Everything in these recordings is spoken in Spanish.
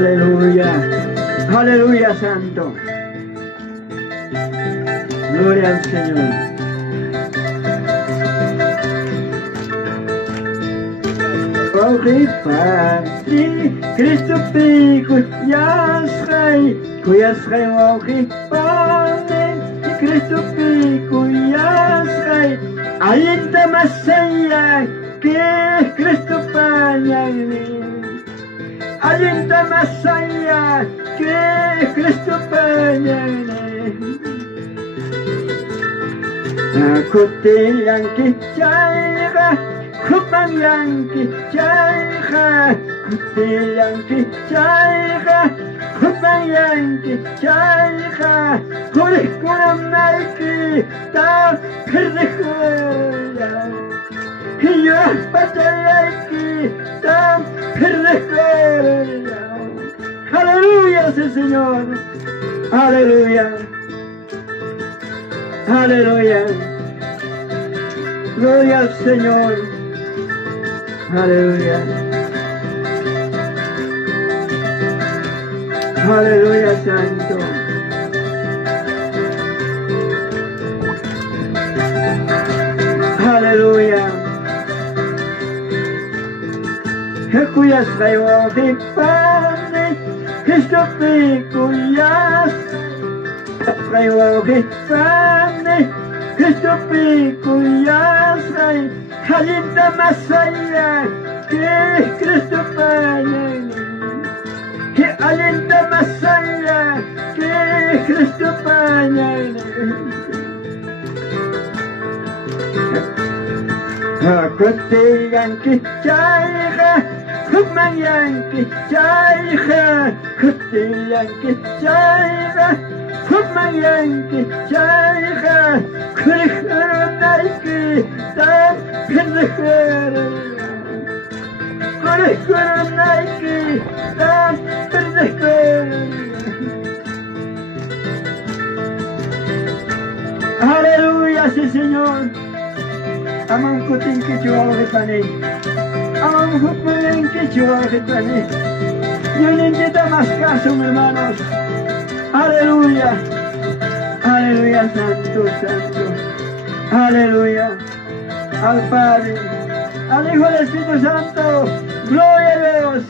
Aleluya. Aleluya, Santo. Gloria al Señor. Wauchipati, Cristo pico, Yaschai, Kuyaschai wauchipati, Cristo pico, Yaschai, Alinta Masaya, que Cristo pañani, Alinta Masaya, que Cristo pañani. Kutilanki chayga, Kupanyanki chayga, Kutilanki chayga, Kupanyanki chayga, Kurikunamayki ta perdikuya, Hiya patalayki ta perdikuya. Aleluya, sí, Señor. Aleluya. Aleluya. Gloria al Señor. Aleluya. Aleluya, Santo. Aleluya. Kuyas kayo hipane, Cristo pikuyas. Kayo hipane, Cristo pikuyas. Halinda masaya, que Cristo pañani. Halinda masaya, que Cristo pañani. Kutilanki chayga, Kupanyanki chayga, Kutilanki chayga, Kupanyanki chayga, Kurikunamayki ta perdikuya, Kurikunamayki ta perdikuya. Aleluya, sí, Señor. Amam kuting kichuwa kitani, amam hutmaling kichuwa kitani. Yunin kita más caso, hermanos. Aleluya, aleluya, Santo, Santo. Aleluya, al Padre, al Hijo del Espíritu Santo. Gloria a Dios,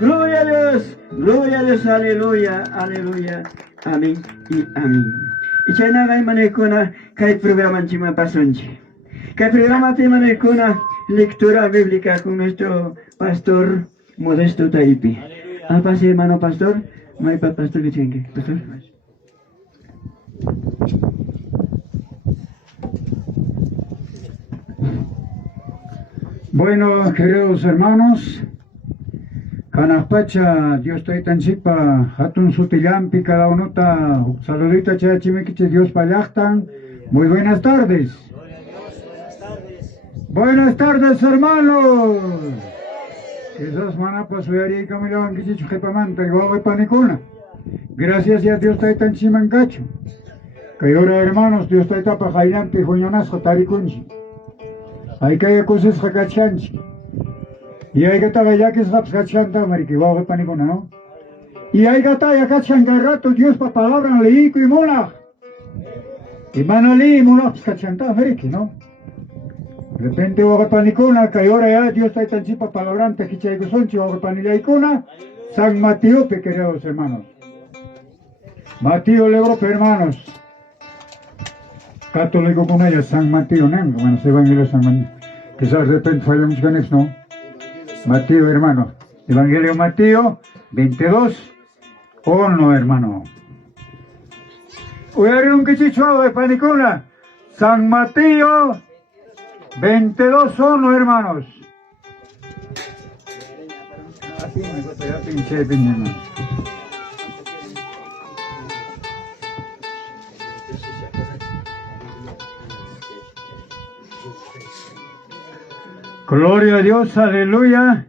gloria a Dios, gloria a Dios. Aleluya, aleluya. Amén y amén. Y chayna gay manekuna kay programa chima pasonchi. Que programa tema de una lectura bíblica con nuestro pastor Modesto Taipi. Pase, hermano pastor. No hay pastor que chengue. Pastor. Bueno, queridos hermanos, Canaspacha, Dios está tan chipa, Hatun Sutillampi, cada uno está, saludita chachimiquiche, Dios payachtan. Muy buenas tardes. Buenas tardes, hermanos. Esas manapas verí camilaban que chicho jepamanta y guagua panicuna. Gracias a Dios está tan chimancacho. Que ahora, hermanos, Dios está tapa jainante juñonas jotaricunchi. Hay que cosas jacachanchi. Y hay que estar ya que es rapscachanta, marique, guagua panicuna, ¿no? Y hay que estar ya cachanga rato, Dios pa palabra leico y mola. Y manali y mola pscachanta, marique, ¿no? De repente Wagapanicuna, que ahora ya Dios está tan chipa palabrante, que chay gusonchi, Wagapanilaicuna, San Mateo, queridos hermanos. Mateo Legrope, hermanos. Católico con ella, San Mateo, ¿no? Bueno, ese evangelio de San Mateo. Quizás de repente fallamos con eso, ¿no? Mateo, hermano. Evangelio Mateo 22, 1, hermano. Oyeron que chicho de Panicuna, San Mateo 22:1, hermanos. Gloria a Dios, aleluya.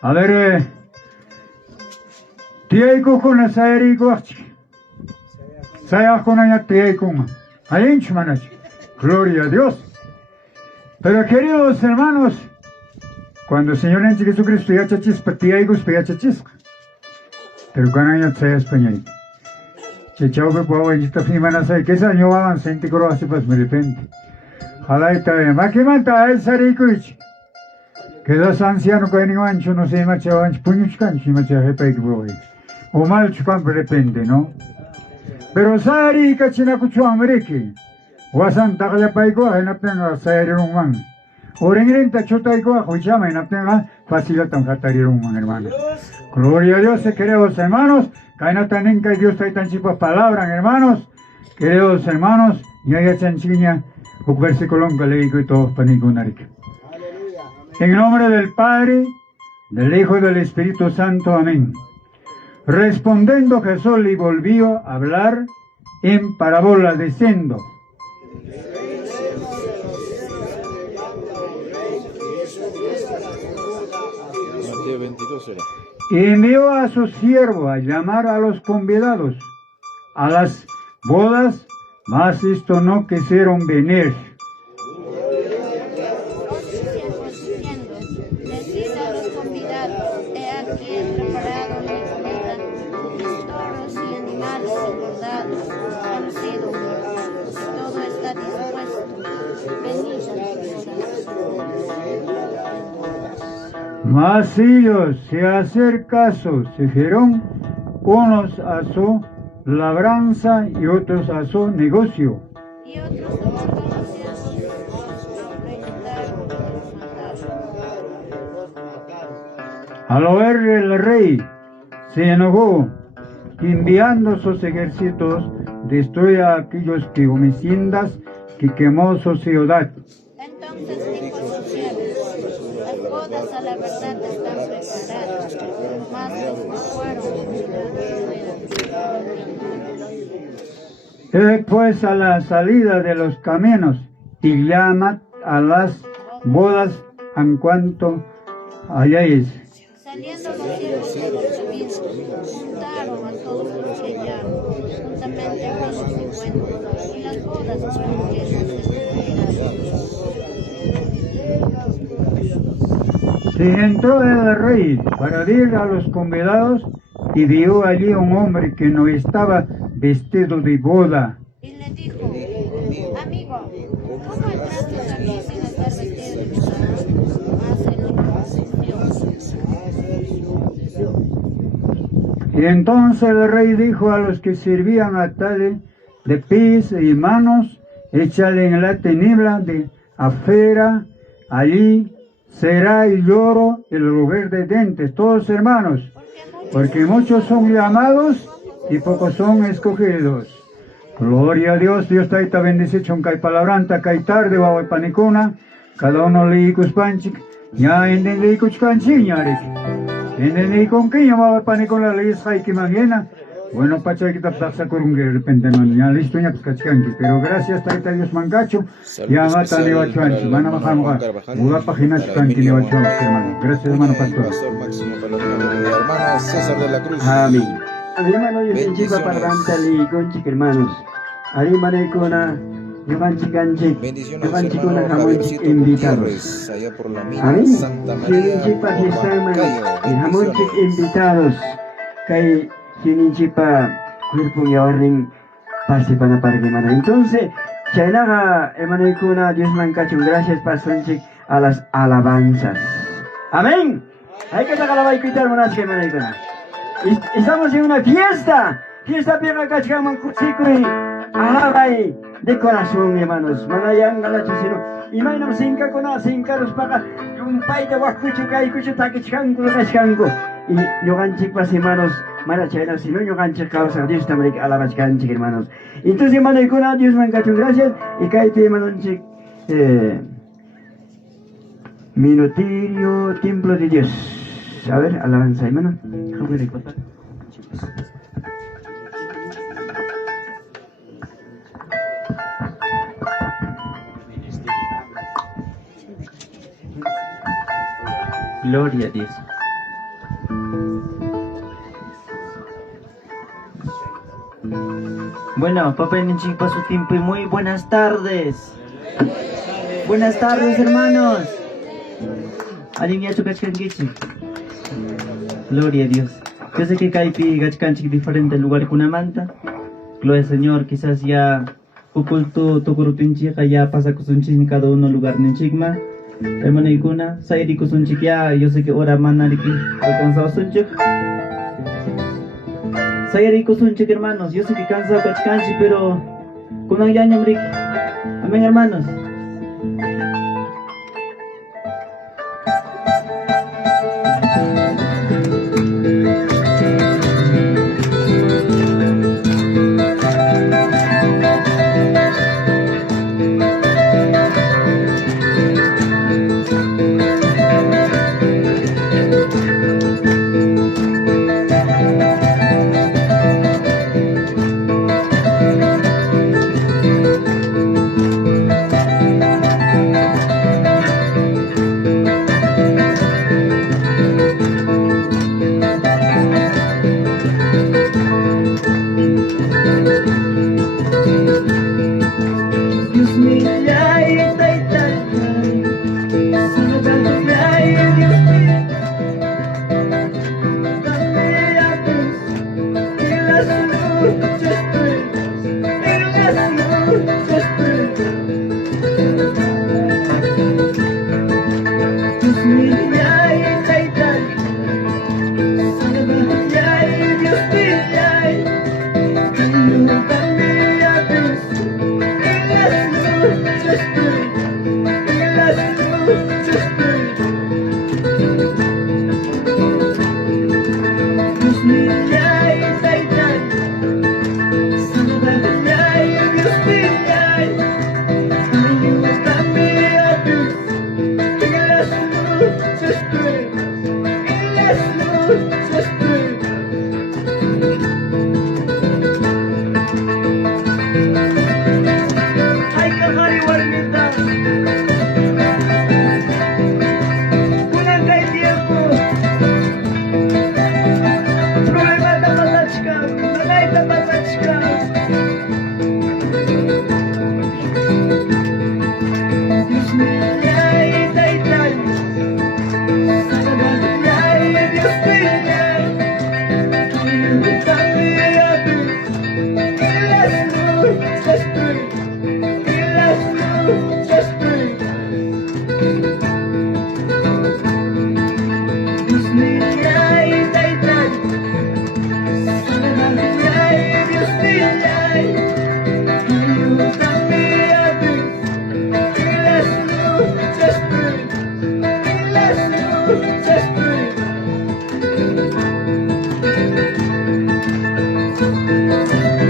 A ver, tiaiko con la saeri guachi. Saya con ella tiaiko. Ayinch manach. Gloria a Dios. Pero queridos hermanos, cuando el Señor en Jesucristo ya chachis, patiaigos, ya chachis. pero cananya saya español. Chechao que puedo ir esta semana sai que esa yo van senti coro así pues me repente. Halaita makimanta el sarikuich. Que dos ancianos que ni mancho no se macha anch puñuchkan si macha hepai que voy. O mal chukan de repente, ¿no? Pero sari kachina kuchu ameriki. Wasan takaya paiko en apena sari rumang. Orengiren tachotaiko huichama en apena facilatan hatari rumang, hermano. Gloria a Dios, queridos hermanos. Kainataninka Dios está tan chipa palabra, hermanos. Queridos hermanos, ya chanchiña, un versículo que leí y todos panicunarik. En nombre del Padre, del Hijo y del Espíritu Santo, amén. Respondiendo Jesús le volvió a hablar en parábola diciendo: Mateo 22 era. y envió a su siervo a llamar a los convidados a las bodas, mas esto no quisieron venir. Decid a los convidados, he aquí he preparado mi comida, mis toros y animales engordados han sido muertos, todo está dispuesto, venid. Mas ellos, sin hacer caso, se fueron unos a su labranza y otros a su negocio. Y otros tomando los siervos, los presentaron y los mataron. Al oír el rey, se enojó, enviando sus ejércitos, destruye a aquellos que homicidas que quemó su ciudad. Entonces dijo a sus siervos, las bodas a la verdad están preparadas, mas los que fueron Después a la salida de los caminos y llama a las bodas en cuanto halláis. Saliendo los siervos de los caminos, juntaron a todos los que hallaron, juntamente ricos y buenos, y las bodas fueron llenas de convidados. Se entró el rey para ir a los convidados y vio allí un hombre que no estaba vestido de boda. Y le dijo, amigo, ¿cómo entraste aquí sin estar vestido de boda? Mas él Y entonces el rey dijo a los que servían a tales de pies y manos, échale en la tiniebla de afuera, allí será el lloro y el lugar de dientes, todos hermanos, porque muchos son llamados y pocos son escogidos. Gloria a Dios, Dios está bendecido, un kai palabranta, kai tarde, guau panicuna, cada uno le panchik, ya en le kuchkanchiñarek. En con que llamaba panicuna le isai que mañana. Bueno, pacha que tapsa con que de repente no ya listo ya pescachanqui, pero gracias taita Dios mangacho, ya mata le wachuanchi, van a bajar una página chanqui le wachuanchi, hermano. Gracias hermano pastor. Pastor Máximo Palomino, hermano César de la Cruz. Amén. Hermano, yo soy chica para cantarle con chicos hermanos. Ari marecona, yo van chicanchi, yo van chicona jamón invitados. Allá por la mina Amén. Santa María. Chipa gesama, y jamón invitados. Kay chipa cuerpo y orden pase para hermano. Entonces, chainaga hermano icona, Dios mancacho, gracias pastor a las alabanzas. Amén. Hay que sacar la baikita hermanas que hermano icona. Estamos en una fiesta pierna cachaman cuchicuri, alabay de corazón, hermanos. Manayang galachusino, y mainam sinca con los paga, un pay de huacucho, caicucho, taquichango, cachango. Y yoganchipas, hermanos, marachayna, si no yoganchas causa, Dios también alabachcanchi, hermanos. Entonces, hermano, y con Dios mancacho, gracias, y caite, hermano, minutillo, templo de Dios. A ver, alabanza, hermano. Gloria a Dios. Bueno, papá y para su tiempo y muy buenas tardes. Buenas tardes, hermanos. Gloria a Dios. Yo sé que Kaipi Gachkanchik diferente lugar kunamanta. Gloria al Señor, quizás ya Kukultu Tukurutinchika ya pasa kusunchik en cada uno lugar ninchikma. Hermano Ikuna, Sairi kusunchik ya, yo sé que ahora manariki alcanzado sunchik. Sairi kusunchik hermanos, yo sé que cansado Gachkanchik, pero kunang yanyamrik. Amén hermanos.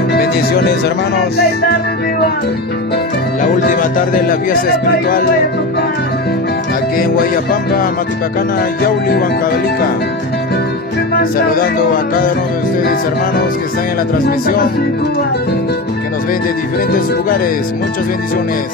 Bendiciones, hermanos. La última tarde en la fiesta espiritual aquí en Guayapampa, Matipacana, Yauli, Huancavelica. Saludando a cada uno de ustedes, hermanos, que están en la transmisión, que nos ven de diferentes lugares. Muchas bendiciones.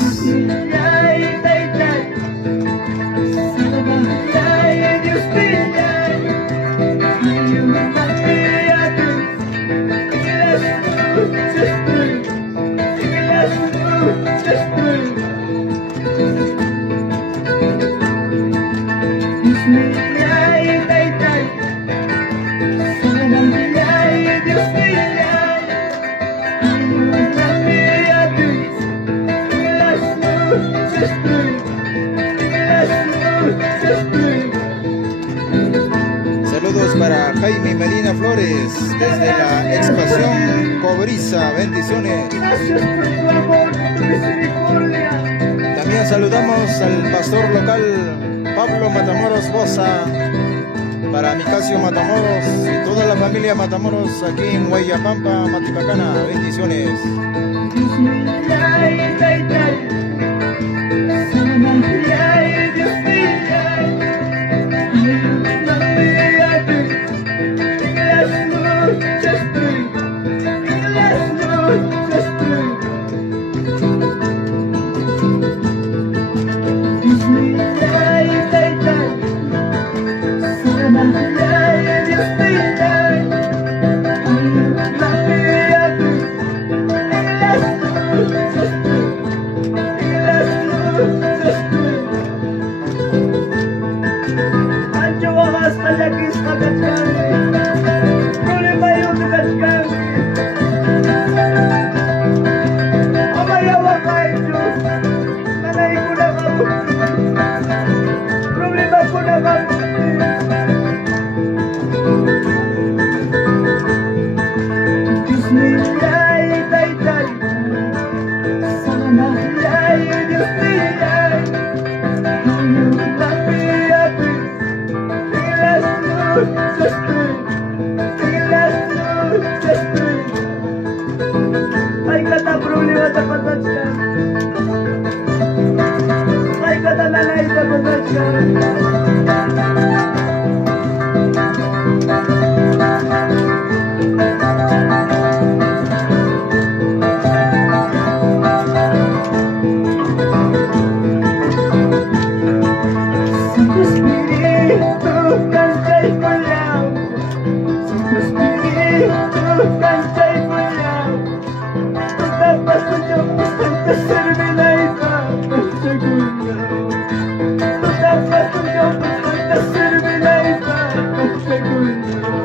Saludos para Jaime Medina Flores desde la expansión Cobriza. Bendiciones. También saludamos al pastor local Pablo Matamoros Bosa, para Micasio Matamoros y toda la familia Matamoros aquí en Guayapampa, Matipacana. Bendiciones. kanchay kuyaw tapos kuyaw bastante servilaipa kanchay kuyaw tapos kuyaw bastante servilaipa kanchay kuyaw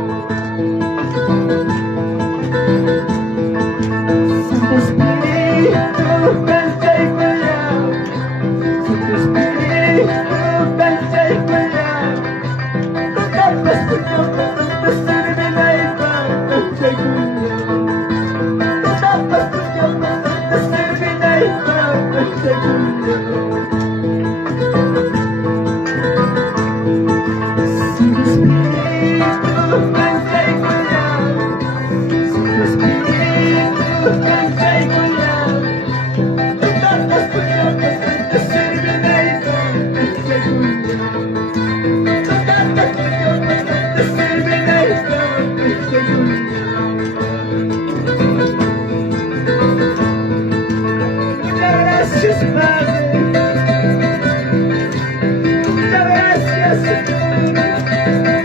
Santo Espíritu kanchay kuyaw Santo Espíritu kanchay kuyaw tapos kuyaw bastante servilaipa kanchay kuyaw tapos kuyaw bastante servilaipa kanchay kuyaw Santo Espíritu kanchay kuyaw Santo Espíritu kanchay kuyaw tapos kuyaw bastante servilaipa kanchay kuyaw tapos kuyaw bastante servilaipa kanchay kuyaw Muchas gracias, Padre. Muchas gracias, Señor.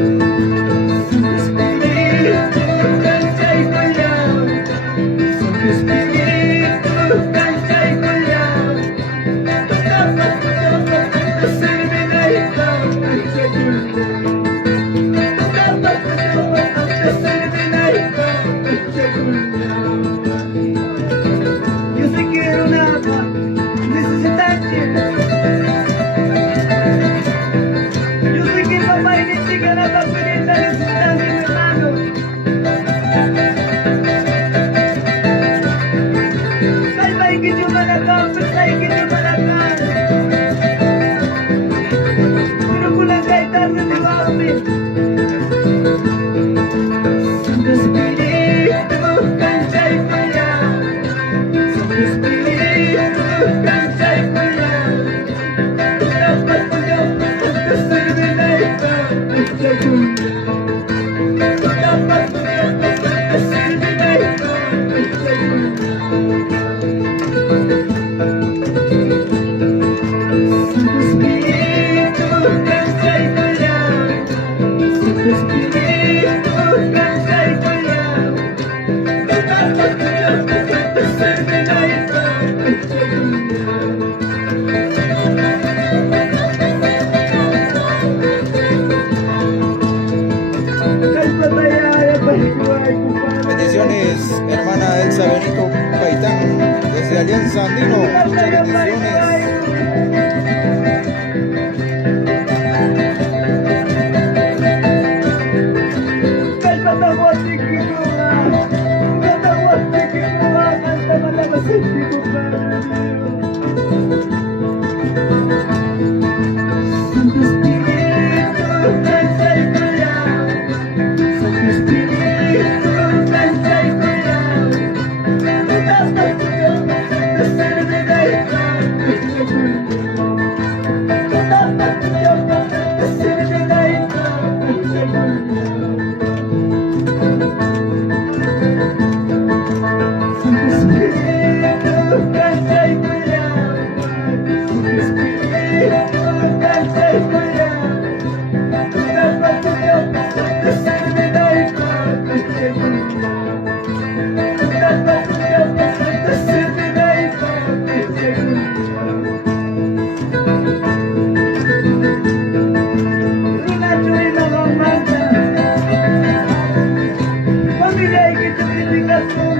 Santo Espíritu, kanchay kuyaw. Santo Espíritu, kanchay kuyaw. Tapos kuyaw bastante servilaipa kanchay kuyaw. Tapos kuyaw bastante servilaipa kanchay kuyaw. Yo sé que era una necesitante. Yo sé que mamá y mi chica no está feliz necesitante, mi hermano. Say bye que yo me la campo, say que yo me la campo. Pero con la gaita de mi barbe. Santo Espíritu, kanchay kuyaw. Santo Espíritu, kanchay kuyaw. Tapos kuyaw bastante servilaipa kanchay kuyaw. Tapos kuyaw bastante servilaipa kanchay kuyaw. Santo Espíritu, kanchay kuyaw. Santo Espíritu, kanchay kuyaw. Tapos kuyaw bastante servilaipa kanchay kuyaw. Bendiciones, hermana Elsa Benito Paitán, desde Alianza Andino. Muchas bendiciones. Santo Espíritu, kanchay kuyaw. Santo Espíritu, kanchay kuyaw. Tapos kuyaw bastante servilaipa kanchay kuyaw. Tapos kuyaw bastante servilaipa kanchay kuyaw. Santo Espíritu, kanchay kuyaw. Santo Espíritu, kanchay kuyaw. Tapos kuyaw bastante servilaipa kanchay kuyaw. Tapos kuyaw bastante servilaipa kanchay kuyaw. Runacho y la mamanta. Familia y que te bendigas con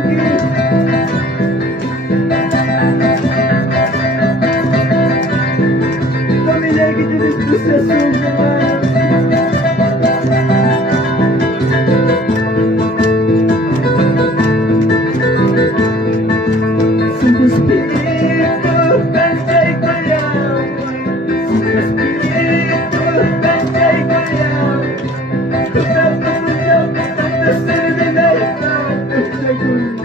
Familia y que te desprecies con Santo Espíritu, kanchay kuyaw. Santo Espíritu, kanchay kuyaw. Tapos kuyaw bastante servilaipa kanchay kuyaw.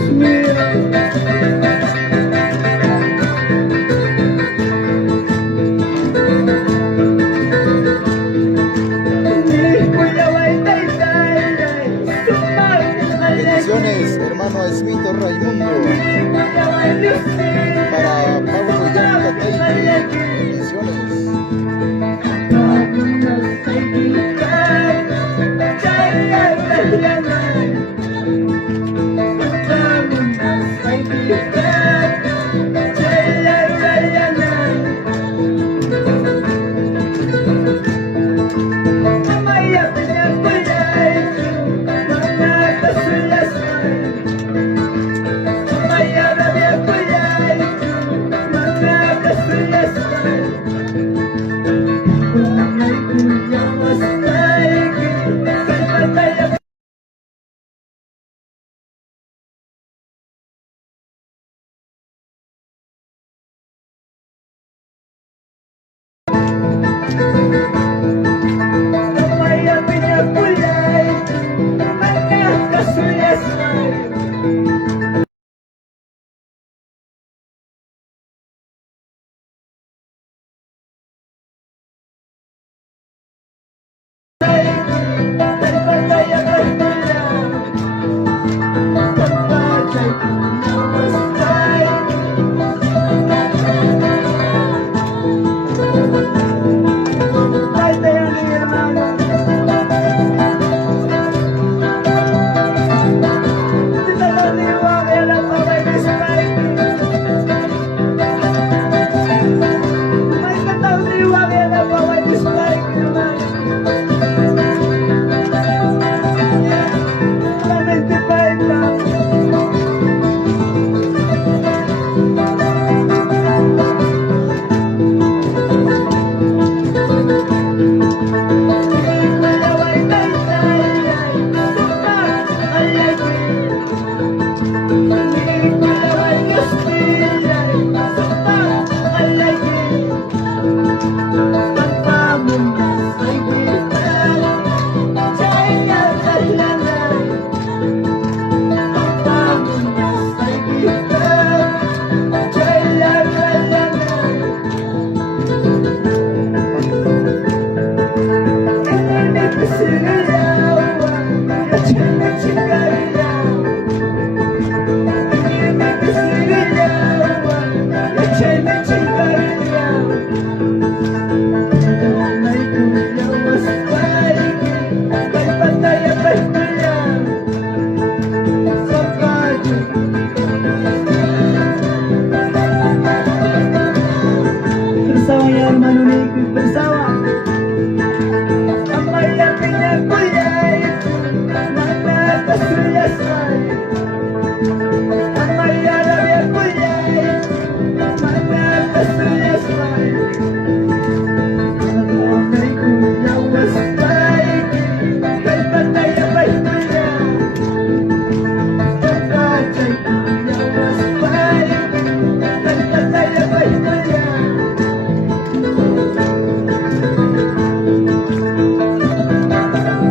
Dios mío. Bendiciones, hermano Esmito Raimundo. Para Pablo Yancatay. Bendiciones.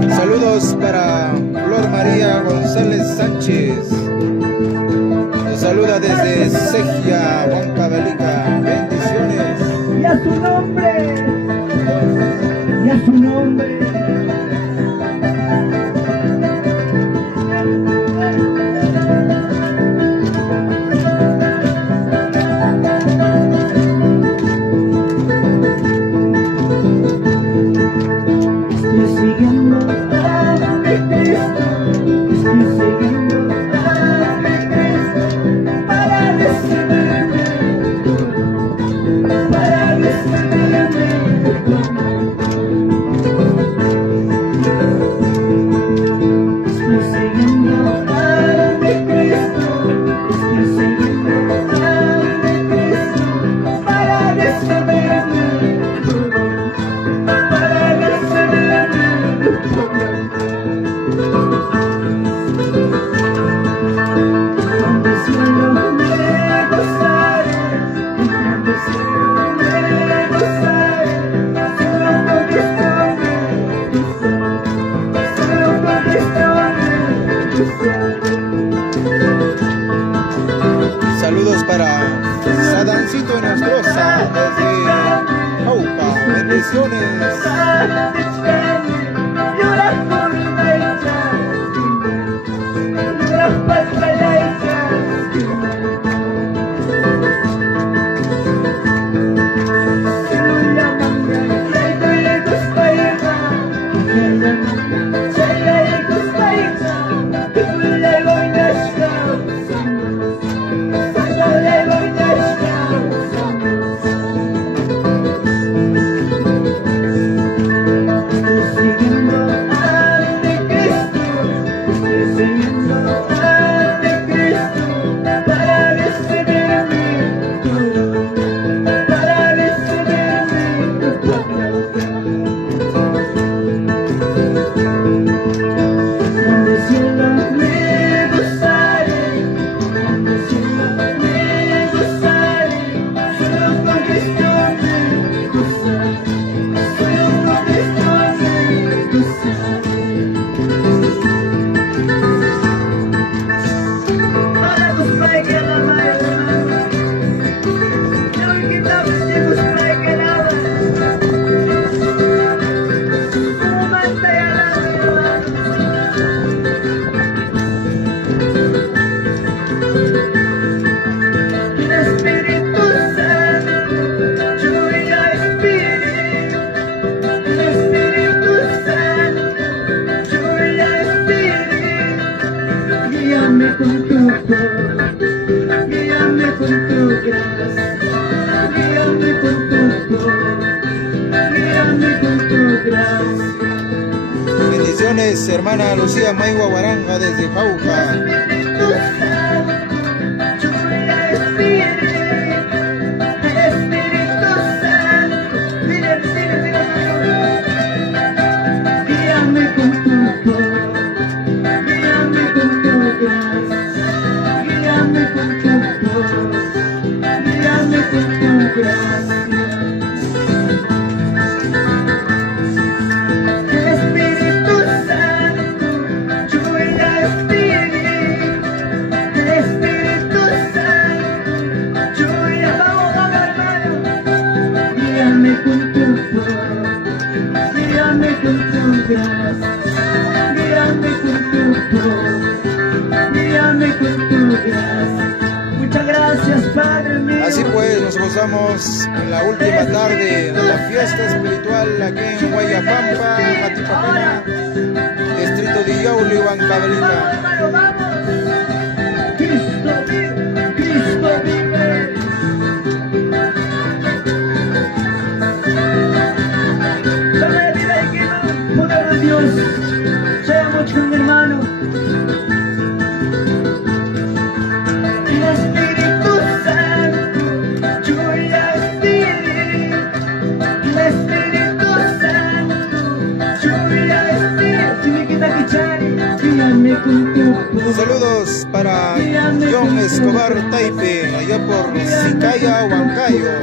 Saludos para Flor María González Sánchez. Nos saluda desde Cegia, Huancavelica. Bendiciones. Y a su nombre. Y a su nombre. Dice hermana Lucía Maigua Guaranga desde Jauja. Guíame con tu voz, guíame con tu gracia, guíame con tu voz, guíame con tu gracia. Espíritu Santo, lluvia Espíritu Santo, lluvia, vamos hermano, guíame con tu voz, guíame con tu gracia, guíame con tu voz, guíame con tu gracia. Muchas gracias, Padre mío. Así pues, nos gozamos en la última tarde de la fiesta espiritual aquí en Guayapampa, Matipacana, distrito de Yauli, Huancavelica. Hermano, vamos. Cristo vive, Cristo vive. Sobre la vida y clima, poder de Dios. Seamos con mi hermano. El Espíritu Santo, lluvia Espíritu. El Espíritu Santo, lluvia Espíritu. Si me quita Kichari, guíame con tu voz. Saludos para John Escobar Taipe, allá por Sicaya, Huancayo.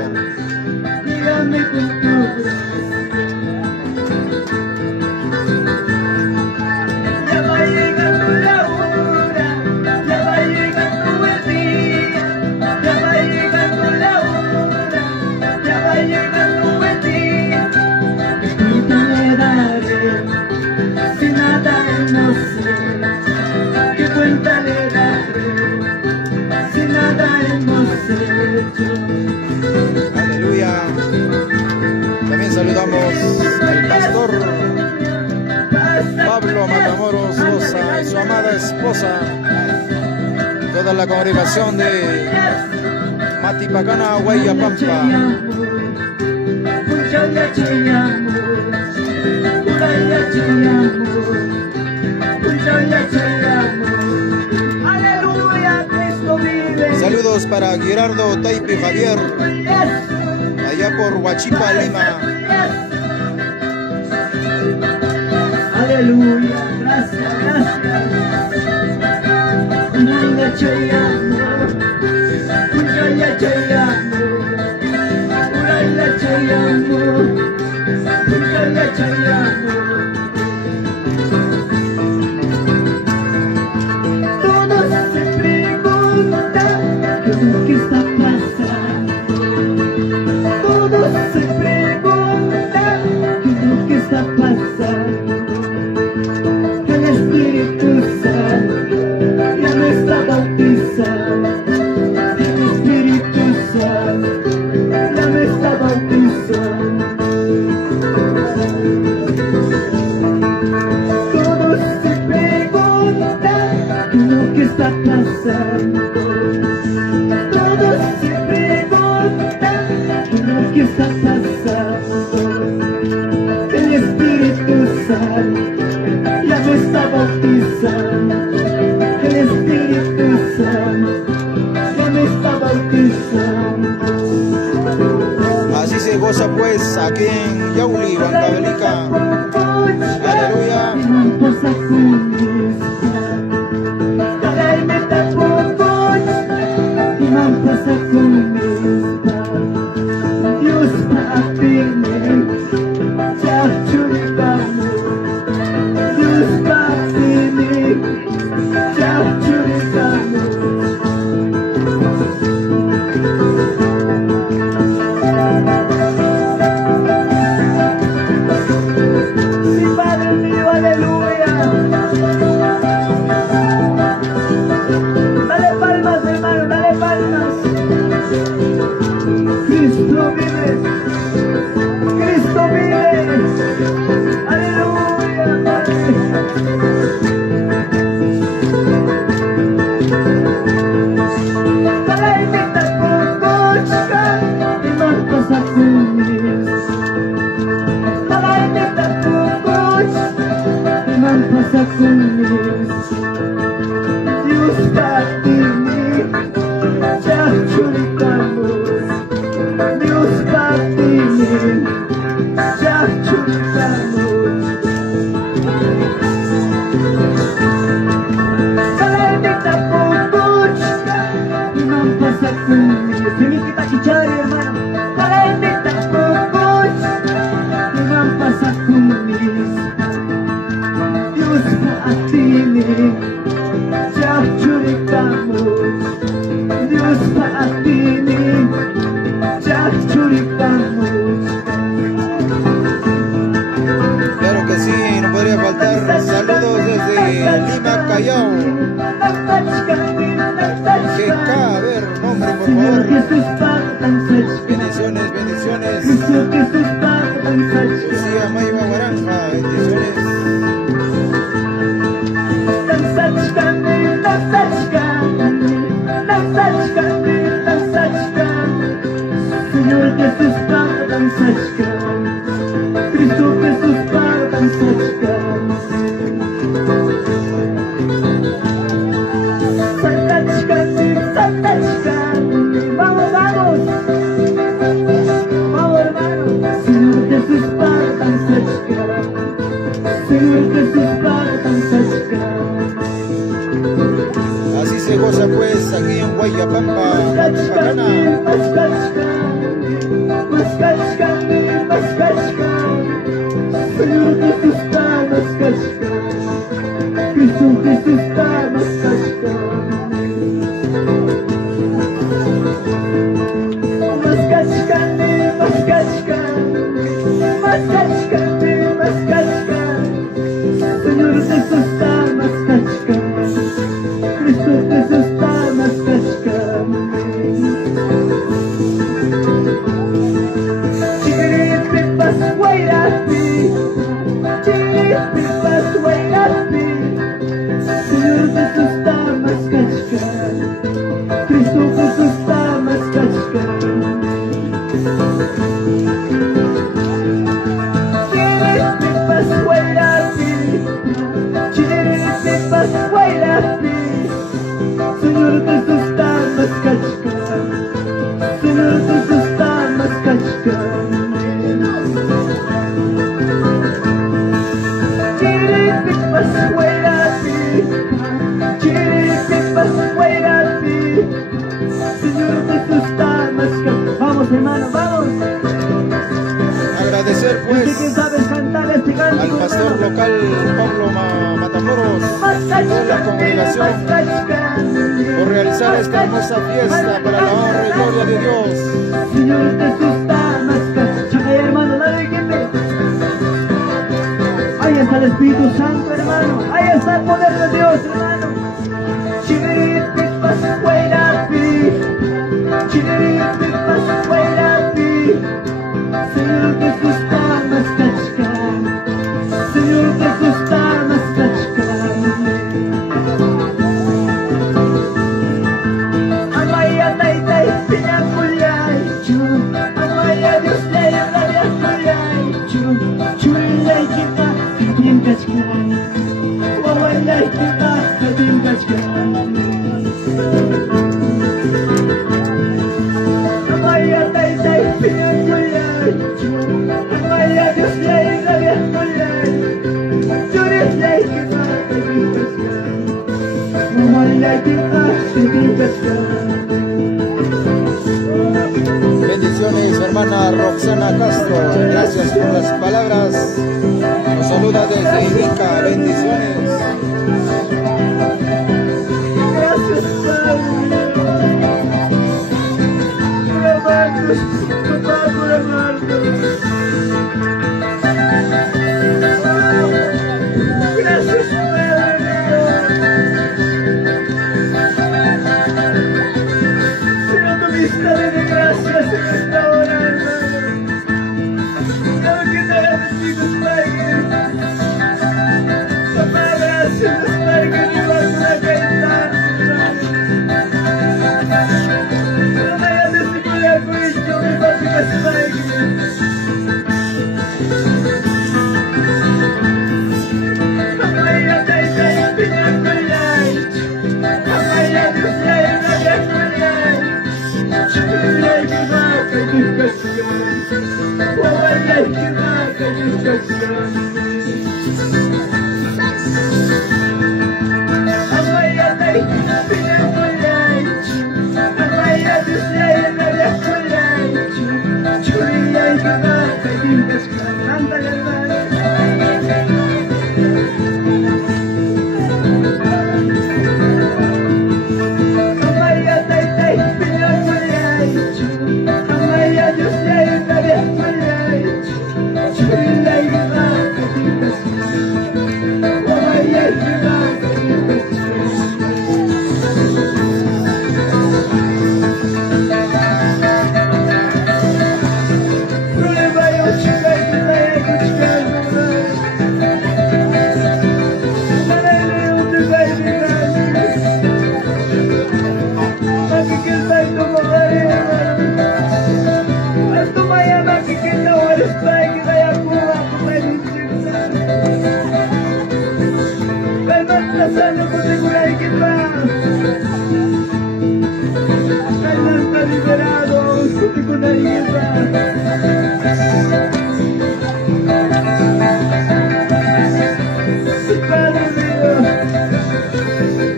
Guíame con tu gracia. Ya va llegando la hora, ya va llegando el día, ya va llegando la hora, ya va llegando el día. ¿Qué cuenta le daré si nada no sé? ¿Qué cuenta le daré si nada hemos hecho? Aleluya. También saludamos al pastor Pablo Matamoros Sosa y su amada esposa, toda la congregación de Matipacana, Guayapampa. Aleluya, Cristo vive. Saludos para Gerardo Taipe Javier, allá por Huachipa, Lima. Aleluya, gracias, gracias. Unaya chayamo, unaya chayamo, unaya chayamo, unaya chayamo. Todos se preguntan qué es lo que está pasando. Todos se preguntan qué es lo que está pasando. El Espíritu Santo ya me está bautizando. El Espíritu Santo ya me está bautizando. Todos se preguntan qué es lo que está pasando. Todos se preguntan qué es lo que está pasando. El Espíritu Santo ya me está bautizando. El Espíritu Santo ya me está bautizando. Así se goza pues aquí en Yauli, Huancavelica. Aleluya. Dios papi, ya churibamos. Dios papi, ya churibamos. Sí, Padre mío, aleluya. kumis Dios patini Chachurikamos Dios patini Chachurikamos Kalemita pupuch Imam pasa kumis Sini kita cicari hermano Kalemita pupuch Imam pasa kumis Dios patini Chachurikamos Dios patini Chachurikamos Claro que sí, no podría faltar saludos desde Lima, Callao. Que cabe ver nombre, por favor. Bendiciones, bendiciones. Lucía Mayva Guaranja, bendiciones. Señor Jesús, Cristo Jesús, vamos, vamos, vamos hermano, Señor Jesús, Señor Jesús, Así se goza pues aquí en Guayapampa, Matipacana. Señor Jesús, Cristo Jesús, Señor Jesús, Cristo Jesús, Vamos hermano, vamos. Agradecer pues ¿Quién sabe cantar este al cántico, pastor hermano? local Pablo Matamoros, toda la congregación por realizar esta hermosa fiesta para la honra y gloria de Dios. Señor Jesús, Chacay, hermano, dale quite. Ahí está el Espíritu Santo, hermano. Ahí está el poder de Dios, hermano. Señor Jesús, Señor Jesús, Amaya taytay pinagulay, Amaya Dios lay rabia kulay, Chulay kita kating kachkan, Wawalay kita kating kachkan. Amaya taytay pinagulay, Amaya Dios lay rabia kulay, Chulay kita kating kachkan, Wawalay kita kating kachkan. Bendiciones, hermana Roxana Castro. Gracias por las palabras. Nos saluda desde Ica. Bendiciones. Gracias, Padre. Por amarnos, papá, por amarnos. Gracias, Padre. Señor, tu vista de gracias en esta hora, hermano. Claro que te agradecimos, Padre. Papá, Lazalo Kutikula Ikipa. Kailan ka liberado, Kutikula Ikipa. Padre mío,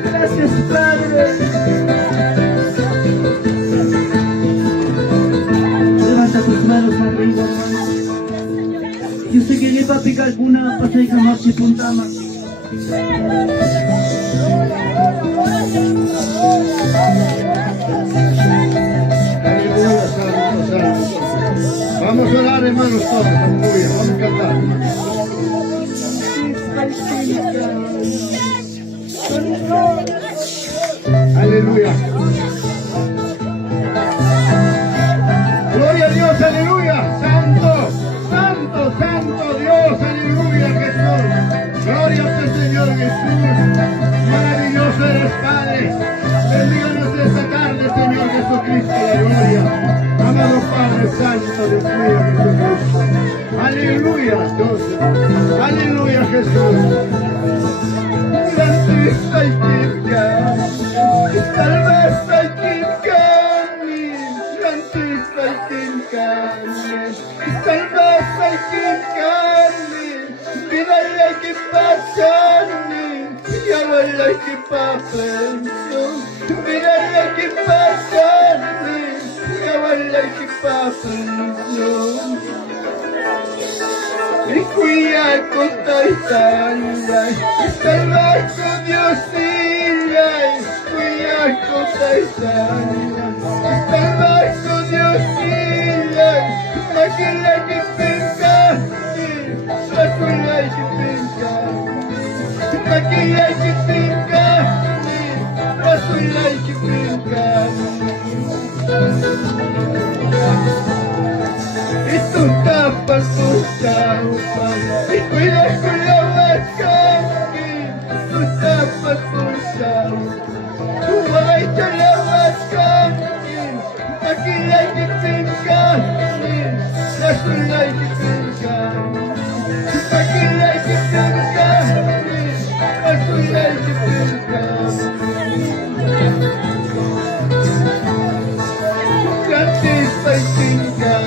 gracias Padre. Levanta tus manos arriba, hermano. Yo sé que lleva a picar alguna pasa y jamás se puntama. Aleluya, santo, santo. Vamos a orar, hermanos, todos. Aleluya, vamos a cantar, hermanos. Aleluya. Gloria a Dios, aleluya. Santo, santo, santo Dios, aleluya, Jesús. Gloria a ti, Señor Jesús. Maravilloso eres, Padre. Bendíganos esta tarde, Señor Jesucristo, la gloria. Amado Padre Santo, Dios mío, Jesucristo. Aleluya, Dios. Aleluya, Jesús. Grandista y Kirka, Salvasta y Kirkani, Grandista y Kirkani, Salvasta y Kirkani, Vidala y Kirpachani, Yawala y Kirpapenso, Vidala y Kirpachani, Yawala y Kirpapenso. Y cuida con taitanya, y salvar con Dios y cuida con taitanya, y salvar con Dios y maquila que penca, la cuida que penca, maquila que penca, la cuida que penca. Y tú tapas tu chaupa, y cuidas con la vaca, tú tapas tu chaupa, tú vas a la vaca, aquí hay que pincar, la suya hay que pincar, aquí hay que pincar, la suya hay que pincar. Grandista y pincar.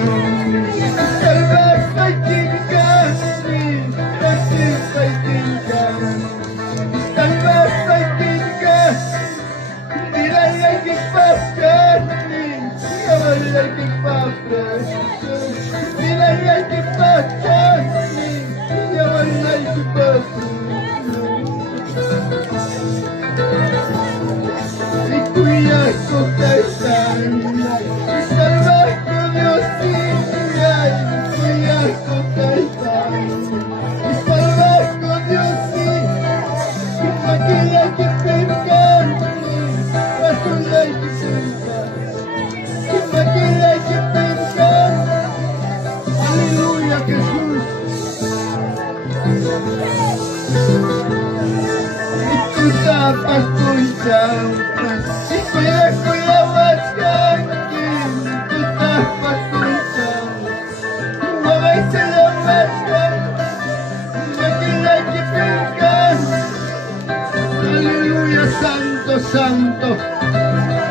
Aleluya, santo, santo.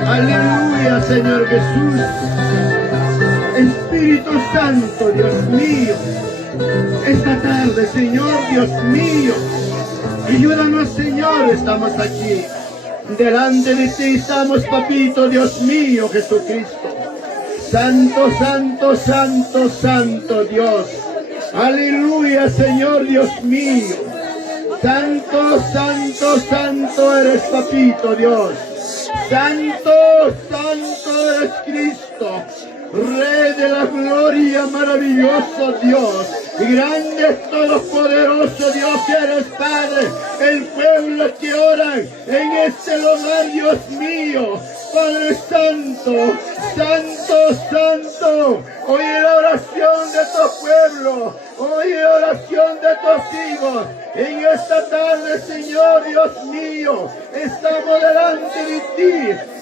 Aleluya, Señor Jesús. Espíritu Santo, Dios mío. Esta tarde, Señor, Dios mío. Ayúdanos, Señor, estamos aquí. Delante de ti estamos, papito, Dios mío, Jesucristo. Santo, santo, santo, santo Dios. Aleluya, Señor, Dios mío. Santo, santo, santo eres, papito Dios. Santo, santo eres Cristo. Rey de la gloria, maravilloso Dios. Grande, todopoderoso Dios, eres Padre. El pueblo que ora en este lugar, Dios mío. Padre Santo, Santo, Santo. Oye la oración de tu pueblo. Oye la oración de tus hijos. En esta tarde, Señor Dios mío, estamos delante de ti.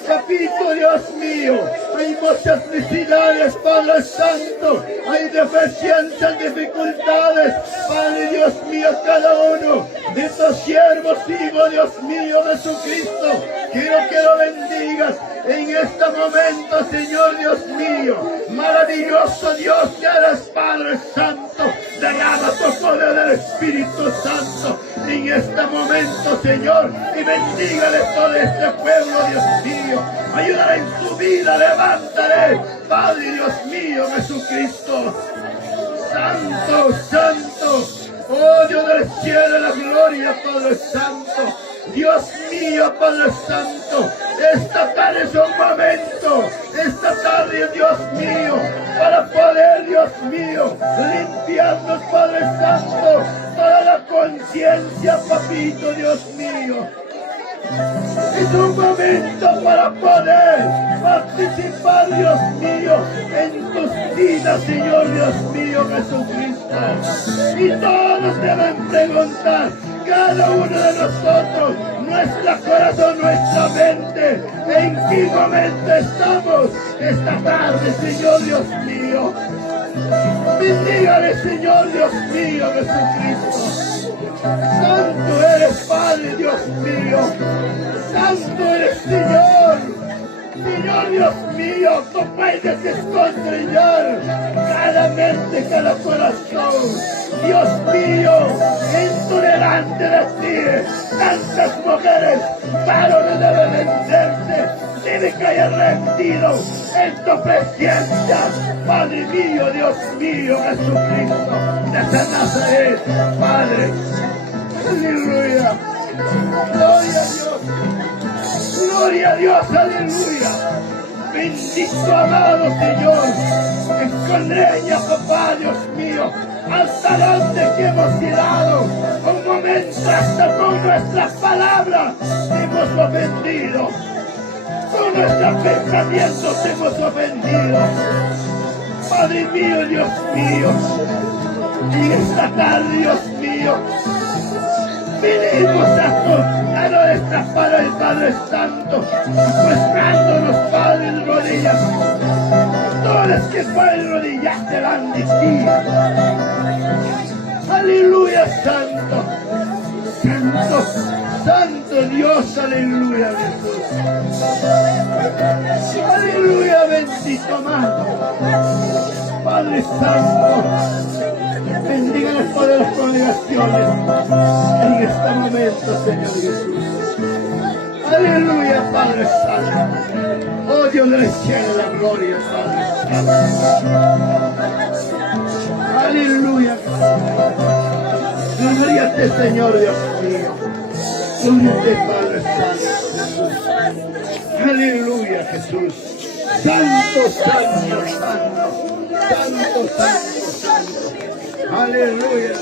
Papito Dios mío, hay muchas necesidades, Padre Santo, hay deficiencias, dificultades, Padre Dios mío, cada uno de tu siervo sigo, Dios mío Jesucristo. Quiero que lo bendigas en este momento, Señor Dios mío. Maravilloso Dios que eres Padre Santo. Derrama tu poder del Espíritu Santo en este momento, Señor. Y bendígale todo este pueblo, Dios mío. Ayúdale en su vida, levántale, Padre Dios mío Jesucristo. Santo, santo. Oh Dios del cielo y la gloria, Padre Santo. Dios mío, Padre Santo, esta tarde es un momento, esta tarde, Dios mío, para poder, Dios mío, limpiarnos, Padre Santo, toda la conciencia, papito, Dios mío. Es un momento para poder participar, Dios mío, en tus vidas, Señor Dios mío Jesucristo. Y todos deben preguntar, cada uno de nosotros, nuestro corazón, nuestra mente, en qué momento estamos esta tarde, Señor Dios mío. Bendígale, Señor Dios mío Jesucristo. Santo eres, Padre Dios mío. Santo eres, Señor. Señor Dios mío, tú puedes escondrillar cada mente, cada corazón. Dios mío, en tu delante de ti, tantas mujeres, varones deben vencerse, deben caer rendidos en tu presencia. Padre mío, Dios mío, Jesucristo, de Nazaret, Padre. Aleluya. Gloria a Dios. Gloria a Dios, aleluya. Bendito, amado Señor. Escondreña, papá, Dios mío, hasta donde que hemos llegado. Un momento hasta con nuestras palabras hemos ofendido. Con nuestros pensamientos hemos ofendido. Padre mío, Dios mío, y esta tarde, Dios mío, venimos a nuestra para el Padre Santo, mostrándonos, Padre, en rodillas. Todos los que pueden rodillas delante de ti. Aleluya, Santo, Santo, Santo Dios, aleluya, Jesús. Aleluya, bendito amado. Padre Santo, bendiga el poder de las congregaciones en este momento, Señor Jesús. Aleluya, Padre Santo. Oh Dios del cielo, la gloria, Padre Santo. Aleluya. Gloria a ti, Señor Dios mío. Gloria a ti, Padre Santo. Aleluya, Jesús. Santo, santo, santo. Santo, santo, santo. Aleluya,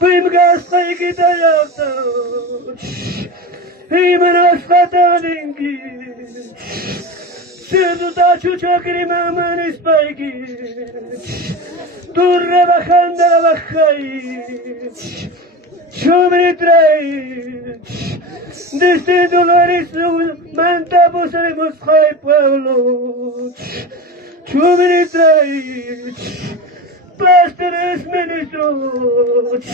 بيمقاس طيقي دياتا إيماناس فتالينكي سيدو تاچو چاكري مامان اسبايكي دور بخاندر بخاي شومي تراي Desde Dolores manta posaremos Jai Pueblo Chumini trae Pastores ministros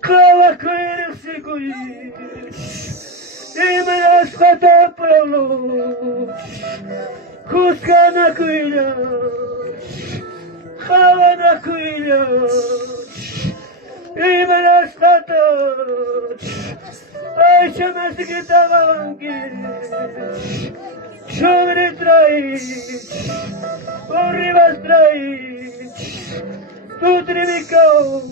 Kava kuyruq sikuyiş İmenas Jata Pueblo Kuskana kuylaş Havana kuylaş İmenas Jata Ayşemez gitavan ki Şumini trae Urribas trae Tutribikaus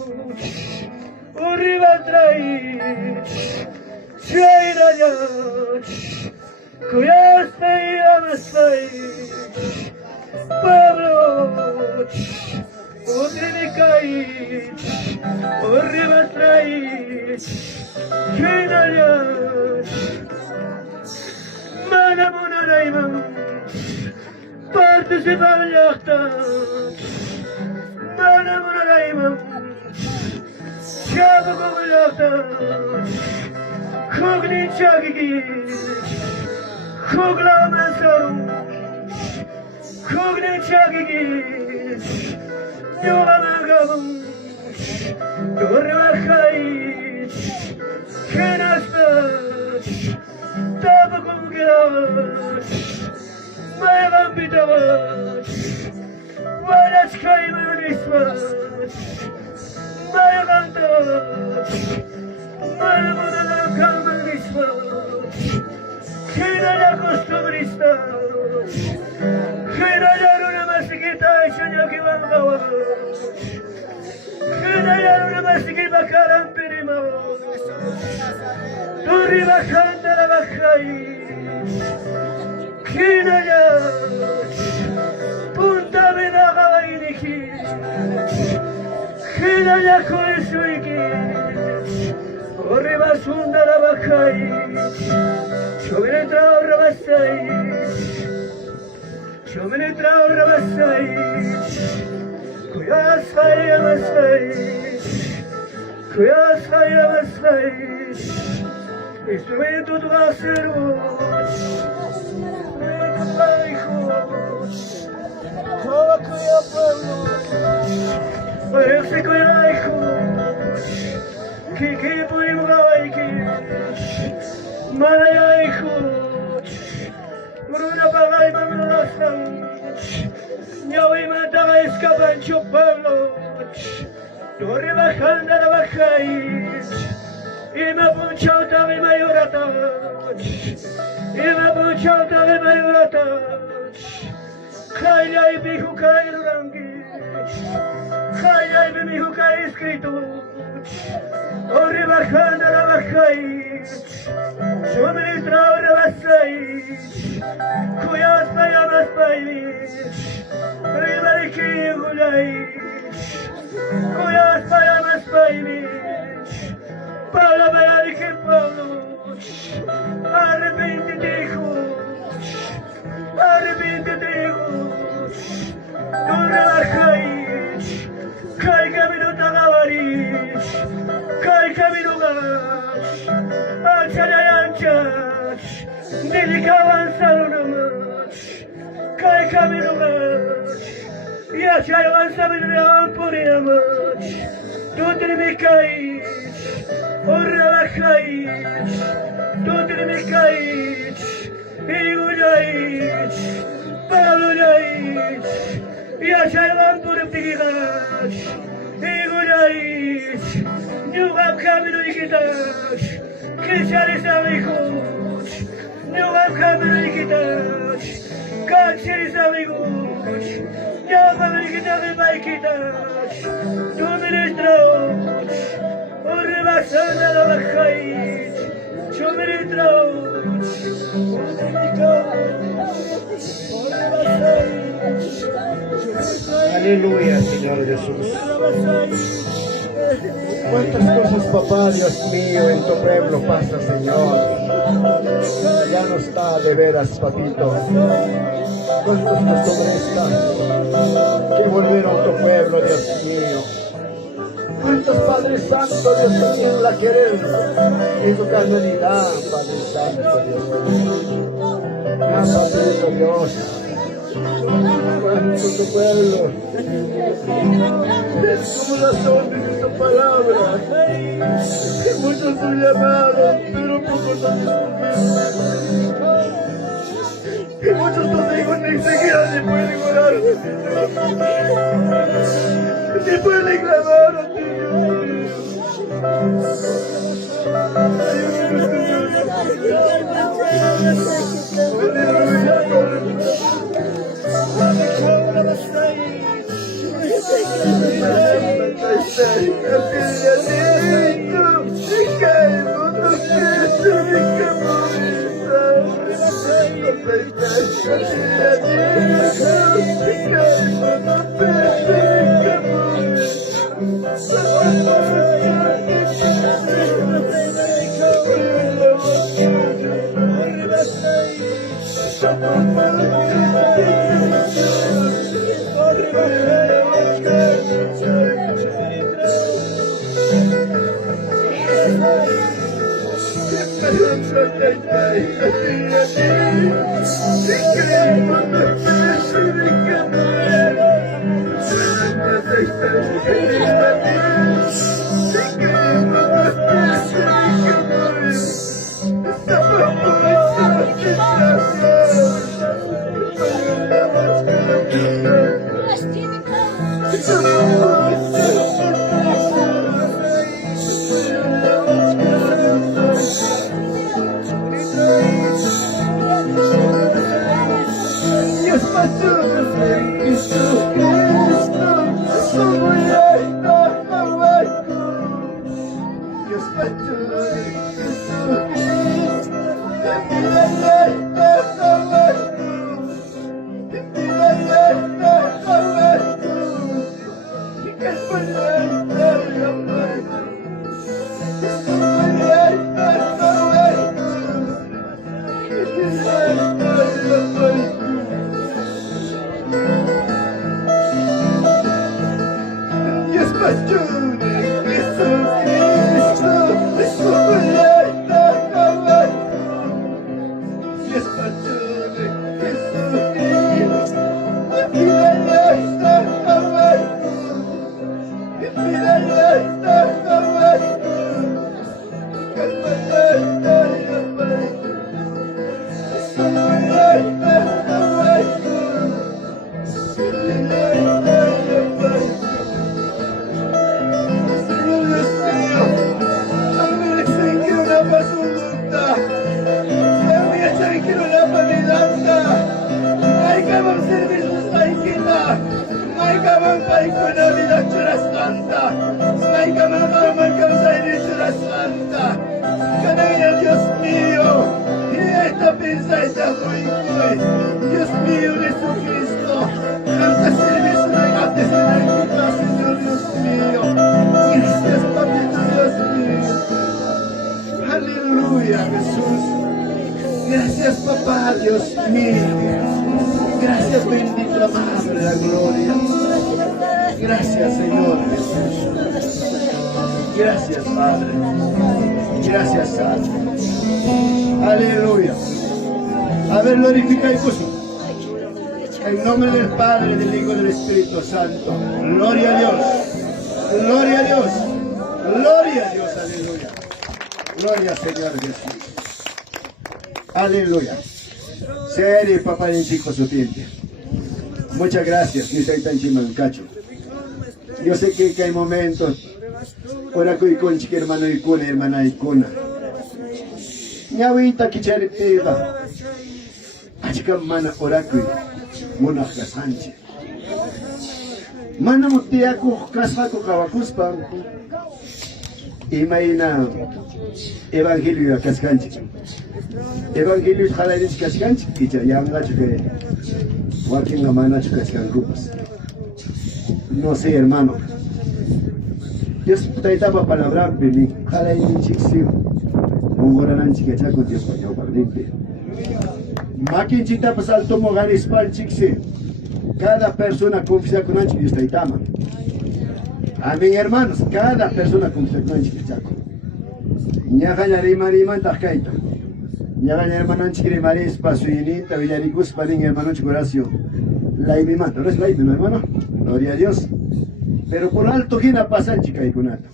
Urriba trae Şairayat Kuyastay amastay Pablo Utribikay Urriba trae Şairayat Manamuna rayman Participar yaktan Manamuna rayman Şabı kokulaktan Kugni çagigi Kuglama sorun Kugni çagigi Yolama gavun Yorma kayış Kenastas Tabu kuglaş Mayvan bitavaş Valaç kayman isvaş Maygantaş Maymunana kalman isvaş Kinaya kostum ristaş Kinaya runaması gitaşan yakivan gavaş Kinaya runaması gibakaran pirimaş Duri bakandara bakayış Kinaya Punta vida gavayniki Kinaya koyuşuyki Orriba sundara bakayış Şomini traurra basayış Şomini traurra basayış Kuyas hayya basayış Kuyas hayya basayış Instrumento do aceros Instrumento baixos Kova kuya pueblos Parece kuya hijos Kiki puyu gawaikish Malaya hijos Bruna bagay mamulasanch Nyawi mataga escapancho pueblos Torre bajanda la bajais Ima punchauta de mayoratach Ima punchauta de mayoratach Kaya ibihu kaya durangish Kaya ibihu kaya escrituch Orri bajanda la bajais Suministra orra basais Kuyas payamas pais Ribariki gulais Kuyas payamas pais Para ver que vamos Arrepente-te, hijos Arrepente-te, hijos No relajáis Cai camino tagavaris Cai camino gas Anchas y anchas Delica avanzar una más Cai camino gas Y hacia avanza mi real por más Tú te me caes Orra bakayış, Tudrimi kayış, İgulayış, Bağlulayış, Yaşayvan durup dikidaş, İgulayış, Nugam kaminu dikidaş, Kişari savikuş, Nugam kaminu dikidaş, Kakşeri savikuş, Nugam dikidaş, Baykidaş, Tuministroş, Orre basana la bakayış, Çömeri traoş, Aleluya, Señor Jesús. Cuántas cosas, papá, Dios mío, en tu pueblo pasa, Señor. Ya no está de veras, papito. Cuántos costumbristas que volvieron a tu pueblo, Dios mío. Cuántos Padres Santos, Dios mío, en la querer en tu carnalidad, Padre Santo, Dios mío. Ya, Padre Dios. Cuánto tu pueblo. Es como las ondas de tu palabra. Que muchos son llamados, pero pocos son escogidos. Que muchos tus hijos ni siquiera se pueden orar. Se pueden clamar a ti, Dios mío, Jesucristo, tanta servicio negaste en la vida, Señor Dios mío. Gracias, papito Dios mío. Aleluya, Jesús. Gracias, papá Dios mío. Gracias, bendita Madre de la Gloria. Gracias, Señor Jesús. Gracias, Padre. Gracias, Santo. Aleluya. A ver, glorifica y puso. En nombre del Padre, del Hijo y del Espíritu Santo. Gloria a Dios. Gloria a Dios. Gloria a Dios. Aleluya. Gloria al Señor Jesús. Aleluya. Serie, papá y chico sutilmente. Muchas gracias, mi soy tan chimancacho. Yo sé que hay momentos. Ahora que con chica hermano y cuna, hermana y cuna. Ñawita kicharipida. Achika mana oraku. Muna kasanche. Mana mutiaku kasako kawakuspa. imayna evangelio kaskanchik. Evangelio jalaris kaskanchik kicha yangachu que wakinga manachu kaskankupas. No sé, hermano. Dios taitaba palabra peni jalarinchik sim. Ungorananchik echaco Dios paño parlimpe. Maquinchita pasal tomo ganis panchik sim. Cada persona confía con anchik Dios taitama. Amén, hermanos. Cada persona confía con anchik echaco. Ñajaña riman tajkaita. Ñajaña hermananchik rimari espacio inita villaricus panin hermananchik Horacio. La imimata, ¿no es la imimata, hermano? Gloria a Dios. Pero por alto gina pasan chica y kunata.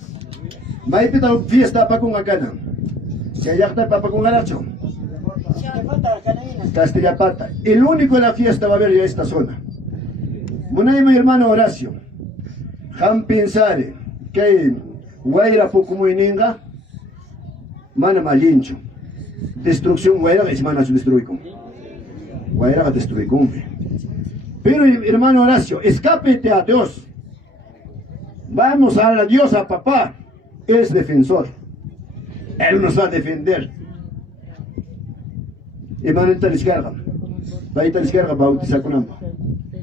Maipita fiesta pa con acana. Se ayacta pa con garacho. Castilla Pata. El único de la fiesta va a haber ya esta zona. Munay mi hermano Horacio. Han pensare que Guaira poco muy ninga. Mana malincho. Destrucción Guaira es mana su destruicum. Guaira va a destruir cum. Pero hermano Horacio, escápete a Dios. Vamos a la Dios, a papá. Él es defensor. Él nos va a defender. Hermano, esta descarga. Va a descarga bautizar con ambos.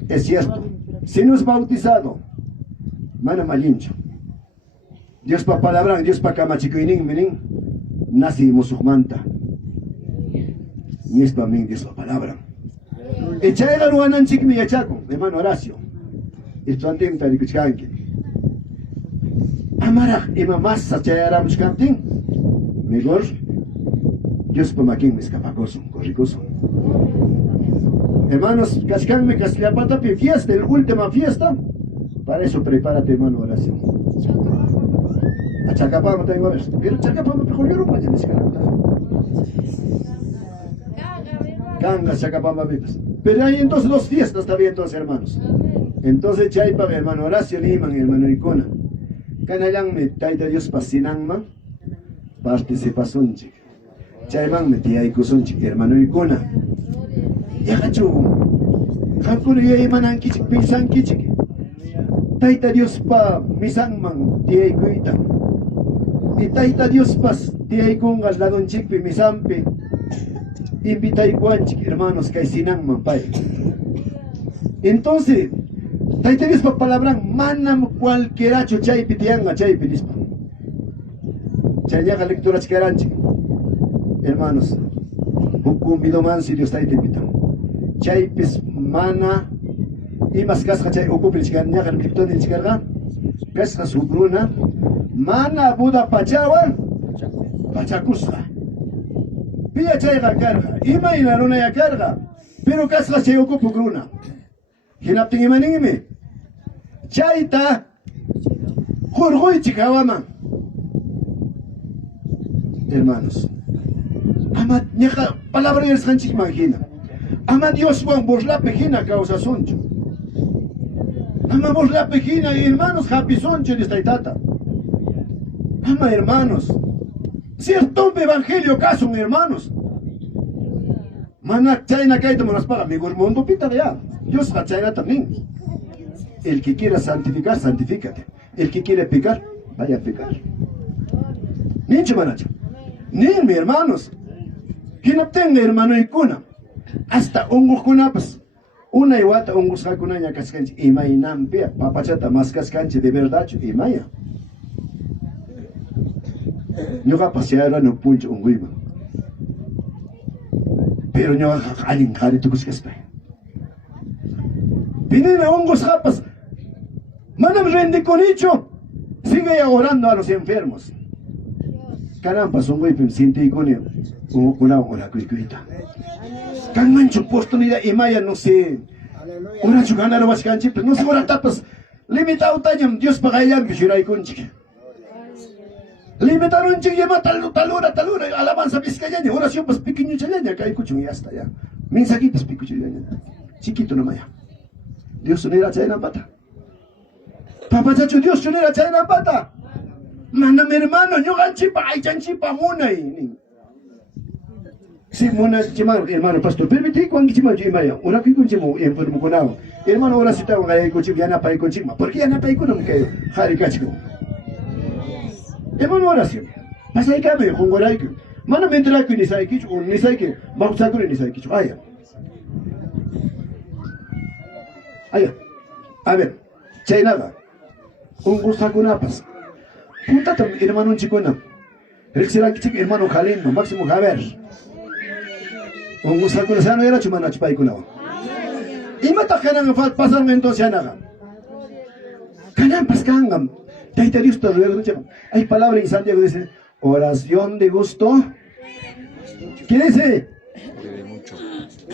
Es cierto. Si no es bautizado, mana malincho. Dios pa palabra, Dios pa camachicoinin, menin. Nace musulmanta. Ni es pa mí, Dios pa palabra. Echaiga ruanan chikmi echaco, hermano Horacio. Esto antes de escucharme. Amara, ima masa chayaram shkantin. Mejor, Dios pa makin escapacoso, corricoso. Hermanos, cascanme Castillapata, fiesta, la última fiesta. Para eso prepárate, hermano Horacio. A Chacapama tengo a ver. Pero Chacapama mejor yo no vaya a descargar. Canga, Chacapama, vives. Pero hay entonces dos fiestas también, entonces, hermanos. Entonces, Chaipa, hermano Horacio Liman, hermano Icona. Canayang me taita Dios pasinangma, participación chica. Chaiman me tía Ikusun chica, hermano Icona. Yahachu, Hankuru ya imanan kichik, pisan kichik. Taita Dios pa misangman tía Ikuita. Y taita Dios pas tía Ikungas ladon chikpi misampi. Invita iguanchik, hermanos, que sinangman pay. Entonces, taita Dios pa palabran, manam cualquiera chaypi tianga chaypi dispa. Chayaga lectura chikaranchik. Hermanos, hukum bidoman si Dios taita invita. Chaypis mana y más casca chay ocupe chicarñaga el criptón del chicarga. Casca su bruna. Mana Buda pachawan. Pachakusca. Pilla chayga carga. Ima inaruna ya carga. Pero casca chay ocupe gruna. Hinaptin imanime. Chayta. Jurgoy chikawaman. Hermanos. Ama ñaja palabra del Sánchez imagina. Ama Dios Juan la pejina causa soncho. Ama la pejina y hermanos happy soncho de esta tata. Ama hermanos. Cierto un evangelio caso hermanos. Mana China kaito monas paga mi mundo pita de ya. Dios a China también. El que quiera santificar, santifícate. El que quiere pecar, vaya a pecar. Nincho manacho. Ni mi hermanos. Quien obtenga hermano y cuna. Hasta ungus kunapas. Una iguata ungus hakunaya cascanchi. Imainampia. Papachata más cascanchi de verdad. Imaya. Yo va a pasear no puncho unguima. Pero yo alguien jari tu cusquespe. Vienen a ungus japas. Manam rende con hecho. Sigue orando a los enfermos. Caramba, son muy pensiente y con él. Una cuicuita. Cangancho oportunidad y maya no sé. Una chugana no vas canchi, pero no se ahora tapas. Limitado tayam, Dios pagayam, que shirai con chique. Limitaron chique, llama talura, alabanza vizcayaña. Oración pues pequeño chaleña, que hay cuchun y hasta ya. Mensajitos pico chaleña. Chiquito no maya. Dios unirá chayna pata. Papá chacho, Dios unirá chayna pata. Mana mi hermano, yo ganchipa, ay chanchipa muna y. Si muna chimano, hermano pastor, permití cuando chima chimaya, una que con chimo enfermo con agua. Hermano, ahora si estaba con chim, ya na pay con chima. ¿Por qué ya na pay con un que jari cachico? Hermano, oración. Pasa que me con guaraico. Mano me entra que ni sabe que ni sabe que vamos a correr ni sabe que allá. Allá. A ver, chaynada. Un gusto con apas. Punta hermano un chico na. El será que hermano Jaleno, máximo Javer. Un gusto con esa no era chumana chipaicuna. Y mata canan pasar entonces anaga. Canan pascangam. Taita Dios te ruego. Hay palabra en Santiago dice oración de gusto. ¿Qué dice?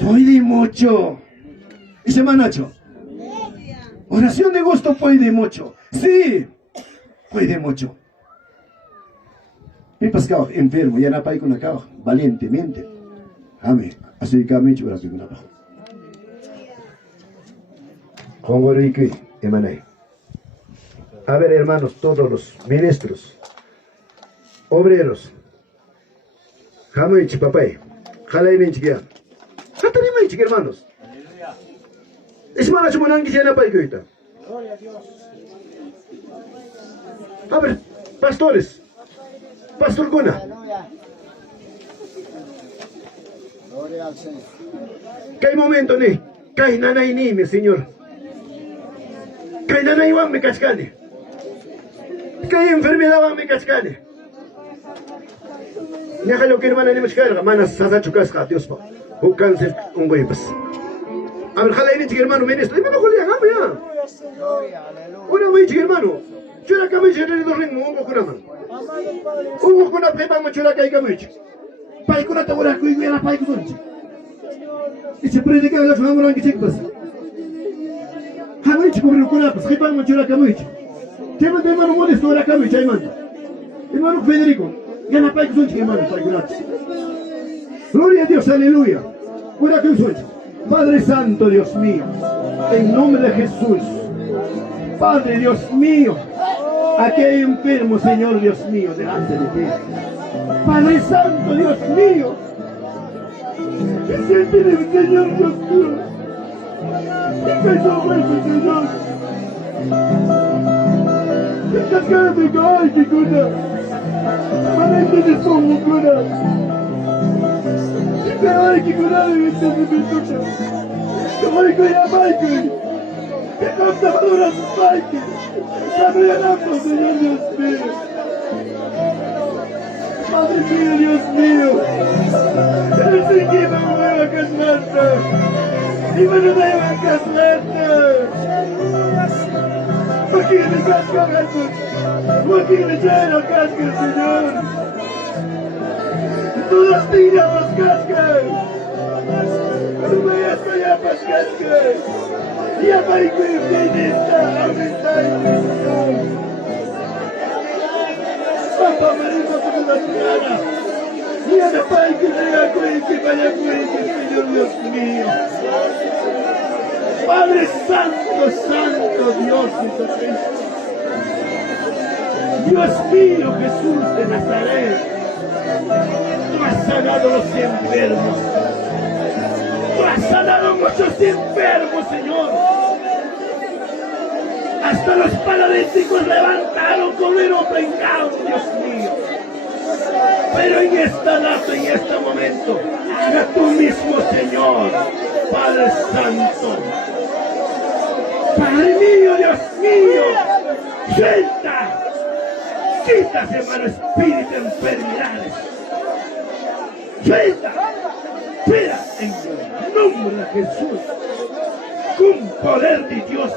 Puede mucho. ¿Y se manacho? Oración de gusto puede mucho. Sí, puede mucho. Mi pascao enfermo, ya no con acá, valientemente. Amén. Así que amén, chubras de una paja. Jongoriki, emanay. A ver, hermanos, todos los ministros, obreros, Jamoich, papay, Jalainen chiquia. Jatanima chiquia, hermanos. Es mana chumanan que llena paicoita. A ver, pastores, Pastor Guna. ¿Qué hay momento ni? ¿Qué nanay ni, mi señor? ¿Qué nanay van me cascane? ¿Qué enfermedad van me cascane? Ya lo que hermana ni me cascane, manas sasachu casca, Dios pa. Un cáncer, un huevas. A ver, jala ni hermano, ministro, y me lo jolía, ya. Una muy hermano. Yo era camisa de dos ritmos, un poco más. Un poco una pepa, mucho la caiga mucho. Pai con la tabura, que era pai con mucho. Y se predica en la flama que se pasa. Jamás como con la pepa, mucho la camucha. Te mando hermano modesto la camucha, hermano. Hermano Federico, gana pai con mucho, hermano, pai con la. Gloria a Dios, aleluya. Fuera que un sueño. Padre Santo, Dios mío, en nombre de Jesús. Padre Dios mío, aquí hay enfermo, Señor Dios mío, delante de ti. Padre Santo, Dios mío, que siente el Señor Dios mío, que yo vuelvo, Señor. Que estás ganando y ay, que cura, manente de somo, cura. Que ay, que cura de este momento, que ay, que ya vai, que canta maduras Mike, está regalando, Señor Dios mío. Padre mío, Dios mío, el Señor me va a casarte, y me lo va a casarte. ¿Por qué me casca, Jesús? ¿Por qué me trae la casca, Señor? Todas tiras las cascas, no me has fallado las cascas. Ya para que usted está aumentando. Papá me dijo que la tierra. Ya no para que vaya cuente, Señor Dios mío. Padre Santo, Santo Dios Jesucristo. Dios mío, Jesús de Nazaret. Tú has sanado a los enfermos. Tú has sanado a muchos enfermos, Señor. Hasta los paralíticos levantaron, comieron pecado, Dios mío. Pero en esta data, en este momento, haga tú mismo, Señor, Padre Santo. Padre mío, Dios mío, suelta, quita, hermano, espíritu de enfermedades. Suelta, espera, en el nombre de Jesús, con poder de Dios,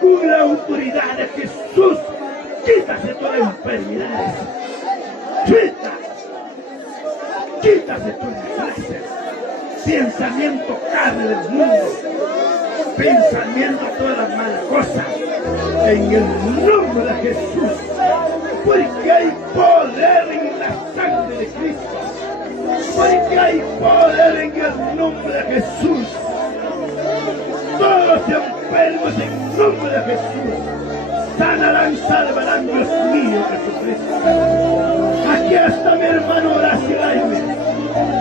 con la autoridad de Jesús, quítase todas las enfermedades. Suelta, quítase todas las clases, pensamiento carne del mundo, pensamiento todas las malas cosas, en el nombre de Jesús, porque hay poder en la sangre de Cristo, porque hay poder en el nombre de Jesús. Todos los enfermos en el nombre de Jesús sanarán, salvarán, Dios mío, Jesucristo. Aquí está mi hermano Horacio Jaime.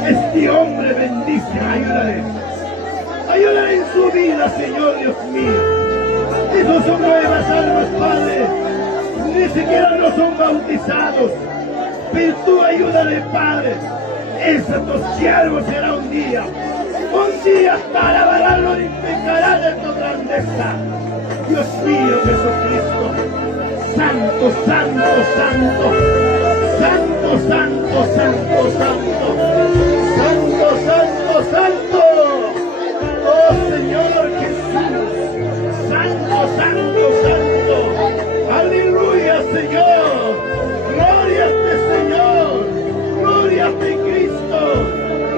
Este hombre bendice, ayúdale. Ayúdale en su vida, Señor Dios mío. Esos son nuevas almas, Padre. ni siquiera no son bautizados. Pero tú ayúdale, Padre. Ese tu siervo será un día para alabarlo y glorificará de tu grandeza. Dios mío, Jesucristo, santo, santo, santo, santo, santo, santo, santo, santo, santo, santo. Oh Señor Jesús, santo, santo, santo. Aleluya, Señor. Gloria a ti, Señor. Gloria a ti, Cristo.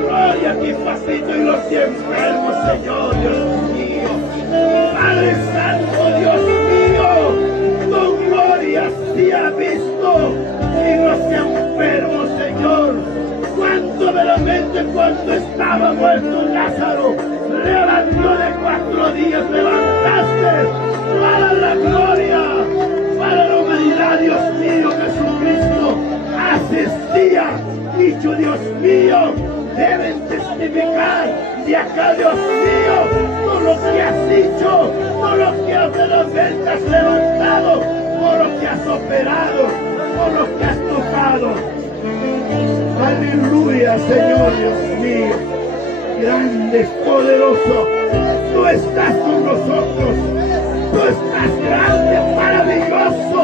Gloria a ti, Papito, y los enfermos, Señor, Dios mío. Padre Santo, Dios mío, tu gloria se ha visto en los enfermos, Señor. Cuánto veramente cuando estaba muerto Lázaro, levantó de 4 días, levantaste para la gloria, para la humanidad, Dios mío, Jesucristo. Asistía, dicho Dios mío, deben testificar de acá, Dios mío, por lo que has dicho, por lo que verdaderamente has levantado, por lo que has operado, por lo que has tocado. Aleluya, Señor Dios mío, grande, poderoso, tú estás con nosotros, tú estás grande, maravilloso,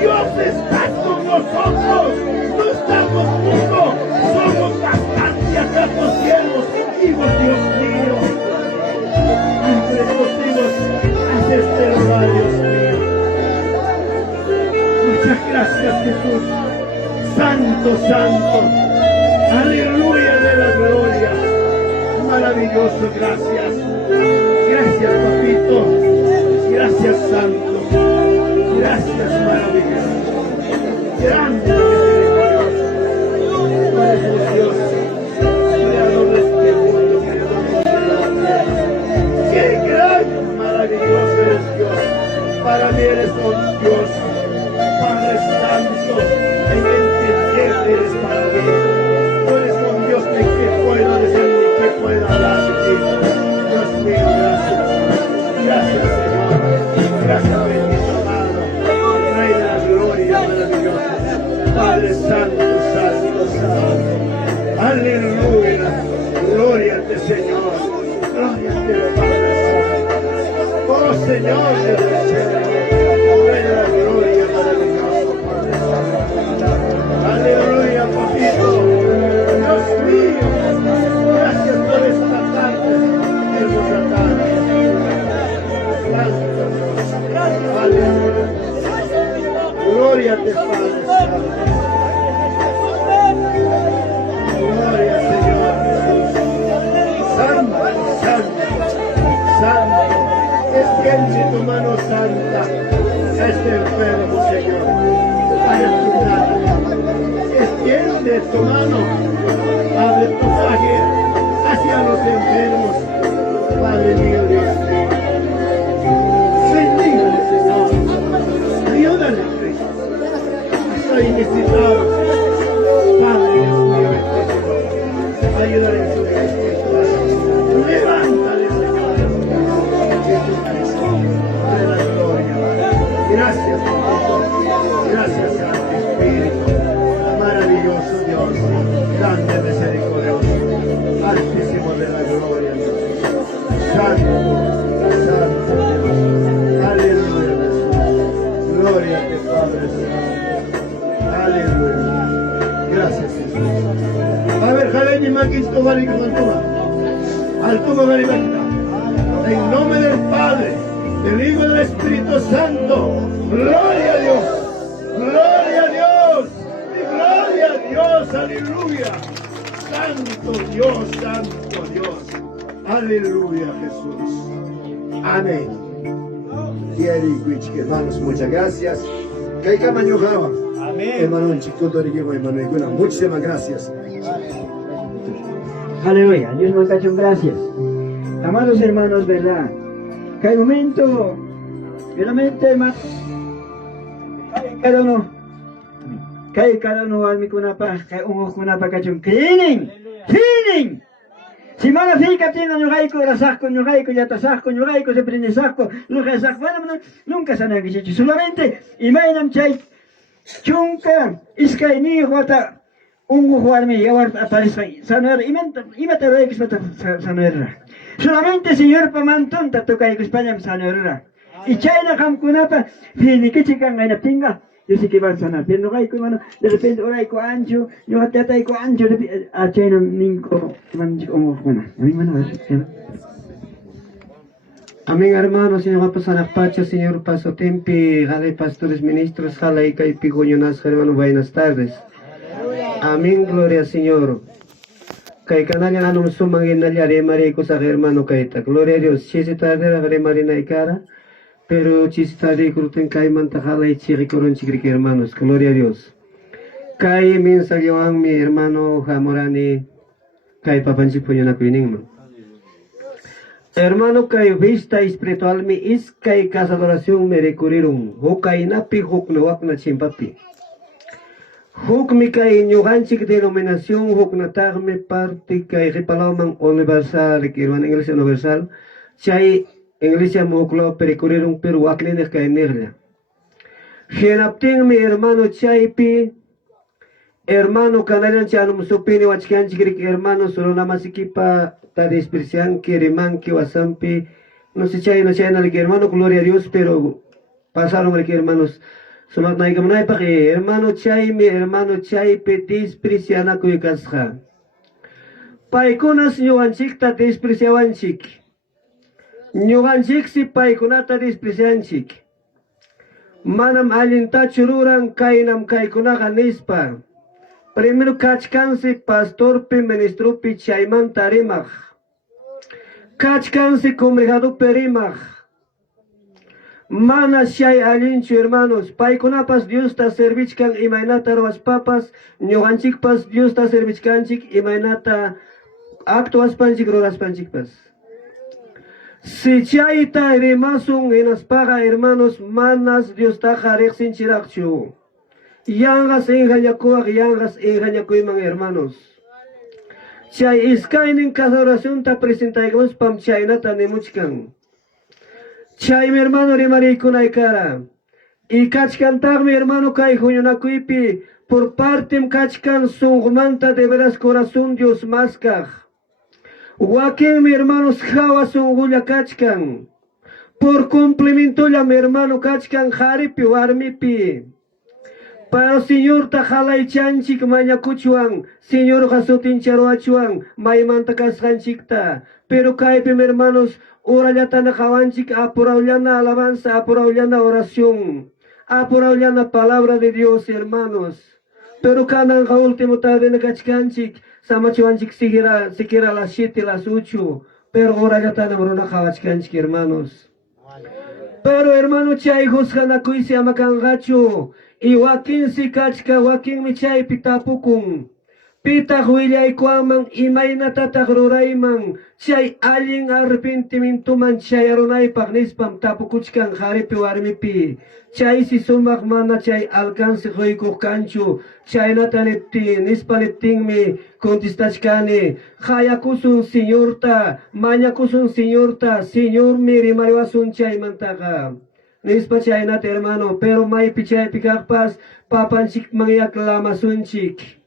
Dios está con nosotros, no estamos juntos, somos bastante acá tus siervos, hijos, Dios mío. Entre tus hijos, haz este lugar, Dios mío. Muchas gracias, Jesús. Santo, santo. Aleluya de la gloria. Maravilloso, gracias. Gracias, Papito. Gracias, Santo. Gracias, maravilloso. Grande misericordioso. Tú eres Dios. Creador de este mundo, creador de la tierra. Qué gran, maravilloso eres Dios. Para mí eres un Dios. Padre Santo, en entender eres para mí. Tú eres un Dios de que puedo decir, de que puedo hablar de ti. Dios mío, gracias. Gracias, Señor. Gracias, bendito amado. Rey de la gloria maravillosa. Padre Santo, Santo, Santo. Aleluya. Gloria a ti, Señor. Gloria a ti, Padre Santo. Oh, Señor del cielo. Rey de la gloria maravilloso, Padre Santo. Aleluya, Papito. Dios mío. Gracias por esta tarde. Hermosa tarde. Santo Dios. Aleluya. Gloria a ti, Padre Santo. Gloria, Señor Jesús. Santo, santo, santo. Extiende tu mano santa a este enfermo, Señor, para tu nada. Extiende tu mano, abre tu traje hacia los enfermos, Padre mío, Dios mío. Bendígale, Señor. Ayúdale, Cristo. Estoy necesitado. Padre Dios mío, ayúdale en su vida espiritual. Levántale, Señor. Jesucristo, de la gloria. Gracias, Papito. Gracias, Santo Espíritu. Maravilloso Dios. Grande misericordioso. Altísimo de la gloria, Dios. Santo, santo Dios. Aleluya, Jesús. Gloria a ti, Padre Santo. Aleluya. Gracias, Jesús. A ver, Jaleni Maquisto Garico Santuma. Altuma Garibanta. En nombre del Padre, del Hijo y del Espíritu Santo. Gloria a Dios. Gloria a Dios. Y gloria a Dios. Aleluya. Santo Dios, Santo Dios. Aleluya, Jesús. Amén. Hermanos, muchas gracias. Amén. Hermano Chico Toriquemo, hermano Iguana, muchísimas gracias. Aleluya, Dios nos ha hecho gracias. Amados hermanos, ¿verdad? Que hay momento, realmente, hermano, cada uno al mi kunapa, que un kunapa cachón, ¡Kinin! Si mana fica tiene ñuqayku rasaqku ñuqayku yatasaqku ñuqayku seprinizaqku luqasaqku nunca sanankichichu solamente imaynam chay chunka iskay nihuata ungu warmi yawar aparezca sanar imata raykispata sanarra solamente señor pamantonta tukaykuspallam sanarra y chayna qamkunapa finikichikan aynaptinqa yo sé que van a sanar, pero no hay como de repente ahora hay ancho, yo hasta hay ancho, a chayna ninko bueno, a mí bueno, Amén, hermanos, señor Pasanak Pacha, señor Paso Tempi, jale pastores, ministros, jala y caipigoñonas, hermano, buenas tardes. Amén, gloria al Señor. Kay kananya anong sumangin na liare marikos sa hermano kaita. Gloria a Dios. Chisi tarde la marina y cara. Pero chisi tarde kuruten kay mantajala y chirikoron chikrik hermanos. Gloria a Dios. Kay mensagewang mi hermano Jamorani kay papanchipuño na kuiningman. Hermano kay vista espiritual mi is kay casa adoración me recurrieron. Hukay napi huk nawak na chimpapi. Huk mi kay ñuganchik denominación huk natagme parte kay repalawman universal kirwan Iglesia Universal. Chay Iglesia muklo recurrieron pero waklinek kay nirla. Hinapting mi hermano chaypi hermano kanalan chanum supini wachkanchik hermano solo namasikipa ta desprecian que remanque wasampi no sé chayna hermano gloria a Dios pero pasaron el que hermanos sumak na ikamnay pa que hermano chay pe despreciana kuikasha paikunas ñuganchik ta despreciawanchik ñuganchik si paikunata desprecianchik manam alinta chururan kainam kaikunaga nispa primero kachkansi pastor pi ministro pi chayman tarimaj. Kachkansi congregado perimaj. Mana shay alinchu hermanos. Paikunapas Dios ta servichkan imaynata roas papas. Ñuganchikpas Dios ta servichkanchik imaynata actuas panchik roras panchikpas. Si chayta rimasun enaspaga hermanos manas Dios ta jarexin chirakchu. Yangas engañakuiman hermanos. Chay iskainin casa oración ta presentaigos pam chaynata nemuchkan. Chay mi hermano rimarikuna cara. Y kachkantar mi hermano kay huñunakuipi por partem kachkan sungmanta de veras corazón Dios maskaj. Wakin mi hermanos jawa sungulla kachkan. Por complemento ya mi hermano kachkan jaripi warmipi. Para Señor tajala y chanchik mañakuchuan, Señor jasutin charuachuan, maimanta kasganchikta. Pero kaipe hermanos, ora ya tan javanchik, apurauliana alabanza, apurauliana oración, apurauliana palabra de Dios, hermanos. Pero kanan ja último tarde negachkanchik, samachuanchik siquiera las 7, las 8, pero ora ya tan morona javachkanchik, hermanos. Pero hermano chay juzganakuisi amakangacho. Y wakin si kachka wakin mi chay pitapukun. Pita huillay kuaman imayna tatagrurayman. Chay alin arrepentimiento man chay arunaypag nispam tapukuchkan jaripi warmipi. Chay si sumak mana chay alcance hoyko kanchu. Chay natanipti nispanipting mi contestachkani. Hayakusun señorta. Mañakusun señorta. Señor mi rimariwasun chay mantaga. Nispa chaynat hermano, pero may pichay pikakpas, papanchik mangyak lamasunchik.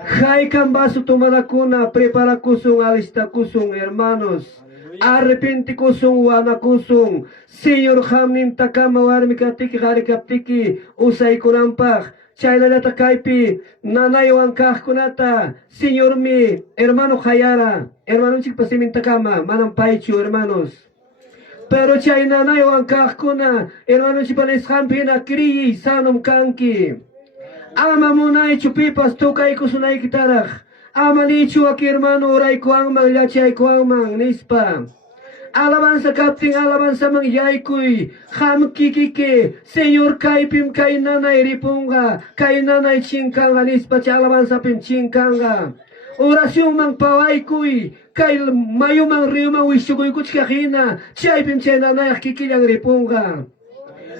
Hay cambaso tumanakuna, prepara kusung, alista kusung, hermanos. Arrepenti kusung, wana kusung. Señor hamnin takama warmikatiki, harikaptiki, usay kunampach. Chaynalata kaipi, nanayawan kahkunata. Señor mi, hermano hayara, hermano chik pasimin takama, manam paichu, hermanos. Pero chayna na yung kahkuna, hermano chipanes hampina kriyi sanum kanki. Ama munay chupipas tukay kusunay kitarach. Ama nichu aki hermano oray kuangmang lachay kuangmang nispa. Alabanza kapting alabanza mang yaykuy. Ham kikike, Señor kaipim kay nanay ripunga, kay nanay chingkanga nispa chay alabanza pim chingkanga. Orasyon mang pawaykuy, kay mayumang riyumang wisukoy kuchkakina, chay pim chay nanay kikilang ripunga.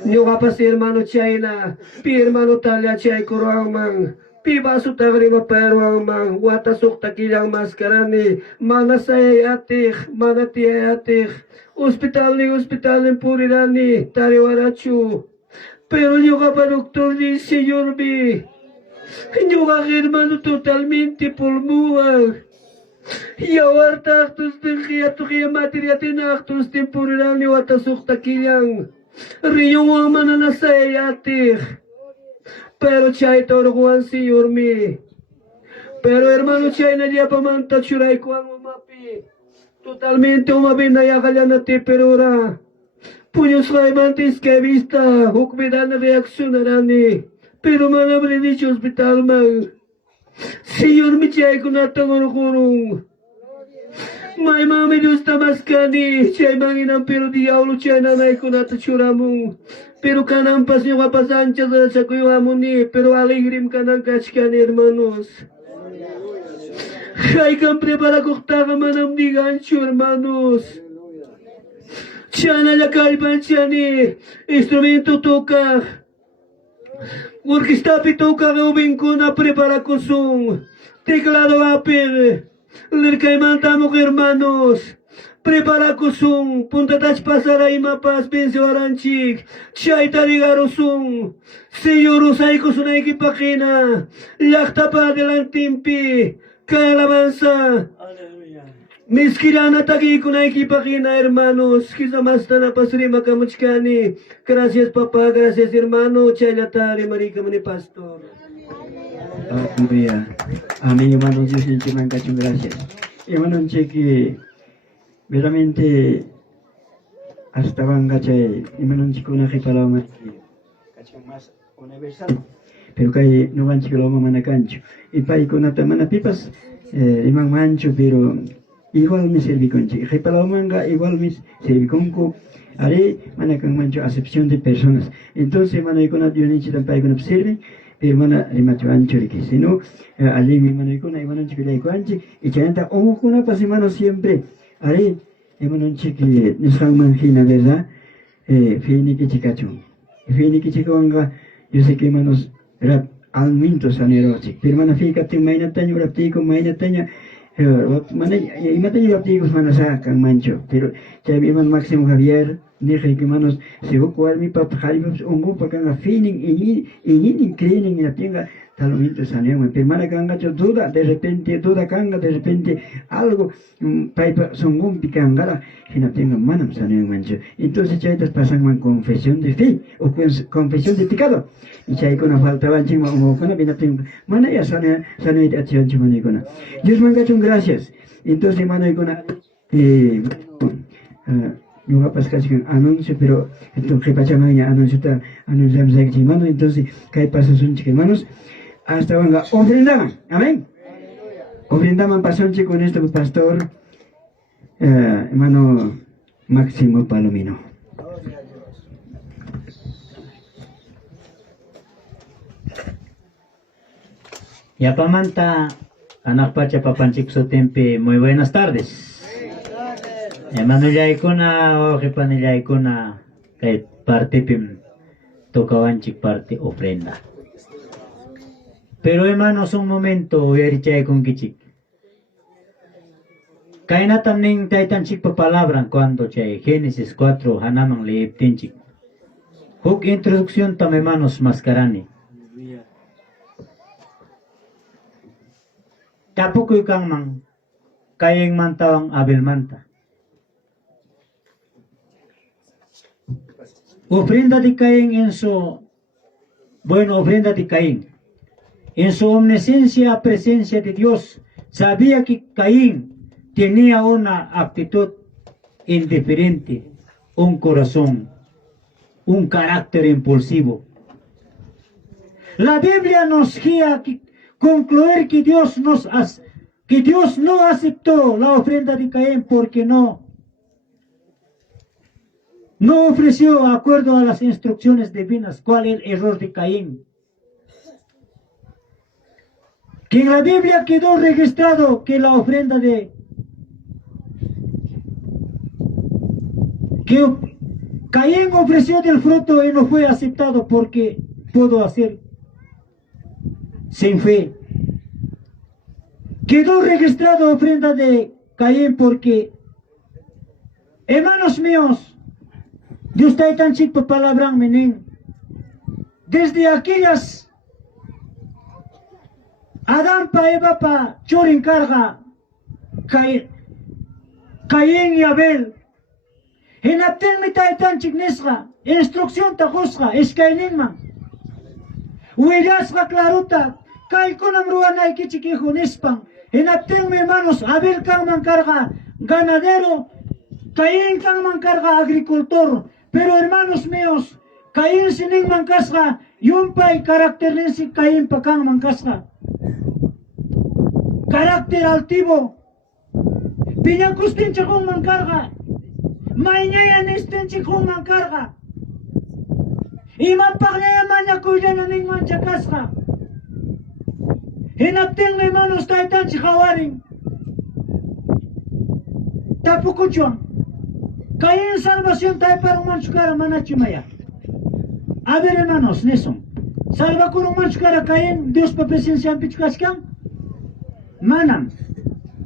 Niyo kapas hermano chay na, pi hermano talya chay kurawang mang, Pibaso tagrima pero mang watasok takilang maskarani manasay atik manati atik hospital ni purirani tariwarachu pero yo ka doktor ni señor B yo ka hermano totalmente pulmuan yawar taktos din kaya to kaya materia tinaktos din purirani watasok takilang riyong mananasay atik pero chay toro kuan señor mi pero hermano chay na dia pamanta churay kuan umapi totalmente umapi na yakala na ti pero ora puños raimantes que vista hukmedan reaccionarani pero manabre dicho hospital man señor mi chay kunatang kurung may mami gusta maskani chay manginang pero diablo chay nanay kunata churamong pero kanampas yung kapasancha sa kuyuhamon pero alegrim ka ng kachkan hermanos. Kay kang prepara kukta ka manamdigancho hermanos. Siya nalakalpan siya ni instrumento toka. Orkesta pitoka ka ubing ko na prepara kusong. Teklado apir. Lirkay mantamo ka hermanos. Prepara kusung, punta tach pasara imapas benzo aranchik, chay tarigarusung, señor usay kusunay kipakina, lakta pa adelantimpi, kalabanza. Miskirana tagi kunay kipakina hermanos, kisamasta na pasrima kamuchkani. Gracias papa, gracias hermano, chay latari marika mani pastor. Aleluya. Amén, hermanos, Dios en Chimancacho, gracias. Hermanos, cheque. Veramente hasta banga chay imanon chikuna hipaloma kachon más universal pero kay no van chikoloma manakancho y pai kuna tamana pipas imang mancho pero igual me serví con chi hipaloma igual me serví con ko are manakan mancho acepción de personas entonces manay kuna dionichi tampai kuna observe pero mana rimacho ancho que si no ali mi manay kuna imanon chikolay ko anchi y chayanta omo kuna pasimano siempre Ari, hermano chiqui, nisang manjina, ¿verdad? Fini que chicachón. Fini que chiconga, yo sé que hermanos, rap, alminto sanero, chic. Pero mana fika te maina taño, raptico, maina taña, mana, y mataño rapticos manasa, can mancho. Pero, ya mi hermano Máximo Javier, dije que hermanos, se va a cual mi papá, Jalibos, un grupo que haga feeling, y creen en la tienda, talomito saneo, pero mana canga duda, de repente duda canga, de repente algo, paipa son un picangara, que no tengan manam saneo mancho. Entonces chaitas pasan man confesión de fe, o confesión de pecado. Y chay con falta banchima, o con la pena tengo, mana ya saneo de acción chimano icona. Dios mangacho gracias. Entonces hermano icona, no va a pasar anuncio, pero entonces que pachamaya anuncio ta anunciamos aquí hermano, entonces cae pasos un chique hermanos. Hasta venga, ofrendaban, amén. Ofrendaban pasonche con esto, pastor, hermano Máximo Palomino. Yapamanta, anak pacha papanchik sotempe, muy buenas tardes. Hermano yaikuna, o jepan yaikuna, kay parte pim, tokawanchik parte ofrenda. Pero hermanos, un momento, voy a decir con kichik. Kaina tamning taitanchik pa palabra cuando chay Génesis 4 hanaman leiptinchik. Huk introducción tam hermanos mascarani. Tapukoy kang mang kayeng mantawang Abel manta. Ofrenda de Caín en su ofrenda de Caín. En su omnisciencia, presencia de Dios, sabía que Caín tenía una actitud indiferente, un corazón, un carácter impulsivo. La Biblia nos guía a concluir que Dios no aceptó la ofrenda de Caín porque no ofreció acuerdo a las instrucciones divinas. ¿Cuál es el error de Caín? Que en la Biblia quedó registrado que la ofrenda que Caín ofreció del fruto y no fue aceptado porque pudo hacer sin fe. Quedó registrado ofrenda de Caín porque, hermanos míos, Dios está tan chico palabra menen. Desde aquellas Adán pa Eva pa chorin carga Caín y Abel. En apten mitad tan chignesga, instrucción ta josga, es Caín man. Huellasga claruta, Caín con amruana y kichiquijo nespan. En apten hermanos, Abel can man carga ganadero, Caín can man carga agricultor. Pero hermanos míos, Caín sin man casga, y un pay carácter nensi Caín pa can man casga. Carácter altivo. Piña custincha con man carga. Mañana nestincha con man carga. Y man pagnea maña cuidana ning man chacasga. En apten hermanos taitan chihawarin. Tapukuchuan. Caín salvación tai para un manchukara manachimaya. A ver hermanos, Neson. Salva con un manchukara Caín, Dios pa presencia en pichukaskan. Manam.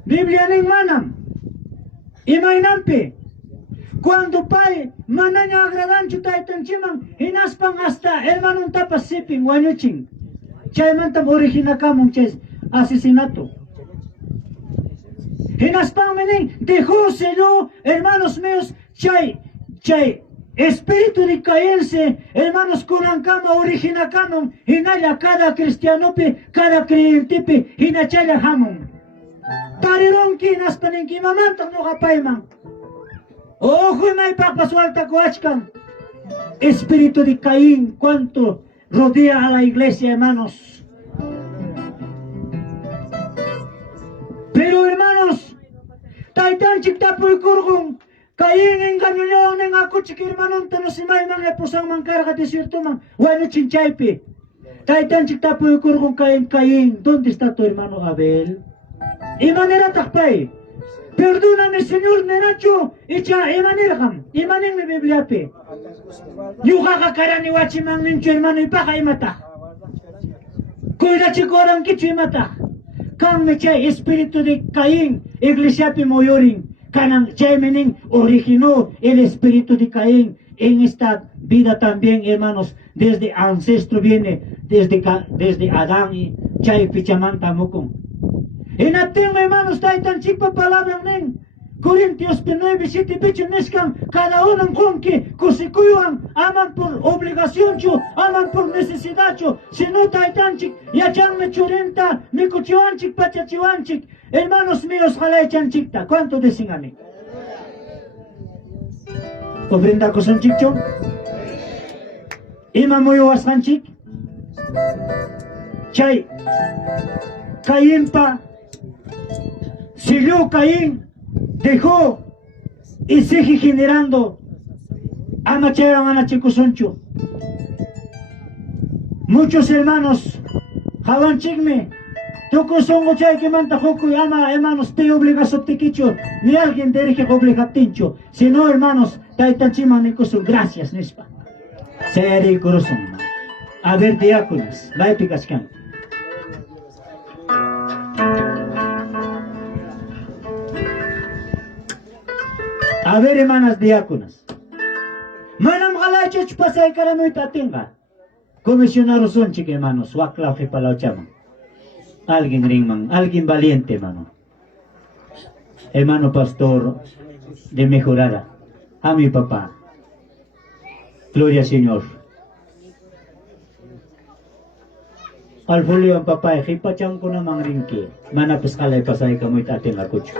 Biblia ning manam. Y mainampe. Cuando pai mananya agradanchu taitan chiman, hinaspan hasta hermano tapas sipin wanyuchin. Chay mantam originakamun chay asesinato. Hinaspan menin dejó selló, hermanos míos, chay espíritu de caerse, hermanos kunankama originakamun, hinaya cada cristianope, cada creyentepe, hinachaya hamon. Tariron hinaspan en kimamantam no kapayman. Ojo y may papasualta coachcan. Espíritu de Caín, cuánto rodea a la iglesia, hermanos. Pero hermanos, taitan chiktapo y kurgun, Caín engañó en akuchik hermanon te no se man eposang man carga de cierto man, bueno chinchaipe. Taitan chiktapo y kurgun Caín, ¿dónde está tu hermano Abel? Y manera takpay. Perdóname, Señor, Nenacho, echa emanirgam, emanin mi Bibliape. Yugaga karani wachiman nincho hermano y paga y mata. Cuida chikoran kichu y mata. Kam me chay espíritu de Caín, iglesiape moyorin, kanan chay menin originó el espíritu de Caín en esta vida también, hermanos, desde ancestro viene, desde Adán y chay pichamanta mukun. En aten, hermanos, taitan chipa palabra nen. Corintios 9, 7, pecho nescan, cada uno con que cosecuyuan, aman por obligación, aman por necesidad, si no taitan chic, yachan me chorenta, me cuchuanchic, pachachuanchic, hermanos míos, jalechan chicta, ¿cuánto dicen a mí? ¿Ofrenda cosan chicho? Ima muy oasan chic? Chay, Caín siguió Caín, dejó y sigue generando amacheran anachicusoncho. Muchos hermanos, jaban chigme, toko songo chay que manta joco y ama hermanos te obliga sotequicho, ni alguien te dirige obliga tincho, sino hermanos, taitan chiman y coso, gracias nespa. Seri corazón. A ver diáconos, la epicascan. A ver, hermanas diáconas. Manam galacho chupasay karamoy tatinga. Comisionaros son chique, hermanos. Wakla que pala chama. Alguien ringman, alguien valiente, hermano. Hermano pastor de Mejorada. A mi papá. Gloria al Señor. Al folio ang papá, hipachang ko namang ringki. Manapis kalay pasay kamoy tatinga kucho.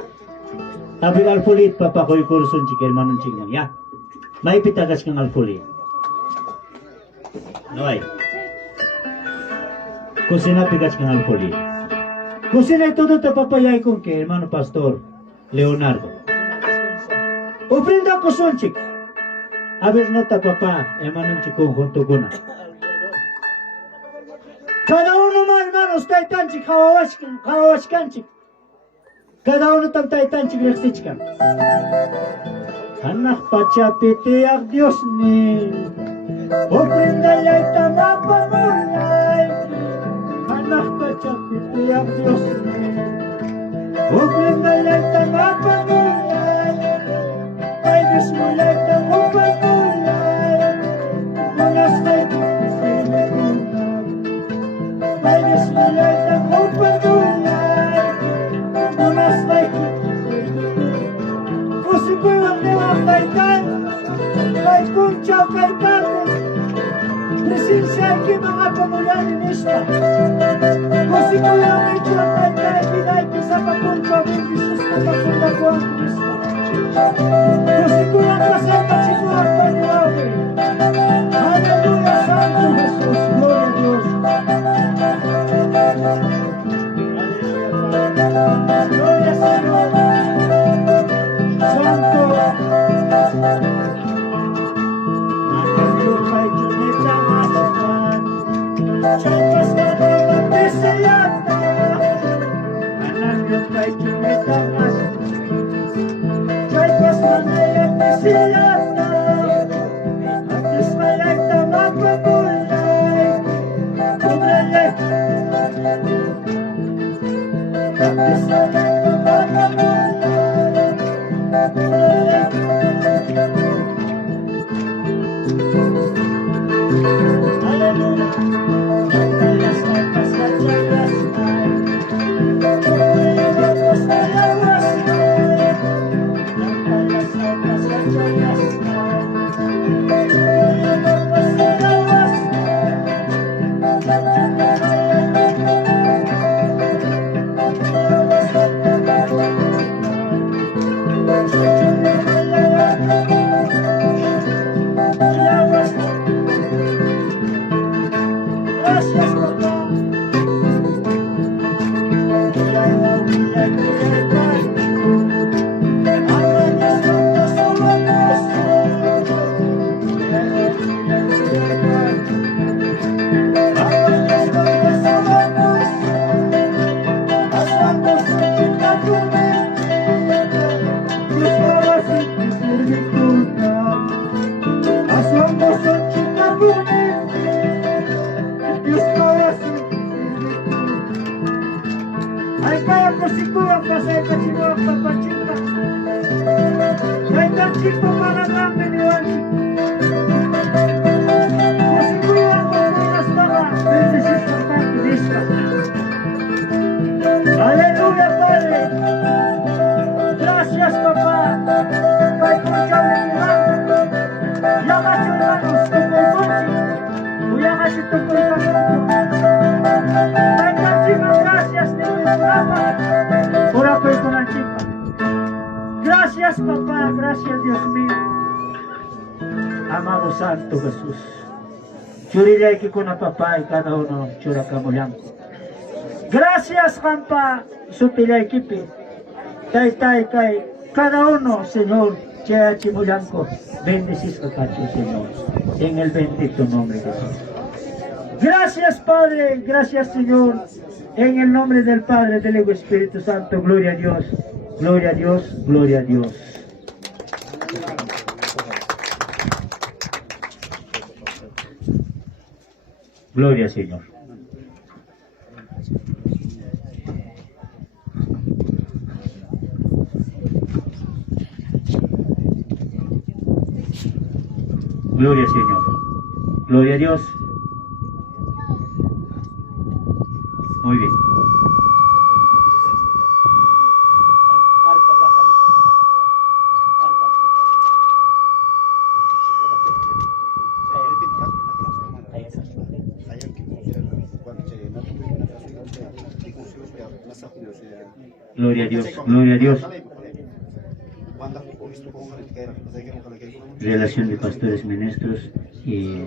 Abi alfolit papa koy kursun chik hermano chikman ya. May pitagas kang alfolit. Noy. Kusina pigas kang alfolit. Kusina todo te papayay con que hermano pastor Leonardo. Ofrenda ko son chik. Abi nota papá hermano chikong junto kuna. Cada uno más hermanos taitan chik hawawashkan chik. Cada uno taitan chigrexichkan. Anak pachapitiak Dios ni. Ofrenda yay tamapamulay. Anak tiang Diyos Uplingay tamapagulay Ay dismulay tamupagulay Munas kay Pilipinas Ay dismulay tamupagulay Munas kay Pilipinas Kusikulang niwang kay kan Kay kunchaw kay kate Presencia que mga pamulan ni Isla Kusikulang ay tiyang kay kay Pinay sa papunta ng Jesus na papunta ko ang Kristo. Kusikulang kasay pagsikulang panilawi. Hallelujah, Santo Jesus. Gloria a Dios. Gloria Señor. Santo. Nagkaroon kay Junita Masukan. Champas ka na magdesayat. Yung kay Junita Masukan. Champas ka na magdesayat. At ismalay tamang pagulay. Kumlalay. At ismalay tamang pagulay. Kumlalay. Hallelujah. Las altas, las altas, gracias, papá. Ay kaya ko siguro kasi kasinuha papachita. Ay kachito para kami niwani. Ko siguro ako pinas baka. This is the time to this time. Hallelujah, Padre. Gracias, Papa. Kay Puchaw na nilang. Yakas yung manos, tukul konsi. Uyakas yung tukul konsi. Gracias, gracias, papá, gracias, Dios mío. Amado Santo Jesús. Churilay que con papá y cada uno chura camulanco. Gracias, Pampa, supilay kipi. Tay, cada uno, Señor, chea chimulanco. Bendecis cacacho, Señor, en el bendito nombre de Jesús. Gracias, Padre, gracias, Señor. En el nombre del Padre, del Hijo y Espíritu Santo, gloria a Dios, gloria a Dios, gloria a Dios. Gloria, Señor. Gloria, Señor. Gloria a Dios. Muy bien. Gloria a Dios, gloria a Dios. Relación de pastores ministros y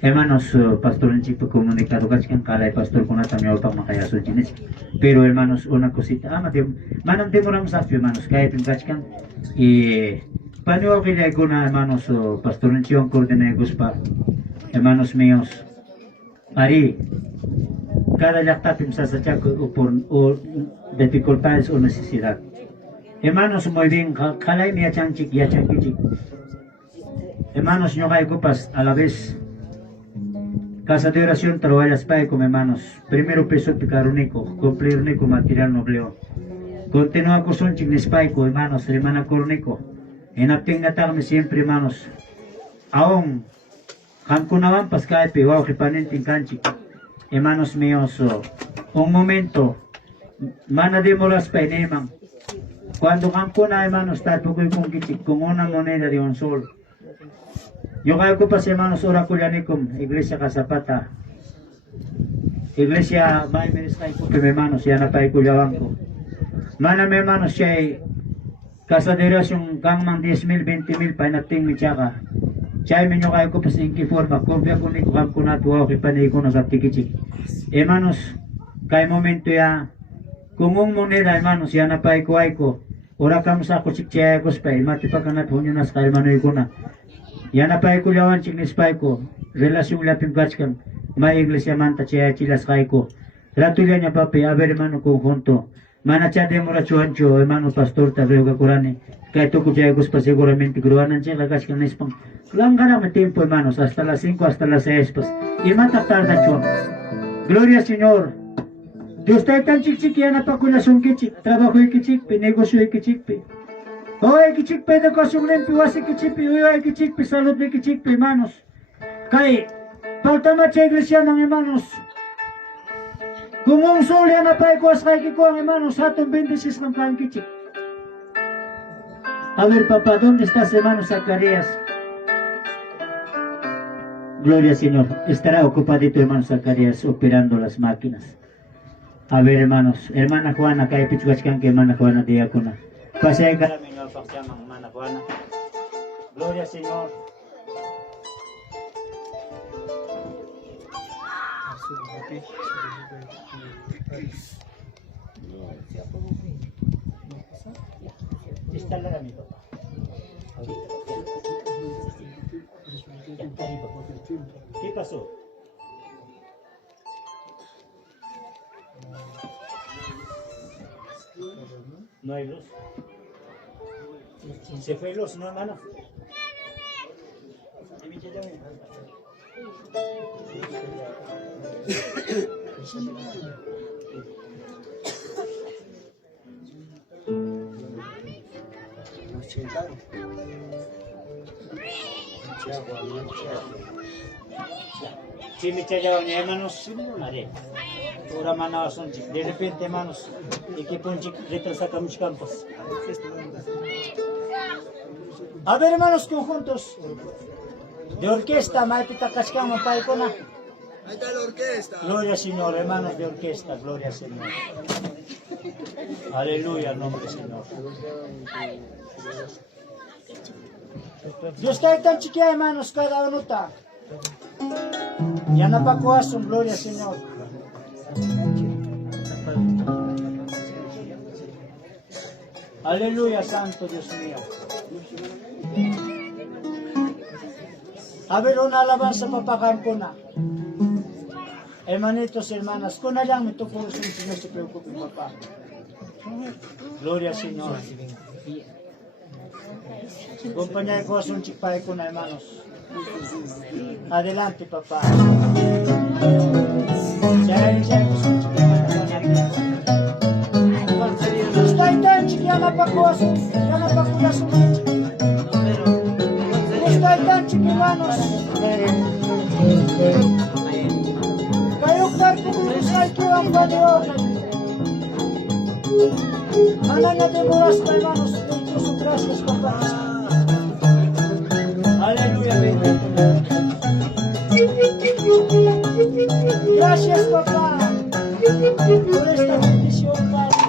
hermanos, pastor en chico comunicado kachkan kalay pastor kuna tamyo pag makayaso jinis. Pero hermanos, una cosita, manam demoram safyo hermanos, kaya kachkan y panuo kilay kuna hermanos, pastor en chico coordinegos pa hermanos míos, ari cada lactapim sa sacha o dificultades o necesidad. Hermanos, muy bien, kalay mi yachang kichik. Hermanos, yo hay copas a la vez. Casa de oración trabajas para con hermanos. Primero peso picar único, cumplir único material nobleo. Continúa con son chignes paico, hermanos, hermana cornico. En acting siempre, hermanos. Aún, Hankunawan pascay piwao que panentin canchi. Hermanos míos, un momento, mana de moras paineman. Cuando Hankuna, hermanos, tato con una moneda de un sol. Yo kayo ko pa hermanos oraculanikum, Iglesia Casapata. Iglesia May Meresay ko hermanos, yan na tayo kuyawan ko. Mana hermanos siya Casa de Oración gangmang 10,000, 20,000 pa nating mi tsaka. Siya minyo kayo ko pa sa forma, kopya ko ni kukam ko na tuwa ko panay ko na sa tikichik. Hermanos, kay momento ya, kung ang moneda hermanos, yan na tayo ko. Ora kam sa ko sikya ko spay, matipakan na tunyo na sa kalmanoy ko na. Yana pa ko lawan chignis pa ko relasyon lapim gachkan may iglesia manta chia chilas kai ko ratulia nya papi a ver hermano conjunto mana cha de mora chuancho hermano pastor ta veo kurani kay to ko jay guspa seguramente gruanan chia gachkan nespang lang gana me tiempo hermanos hasta las 5 hasta las 6 pues y mata tarda chon gloria al señor Dios está tan chiqui yana pa ko son kichik trabajo kichik negocio kichik Oye, kichikpe educación limpi, wasi kichikpe, oye, kichikpe, salud de kichikpe, hermanos. Kay, falta macha iglesia ng hermanos. Kung ang sol yan na pa ikuas kay kikuang hermanos, atong 26 ng kan kichik. A ver, papá, ¿dónde estás, hermano Zacarías? Gloria al Señor. Estará ocupadito, hermano Zacarías, operando las máquinas. A ver, hermanos, hermana Juana, kay pichuachkan que hermana Juana diácona. Pasay ka namin ng pagsamang mana Juana. Gloria al Señor. Instalar a mi papá. ¿Qué pasó? No hay luz. Se fue luz, ¿no, hermano? Si me echaban hermanos, haré. Ahora manaba son chicos. De repente, hermanos, equipo un chico retrasa muchos campos. A ver, hermanos, conjuntos. De orquesta, maipita cascama, paicona. Ahí está la orquesta. Gloria al Señor, hermanos de orquesta, gloria al Señor. Aleluya, nombre del Señor. Dios está tan chiquita, hermanos, cada uno está. Ya no pa' corazón, gloria al Señor. Aleluya, santo Dios mío. A ver, una alabanza para Campona. Hermanitos, hermanas, con allá me tocó corazón, si no se preocupe, papá. Gloria al Señor. Compañía de corazón, chipay con hermanos. Adelante, papá. Está tan chiquiana para corazón, chiquiana para corazón. Está tan chiquianos. Kayo karto ko sa ito ang banyo. Ana na demoras pa hermanos, sus gracias papá. Aleluya, bendito. Gracias papá por esta bendición, Padre.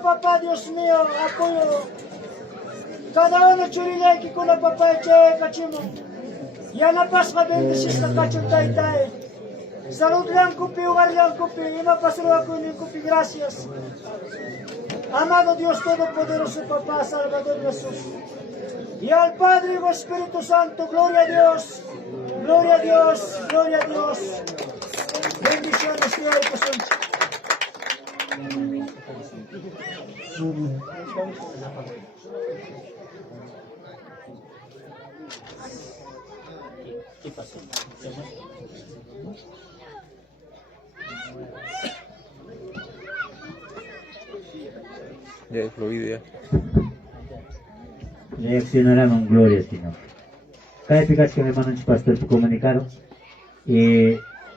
papá, Dios mío, apoyo. Cada uno churilla que con la papá eche cachimo. Ya na pasca bendicis na kachong tay-tay. Salud lang kupi, hogar lang kupi, ima pasuro ako ni kupi, gracias. Amado Dios Todopoderoso, Papá, Salvador Jesús. Y al Padre y al Espíritu Santo, gloria a Dios, gloria a Dios, gloria a Dios. Bendiciones que hay, pues. ¿Qué pasó? Ya es fluido ya. Reaccionarán con gloria, Señor. Cada vez que mi hermano pastor te comunicaron,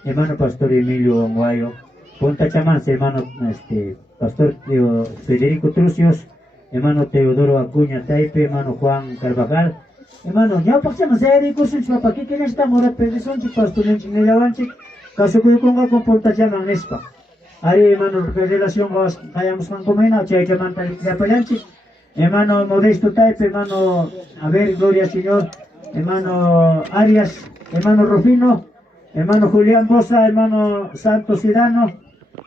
hermano pastor Emilio Onguayo, Punta Chamans, hermano pastor Federico Trucios, hermano Teodoro Acuña Taipe, hermano Juan Carvajal, hermano, ya pasamos a ir con su papá, que quieren estar ahora, pero son pastor en Chinelawanchik, caso que yo ponga con Punta Chamans Nespa. Ari, hermano, relación vayamos con comina, chay que manta de apoyanchi, hermano Modesto Taipe, hermano, a ver, gloria al Señor, hermano Arias, hermano Rufino, hermano Julián Bosa, hermano Santos Sidano,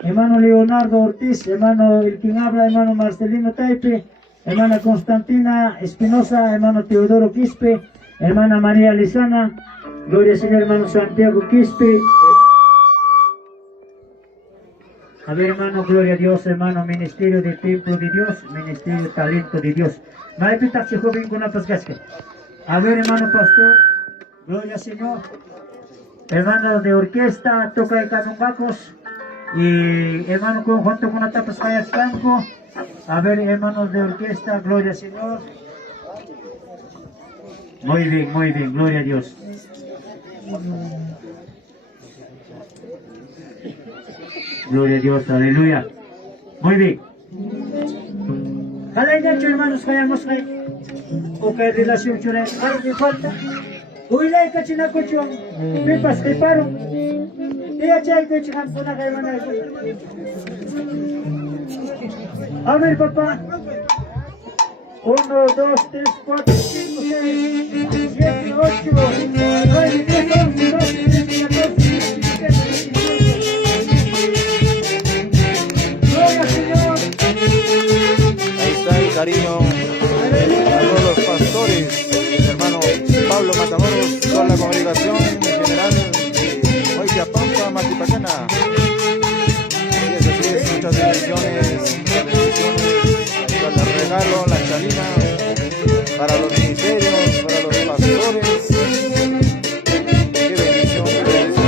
hermano Leonardo Ortiz, hermano El quien habla, hermano Marcelino Taipe, hermana Constantina Espinosa, hermano Teodoro Quispe, hermana María Lizana, gloria al Señor, hermano Santiago Quispe. A ver, hermano, gloria a Dios, hermano, ministerio de templo de Dios, ministerio de talento de Dios. No hay pitache joven con la pascasca. A ver, hermano pastor, gloria al Señor. Hermano de orquesta, toca de canungacos. Y hermano junto con la tapas callas campo. A ver, hermanos de orquesta, gloria al Señor. Muy bien, gloria a Dios. Gloria a Dios, aleluya. Muy bien. Cada hecho, hermanos, callamos ahí. O que relación chura, algo que falta. Uy, la cachina cochón. Pipas que paro. Y achay que chican con la caimana. A ver, papá. 1, 2, 3, 4, 5, 6, 7, 8, 9, 10, 11, 12, 13, 14, 15, 16. Ahí está el cariño a todos los pastores, el hermano Pablo Matamoros, toda la congregación general de Huayapampa, Matipacana. Así es, muchas bendiciones, para el regalo, la chalina, para los ministerios, para los pastores. Qué bendición, qué bendición.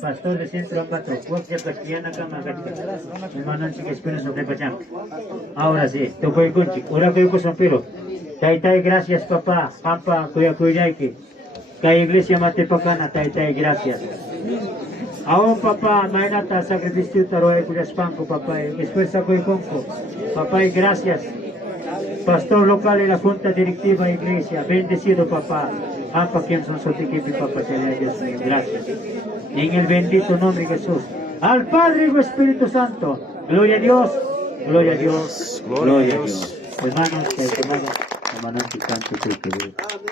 pastor de Centro Ambato, Cuauhtémoc Castellana Cama Gatica, hermano chica espera sobre Pachán. Ahora sí, toco el conchi, ora que yo son pelo. Tai, gracias papá, pampa, cuyaiki. Kay iglesia Matipacana, tai, gracias. Aún papá, mainata sacrificio taroe cuyas panco, papá, esfuerza conco. Papá, gracias. Pastor local y la junta directiva iglesia, bendecido papá. Pampa quien son sotiquipi, papá, se le Dios mío, gracias. En el bendito nombre de Jesús. Al Padre y Espíritu Santo. Gloria a Dios, gloria a Dios, gloria a Dios. Hermanos,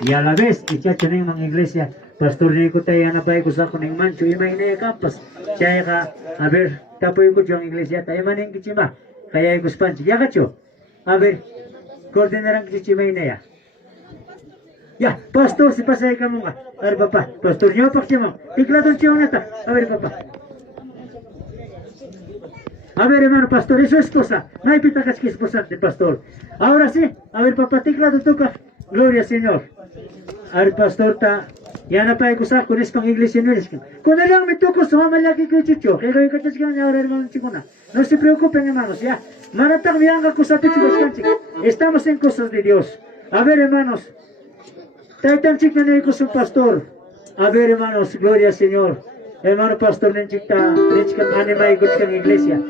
y a la vez, y ya tenemos una iglesia, pastor Nico Tayana Pai Kusako en Mancho, y Maine Campas, Chayga, a ver, Tapo y Kuchon iglesia, Tayman en Kichima, Kaya Kuspanchi, Yagacho, a ver, coordinarán Kichimainea. Ya, pastor, si pasa de Camunga, a ver, papá, pastor, yo Pachimón, y Cladon Chioneta, a ver, papá. A ver, hermano pastor, eso es cosa. No hay pitacas que esposarte, pastor. Ahora sí, a ver, papá, te claro toca. Gloria al Señor. A ver, pastor, ya no puede acusar con esto en iglesia no es que. Cuando ya me toco, su mamá ya que chicho. Que lo que te ahora, hermano chicona. No se preocupen, hermanos, ya. Maratán, me han acusado, chicos, estamos en cosas de Dios. A ver, hermanos. Taitan chica con su pastor. A ver, hermanos, gloria al Señor. Hermano pastor nenchita anima y en iglesia.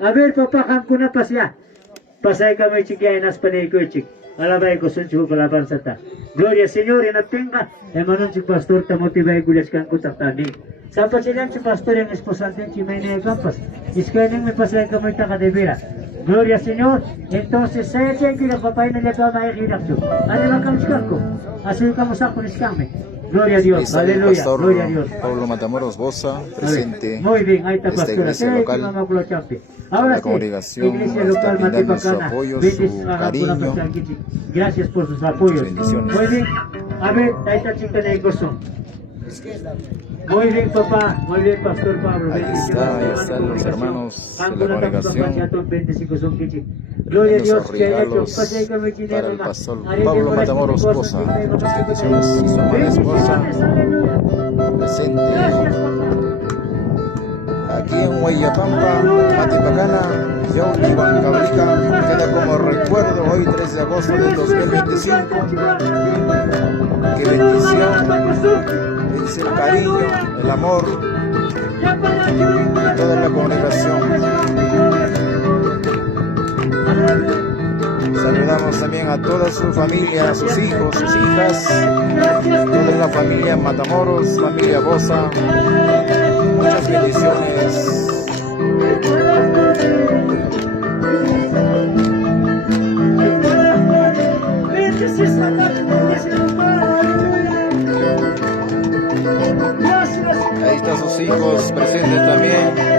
A ver papá hamkuna pasya. Pasay kami chikia en aspanay ko chik. Alabay ko sun chuko laban sata. Gloria Señor en atenga. Hermano chik pastor ta motivay gulas kan kutak tani. Sa pachilan chik pastor en esposante chimay na kampas. Iskainin me pasay kami taka de vera. Gloria Señor. Entonces saya siya kila papay na liya may kirakso. Anima kam chikako. Así como saco iskame. Gloria a Dios, aleluya, gloria a Dios. Pablo Matamoros Bosa, presente. Muy bien, ahí está esta pastora. iglesia local, ahora la sí, congregación iglesia está local brindando su Matipacana. apoyo, su cariño. Gracias por sus apoyos. Bendiciones. Muy bien, a ver, ahí está chica de gozo. Muy bien, papá, muy bien, pastor Pablo. Ahí están los hermanos de la congregación. Gloria a Dios, Esos que haya hecho regalos para el pastor Pablo Matamoros Bosa. Muchas bendiciones. Su amada esposa, presente. Aquí en Huayapampa, Matipacana, Yauli, Huancavelica, queda como recuerdo hoy 3 de agosto del 2025. Qué bendición. Es el cariño, el amor de toda la congregación. Saludamos también a toda su familia, a sus hijos, sus hijas, toda la familia Matamoros, familia Bosa. Muchas bendiciones. Ahí están sus hijos presentes también.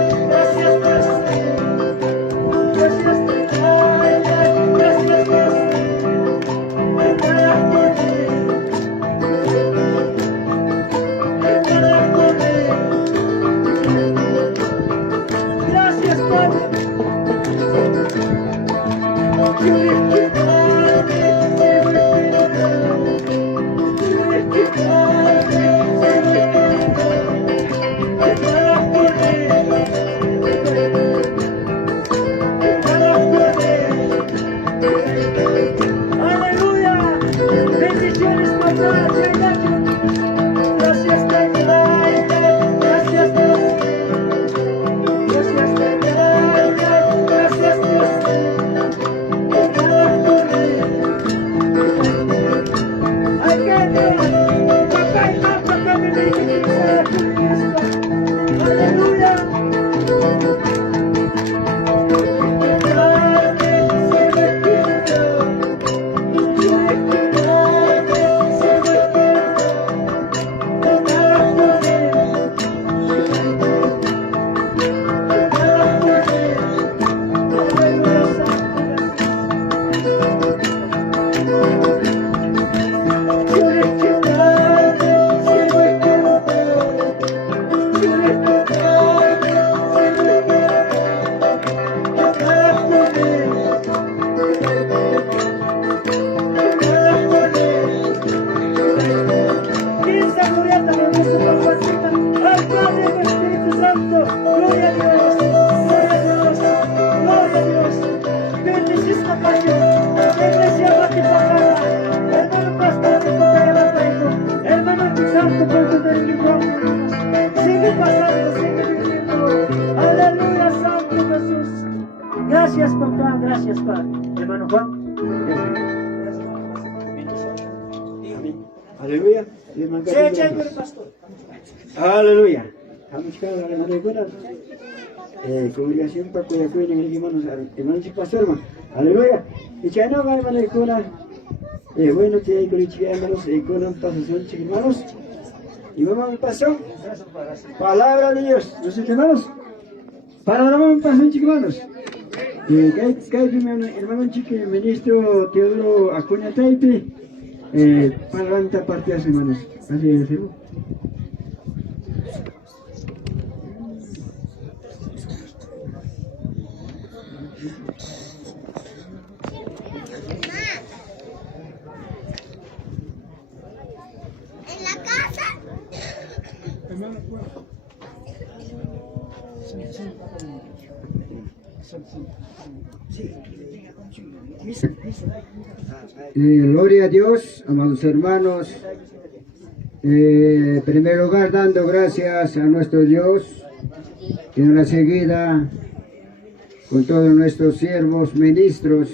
Padre, sigue viviendo. Aleluya, Santo Jesús. Gracias, papá, gracias, Padre. Hermano Juan. Aleluya. Pastor. Aleluya. Vamos a la hermana de congregación para que cuiden hermanos, hermanos y pastor, hermano. Aleluya. Y ya no va, hermano de cuna. Bueno, te hay que ir, hermanos, y con un paso, hermanos. Y vamos a pasar. Palabra de Dios, los hermanos. Palabra de un paso, hermanos. Hermano chico, ministro Teodoro Acuña Taipe. Palabra de parte, hermanos. Así es, hermano. Gloria a Dios, amados hermanos. En primer lugar, dando gracias a nuestro Dios, y en la seguida con todos nuestros siervos, ministros,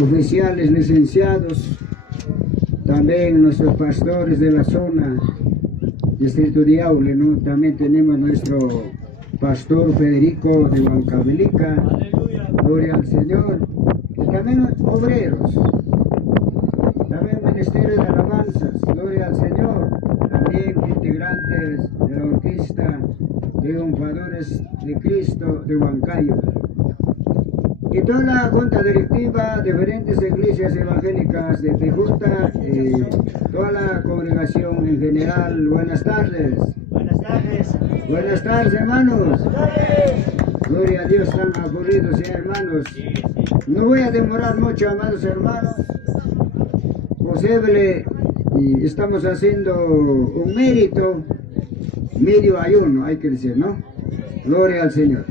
oficiales, licenciados, también nuestros pastores de la zona, distrito de Yauli, ¿no? También tenemos nuestro pastor Federico de Huancavelica, gloria al Señor, y también obreros, también ministerio de alabanzas, gloria al Señor, también integrantes de la orquesta Triunfadores de Cristo de Huancayo, y toda la junta directiva de diferentes iglesias evangélicas de Pejuta, toda la congregación en general. Buenas tardes. Buenas tardes. Buenas tardes, hermanos. Gloria a Dios, están aburridos ya, hermanos. No voy a demorar mucho, amados hermanos. Posible, y estamos haciendo un mérito, medio ayuno, hay que decir, ¿no? Gloria al Señor.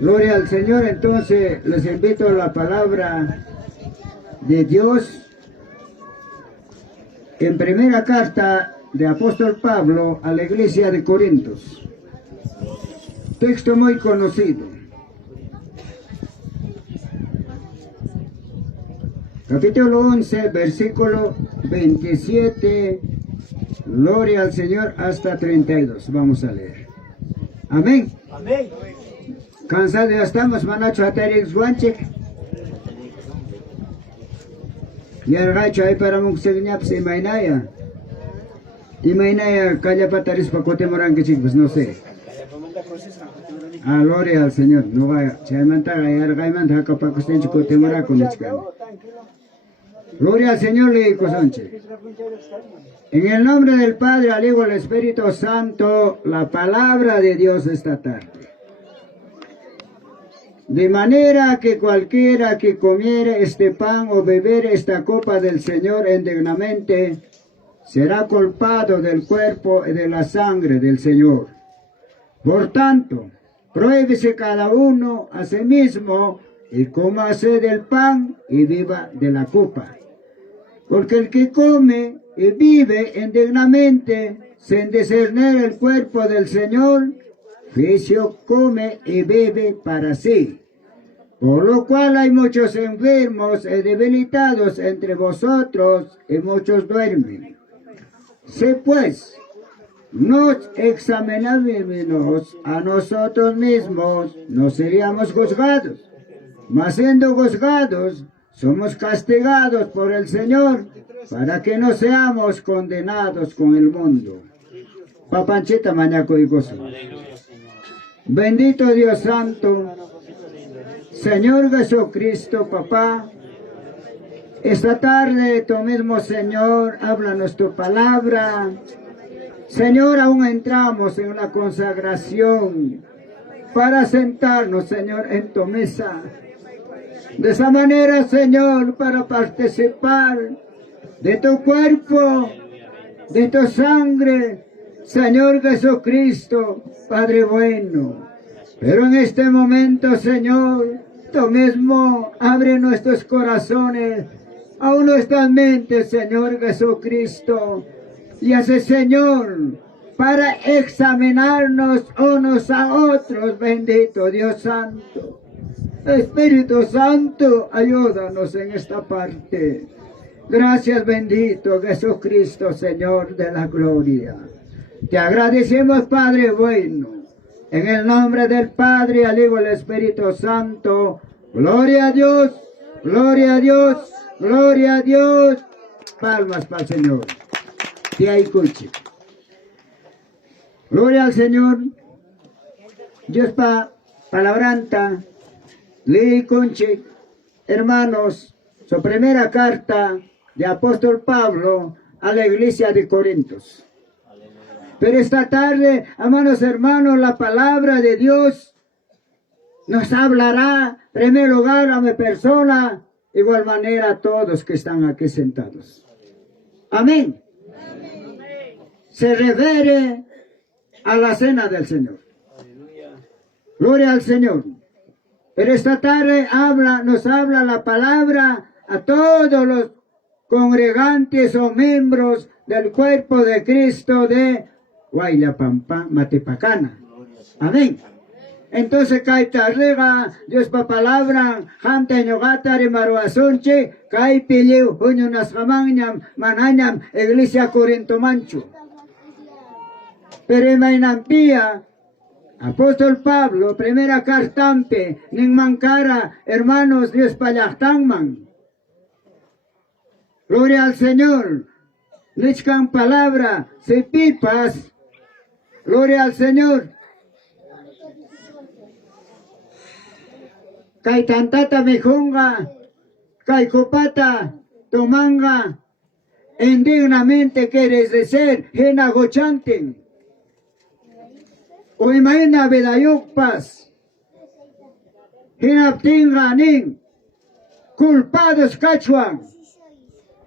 Gloria al Señor. Entonces les invito a la palabra de Dios en primera carta de apóstol Pablo a la iglesia de Corintios. Texto muy conocido. Capítulo 11, versículo 27. Gloria al Señor hasta 32. Vamos a leer. Amén. Amén. Cansados ya estamos, manacho atarix guanchik. Y el gacho ahí para muxegnaps y mainaya. Y mainaya calla pataris pa cote moranquichik, pues no sé. Gloria al Señor, no vaya. Chaimanta el gaimanta acá costencho cote moranquichik. Gloria al Señor, le cosonche. En el nombre del Padre, al Hijo, al Espíritu Santo, la palabra de Dios esta tarde. De manera que cualquiera que comiere este pan o bebiere esta copa del Señor indignamente, será culpado del cuerpo y de la sangre del Señor. Por tanto, pruébese cada uno a sí mismo y cómase del pan y viva de la copa. Porque el que come y vive indignamente, sin discernir el cuerpo del Señor, juicio come y bebe para sí. Por lo cual hay muchos enfermos y debilitados entre vosotros, y muchos duermen. Si pues nos examináramos a nosotros mismos, no seríamos juzgados. Mas siendo juzgados, somos castigados por el Señor, para que no seamos condenados con el mundo. Papanchita mañaco y gozo. Bendito Dios Santo, Señor Jesucristo, papá, esta tarde tú mismo, Señor, háblanos tu palabra. Señor, aún entramos en una consagración para sentarnos, Señor, en tu mesa. De esa manera, Señor, para participar de tu cuerpo, de tu sangre, Señor Jesucristo, Padre bueno. Pero en este momento, Señor, tú mismo abre nuestros corazones, aún nuestras mentes, Señor Jesucristo, y hace, Señor, para examinarnos unos a otros, bendito Dios Santo. Espíritu Santo, ayúdanos en esta parte. Gracias, bendito Jesucristo, Señor de la gloria. Te agradecemos, Padre bueno. En el nombre del Padre, al Hijo y al Espíritu Santo. Gloria a Dios, gloria a Dios, gloria a Dios. Palmas para el Señor. Te escuche. Gloria al Señor. Dios palabranta. Lee conche, hermanos, su primera carta de apóstol Pablo a la iglesia de Corintios. Pero esta tarde, amados hermanos, la palabra de Dios nos hablará, en primer lugar, a mi persona, igual manera a todos que están aquí sentados. Amén. Se refiere a la cena del Señor. Gloria al Señor. Pero esta tarde nos habla la palabra a todos los congregantes o miembros del cuerpo de Cristo de Huayllapampa, Matipacana. Amén. Entonces, Kaitarrega, Dios pa palabra, Janta Ñogata, Rimaruazonche, Kai Piliu, Junio Nasjamañam, Manañam, Iglesia Corinto Mancho. Pero en Mainampía, Apóstol Pablo, primera cartampe, Ningmancara, hermanos, Dios Payachtanman. Gloria al Señor. Nichkan palabra, se pipas. Gloria al Señor. Kai tantata mejunga, kai copata, tomanga, indignamente quieres decir, genagochanten. O imagina vedayukpas, hinaptinganin, culpados cachuan,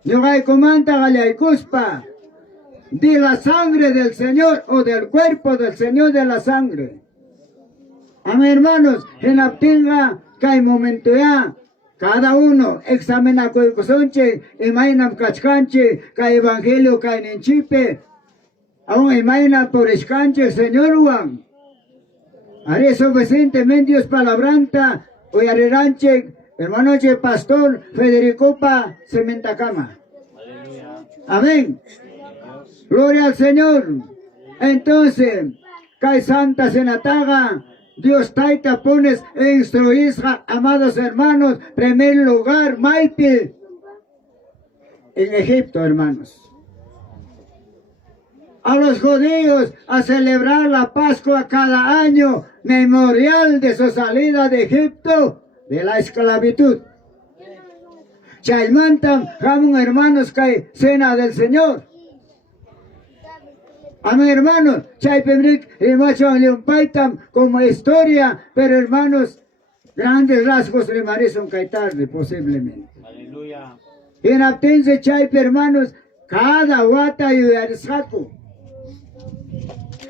yogay comanta galaykuspa, de la sangre del Señor o del cuerpo del Señor de la sangre. Amén, hermanos, hinaptinga, kay momento ya, cada uno examina kuikusonche, imaginam kachkanche, kay evangelio kay ninchipe, aún imagina por escanche, Señor Juan. Haré suficientemente Dios palabranta, hoy arreranche, hermano che pastor Federico Pa Cementacama. Amén. Gloria al Señor. Entonces, Kai Santa Senataga, Dios taita pones e instruisja, amados hermanos, primer lugar, Maipi, en Egipto, hermanos. A los judíos a celebrar la Pascua cada año, memorial de su salida de Egipto, de la esclavitud. Chaymantam, jamón hermanos, que cena del Señor. Amén, hermanos, Chaypemrik y Macho Leompaitam como historia, pero hermanos, grandes rasgos le marecen que tarde, posiblemente. Aleluya. Y en Aptense, Chaype, hermanos, cada guata y ariscaco.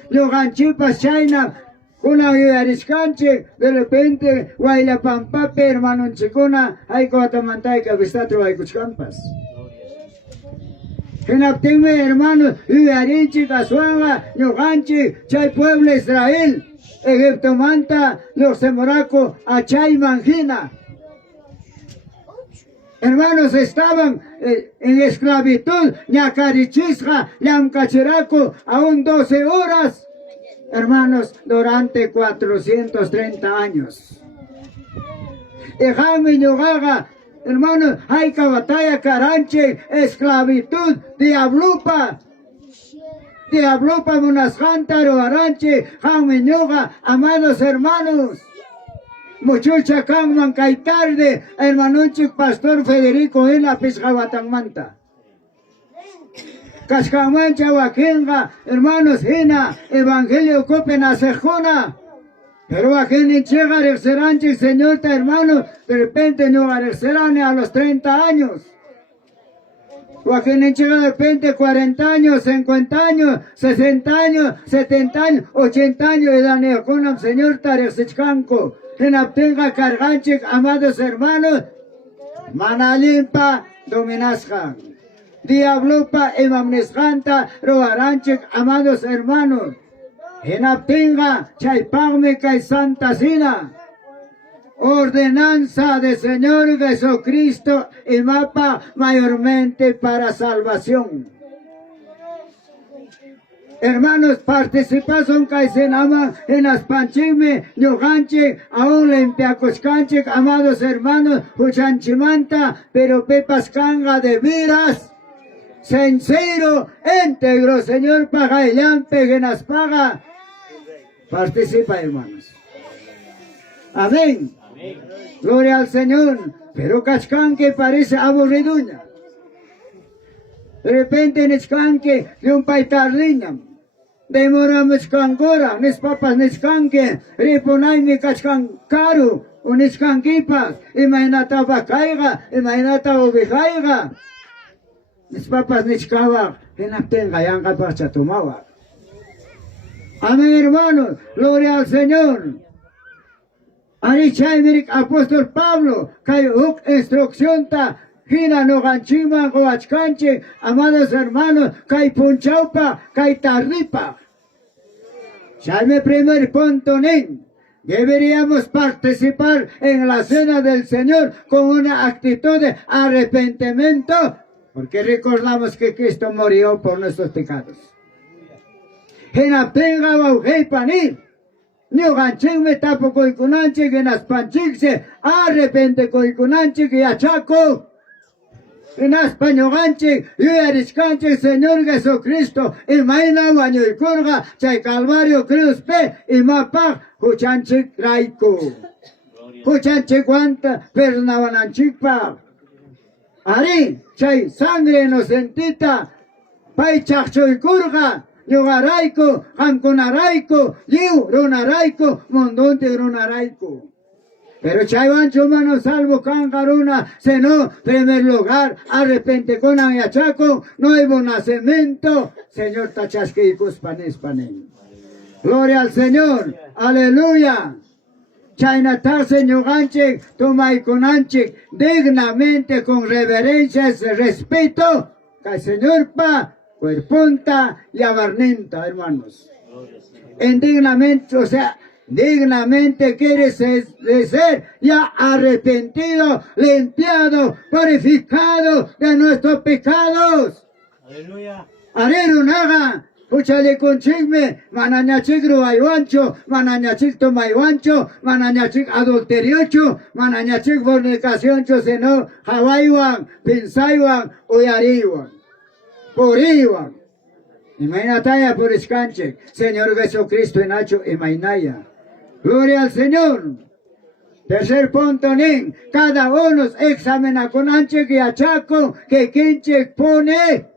Yo ganchipas China, una ariscanche, de repente, guayla pampape, hermano chicona, hay coatamantay que vistatro hay cuchcampas. En Apteme, hermanos, y arinchi, casuanga, yo ganchi, chay pueblo Israel, Egipto manta, los semoraco, a chay mangina. Hermanos, estaban en esclavitud, ñacarichisja, llamcachiraco, aún 12 horas. Hermanos, durante 430 años. Ejame ñogaga, hermanos, hay batalla caranche, esclavitud, diablupa. Diablupa, monasjantaro, aranche, jame ñoga, amados hermanos. Muchucha Kangman Kaitarde, hermanunchik Pastor Federico en la Piscabatamanta. Cascamancha Wakenga, hermanos Hina, Evangelio Copena Sejona. Pero Waken llega a Rexeranche, Señor, hermanos, de repente no arecerán a los 30 años. Waken llega de repente 40 años, 50 años, 60 años, 70 años, 80 años, y Daniel Conam, Señor, Tarexichanco. En obtenga carganchik, amados hermanos, manalimpa dominasja. diablopa emamnesganta roaranchik, amados hermanos. Enaptinga chaypagme kay Santa Sina. Ordenanza del Señor Jesucristo y mapa mayormente para salvación. Hermanos, participación que se llama en las panchime, yoganche, aún limpiacoscanche, amados hermanos, huchanchimanta, pero pepascanga de viras, sincero, íntegro, Señor, paga y lampe, que nos paga. Participa, hermanos. Amén. Gloria al Señor. Pero cachcan que parece aburriduña. De repente nescanque de un paitarriñam. Demoramos cancora, nes papas nescanque, reponaime cachcan caro, o nescanquipas, imaginata vacaiga, imaginata ovejaiga. Nes papas nescava, en aptenga yanga pacha tomaba. Amén, hermanos. Gloria al Señor. Arichaymirik apóstol Pablo, kay uk instrucción ta, hina no ganchima goachkanche, amados hermanos, kay punchaupa, kay tarripa. Chayme primer punto nen. Deberíamos participar en la cena del Señor con una actitud de arrepentimiento, porque recordamos que Cristo murió por nuestros pecados. Hina tenga baujei panir. Nio ganching me tapo koikunanche que nas panchikse arrepente koikunanche que achaco. Nas pañoganche y ariscanche Señor Jesucristo y maina baño y curga chay calvario cruz pe y mapa huchanche raico. Huchanche cuanta pernabananchikpa. Ari chay sangre inocentita pay chachcho y curga. Yogaraiko, Hankonaraiko, Liu, Ronaraiko, Mondonte Ronaraiko. Pero Chayvancho mano salvo Kangaruna, seno, primer lugar, arrepente con Ayachaco, nuevo nacimiento, Señor Tachasque y Cuspanespanen. Gloria al Señor, aleluya. Chaynata Señor Ganchik, Tomai Conanchik, dignamente, con reverencia y respeto, que el Señor Pa, cuerpunta y abarnenta, hermanos. Indignamente, o sea, dignamente quiere ser ya arrepentido, limpiado, purificado de nuestros pecados. Aleluya. Arerunaga, puchale con chigme, manañachig ruayuancho, manañachig tomayuancho, manañachig adulteriocho, manañachig fornicacioncho, seno, hawaiwan, pinsaiwan, uyariwan. Por Iwan, Imainataya por Escanche, Señor Jesucristo en Hacho Imainaya. Gloria al Señor. Tercer punto, nin, cada uno examina con anche que achaco, que quinche pone.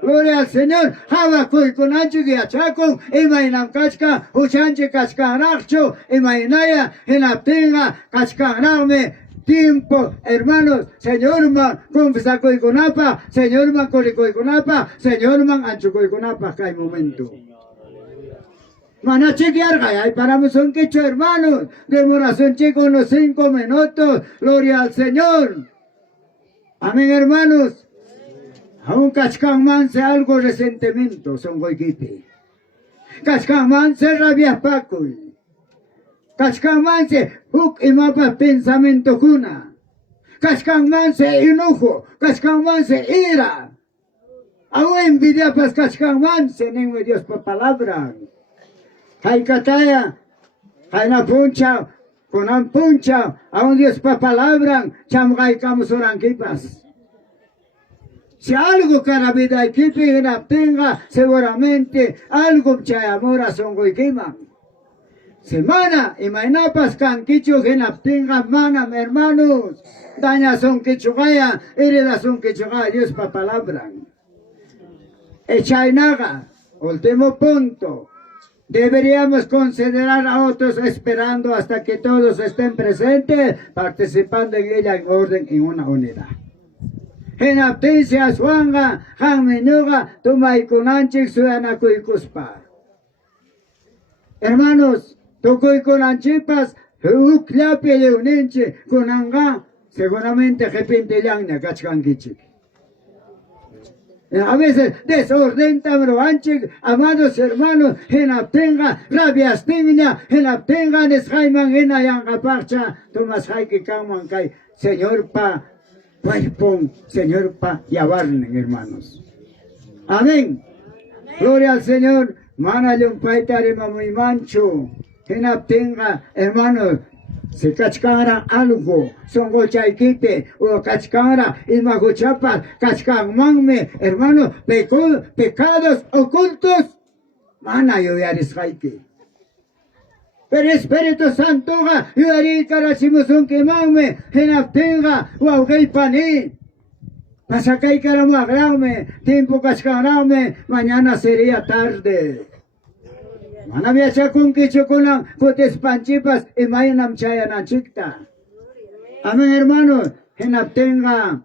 Gloria al Señor. Habacuy con anche que achaco, Imainam kachka, Uchanche kachkaracho, Imainaya, en aptinga, kachkarame. Tiempo, hermanos, Señor man, confesa coiconapa, Señor man, coricoiconapa, Señor man, anchucoiconapa, que hay momento. Mana chequear, ahí paramos un quecho, hermanos, demoración chico unos 5 minutos, gloria al Señor. Amén, hermanos. Aún cachcan manse algo resentimiento, son goiquipe. Cachcan manse rabia pacoy. Kachkamanse huk imapa pensamiento kuna. Kachkamanse enojo, kachkamanse ira. Aún envidia pas kachkamanse, ningún Dios por palabra. Hay kataya, hay na puncha, con an puncha, aún Dios por palabra, chamgay kamos oranquipas. Si algo que la vida equipe tenga, seguramente algo que amor a son goikima. Semana, y mainapas canquicho que naptinga mana, hermanos. Daña son que chugaya, hereda son que chugaya, Dios pa palabra. Echainaga, último punto. Deberíamos considerar a otros esperando hasta que todos estén presentes, participando en ella en orden, en una unidad. En aptencia suanga, menuga, toma y conanchik suena cuicuspa. Hermanos, tocoy con anchipas, uclape de unenche, con anga, seguramente repente llangna, cachcanquichik. A veces desorden tamroanchik, amados hermanos, en abtenga, rabias tingna, en abtenga, nesjaiman, en ayangaparcha, Tomas Haike Kamankai, Señor pa, Paipon, Señor pa, Yabarnen, hermanos. Amén. Gloria al Señor. Mana yung paitarima muy mancho. En abtenga, hermanos, se cachcara algo, son gochaikite, o cachcara, imagochapas, cachcamangme, hermano, pecados ocultos, mana yo yarisjaike. Pero Espíritu Santo, yo haría carachimos quemangme, en abtenga, o augei paní. Pasacay caramagrame, tiempo cachcarame, mañana sería tarde. Manabia chakun kichukunan kutes panchipas y mayanam chayanan chikta. Amén, hermanos. En abtenga,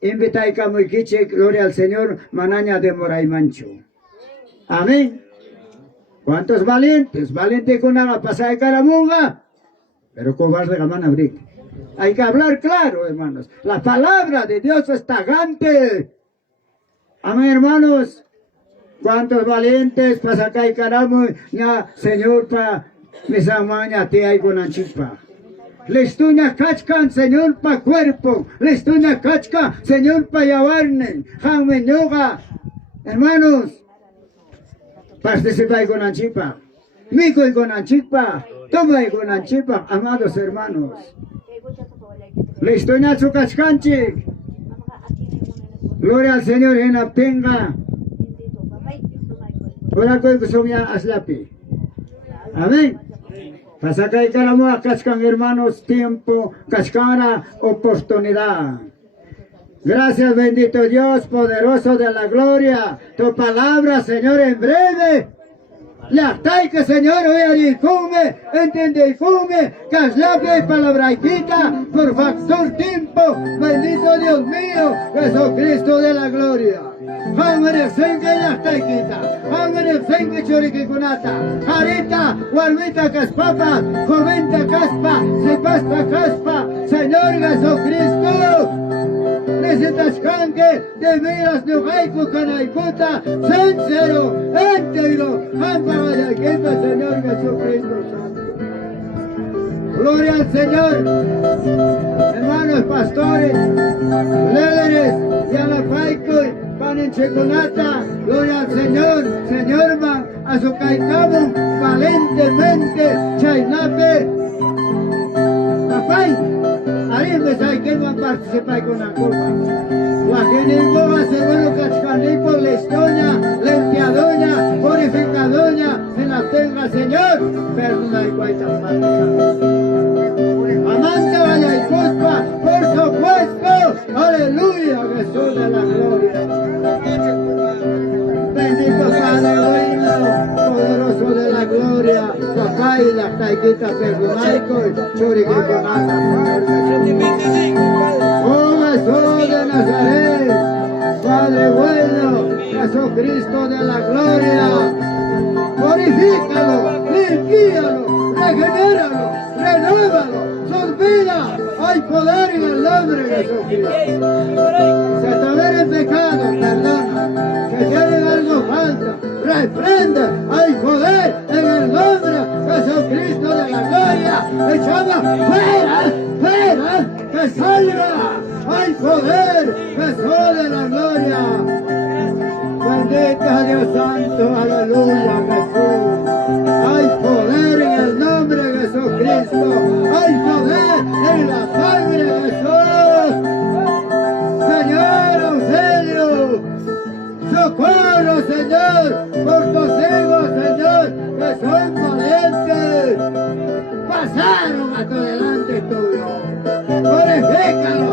invita y camuiquiche, gloria al Señor, manaña de moray mancho. Amén. ¿Cuántos valientes? Valiente con la pasada de caramunga, pero cobarde gaman abrir. Hay que hablar claro, hermanos. La palabra de Dios es tagant. Amén, hermanos. ¿Cuántos valientes para sacar el caramo? Ya, Señor, pa mis amañas te hay con anchipa. Lestuña cachcan, Señor, pa cuerpo. Lestuña cachca, Señor, pa yavarnen. Jaume yoga. Hermanos, participa con anchipa. Mico y con anchipa. Toma y con anchipa, amados hermanos. Lestuña su cachcanchi. Gloria al Señor en abtenga. Ahora que somia aslapi. Amén. Pasacay caramo cachcan hermanos tiempo, cachcara oportunidad. Gracias bendito Dios, poderoso de la gloria. Tu palabra, Señor, en breve. La taika, Señor, hoy y fume, entiende y fume, caslape palabraquita, por factor tiempo, bendito Dios mío, Jesucristo de la gloria. Hamere senke la taikita, hamere senke chorikikunata, harita, guarmita caspapa, comenta caspa, se pasta caspa, Señor Jesucristo. Necesitas canque de veras de Ujaiku Canaikuta, sincero, íntegro, ámpara de aquel Señor Jesucristo Santo. Gloria al Señor, hermanos pastores, líderes, Yalapaiku, Panencheconata, gloria al Señor, Señor man, a su caicamo, valentemente, Chainape, Papay. Ahí me sabe que van a participar con la copa. Guajenengo va a ser bueno cachcaní por la historia, limpiadoña, purificadoña, en la tenga, Señor. Perdona y cuenta amante vaya y cospa, por supuesto. Aleluya, Jesús de la gloria. Bendito Padre bueno, poderoso de la gloria. Papá y las taiquitas perdonaico y churiquiconata, Señor Jesús. Oh Jesús de Nazaret, Padre bueno, Jesucristo de la gloria. Purifícalo, limpialo, regenéralo, renuévalo, su vida. Hay poder en el nombre de Jesucristo. Si te ven en pecado, perdona. Si tienen algo falta, reprende. Hay poder en el nombre de Jesucristo de la gloria. Echada fuera, fuera, que salga. Hay poder, Jesús de la gloria. Bendito Dios Santo, aleluya, Jesús. Hay poder en el nombre de Jesucristo. Hay poder en la sangre de Jesús. Señor, auxilio. Socorro, Señor, por tus hijos, Señor, que son valientes. Pasaron a tu delante tuyo. Purifícalo,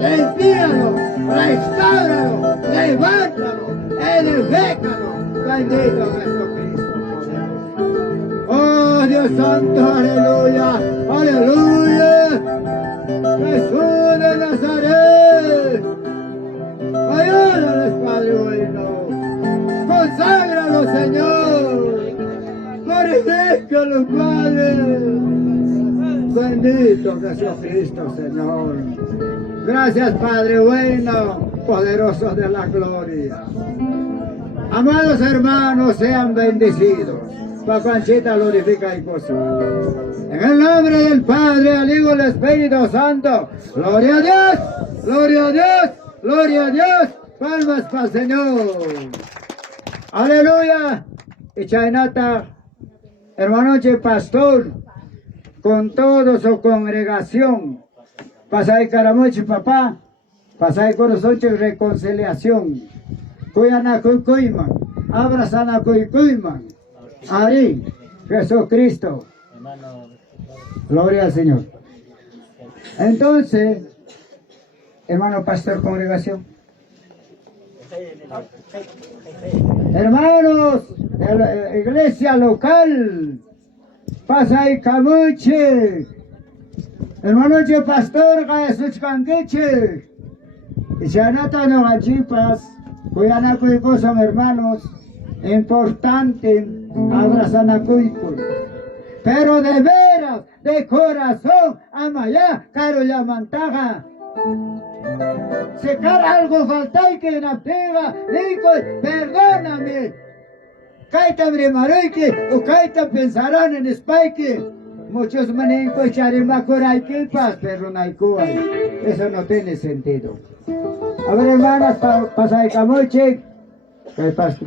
limpialo, restauralo, levántalo, edifícalo. Bendito Jesucristo. Oh Dios Santo, aleluya, aleluya. Jesús de Nazaret. Ayúdanos, Padre bueno. Conságralo, Señor. Glorifícalo, Padre. Bendito Jesucristo, Señor. Gracias, Padre bueno. Todopoderoso de la gloria. Amados hermanos, sean bendecidos. Papanchita glorifica y goza. En el nombre del Padre, al Hijo y del Espíritu Santo. Gloria a Dios, gloria a Dios, gloria a Dios. Palmas para el Señor. Aleluya. Y chaynata, hermano pastor, con toda su congregación. Pasay caramuchi papá. Pasay corazón de reconciliación. Cuyana cuyman. Abrazana cuyman. Ari, Jesucristo. Gloria al Señor. Entonces, hermano pastor congregación. Hermanos de la iglesia local. Pasay Camuche. Hermano de pastor Jesús Canquiche. Y si anata no gachipas, cuyana cuico son hermanos importantes, abrazan a cuico. Pero de veras, de corazón, amaya, caro ya mantaja. Si cara algo falta y que na pega, digo, perdóname. Kaita brimaroike, o kaita pensarán en spike. Muchos manen pues charima coray que paz, pero no hay cuba. Eso no tiene sentido. A ver, hermanas, pasa de camoche. Que pasto,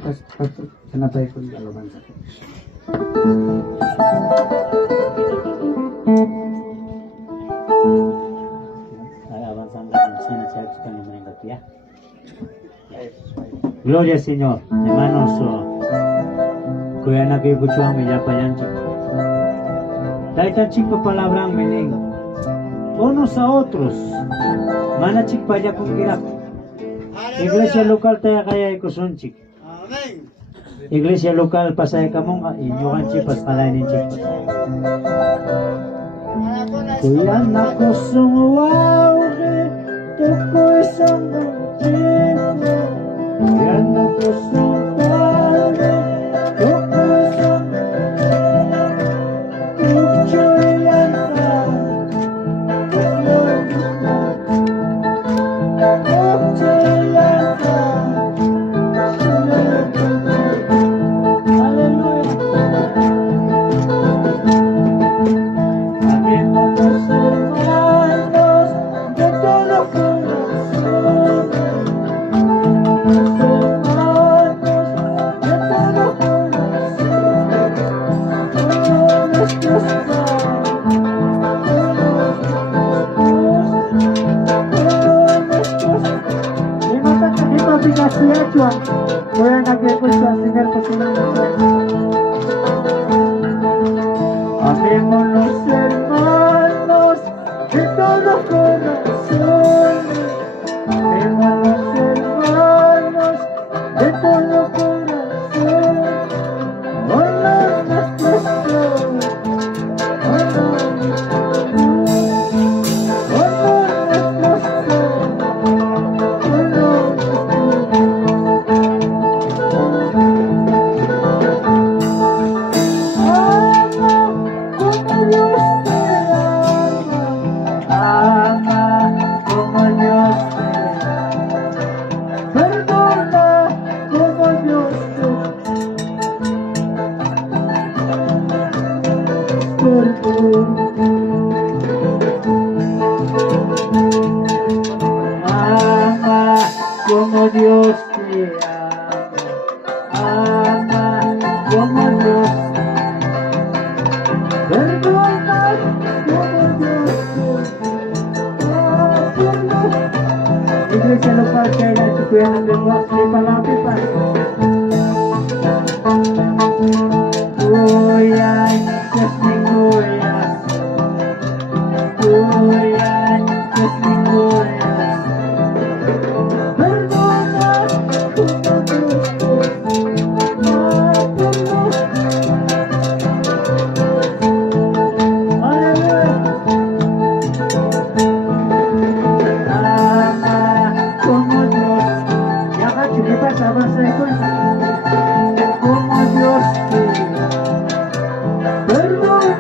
se nos trae con la alabanza. Gloria al Señor, hermanos. Kuyana que escuchamos ya para allá. Taita chico palabra mening. Unos a otros. Mana chik para allá con Irak. Iglesia local taya kaya ikusun chik. Iglesia local pasay kamong inyuhan chipas palainin chipas. Kuyana kusung wauge toko isang chipo. Kuyana kusung wauge toko isang ukchoyanta. Amémonos hermanos de todo corazón. Amémonos hermanos de todo corazón. Honor nuestro Dios. Honor nuestro Dios. Honor nuestro Dios. Honor como Dios te ama como Dios perdona como Dios te ama. Iglesia local que hay en tu cuidado de Dios y para la pipa. Goyay, testiguyas. Goyay, testiguyas. Perdón.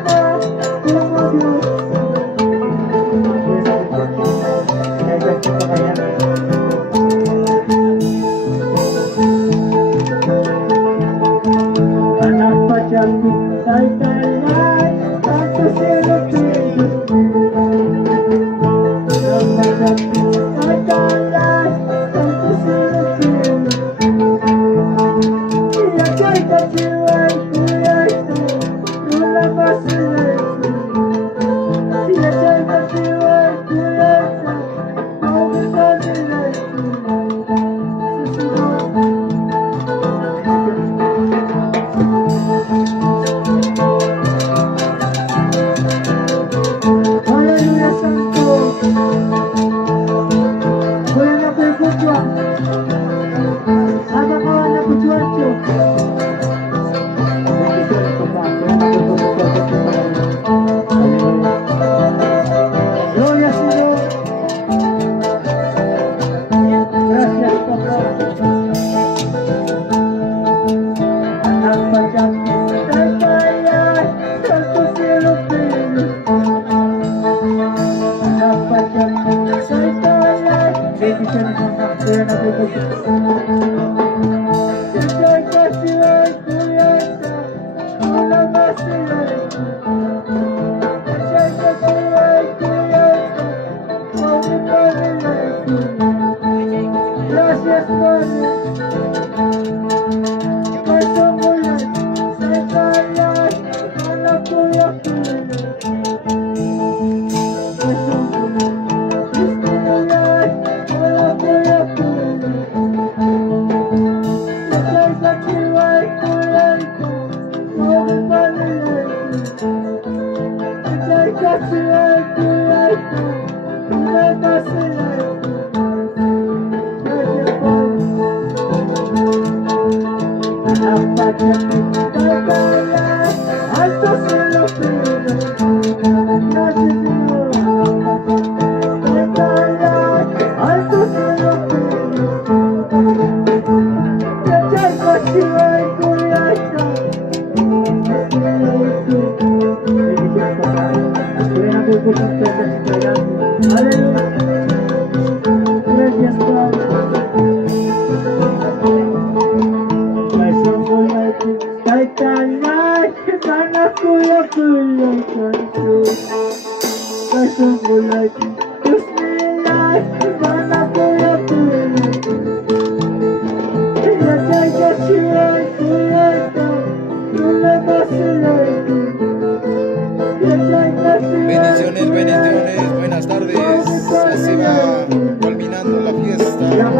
Bendiciones, bendiciones, buenas tardes. Así va culminando la fiesta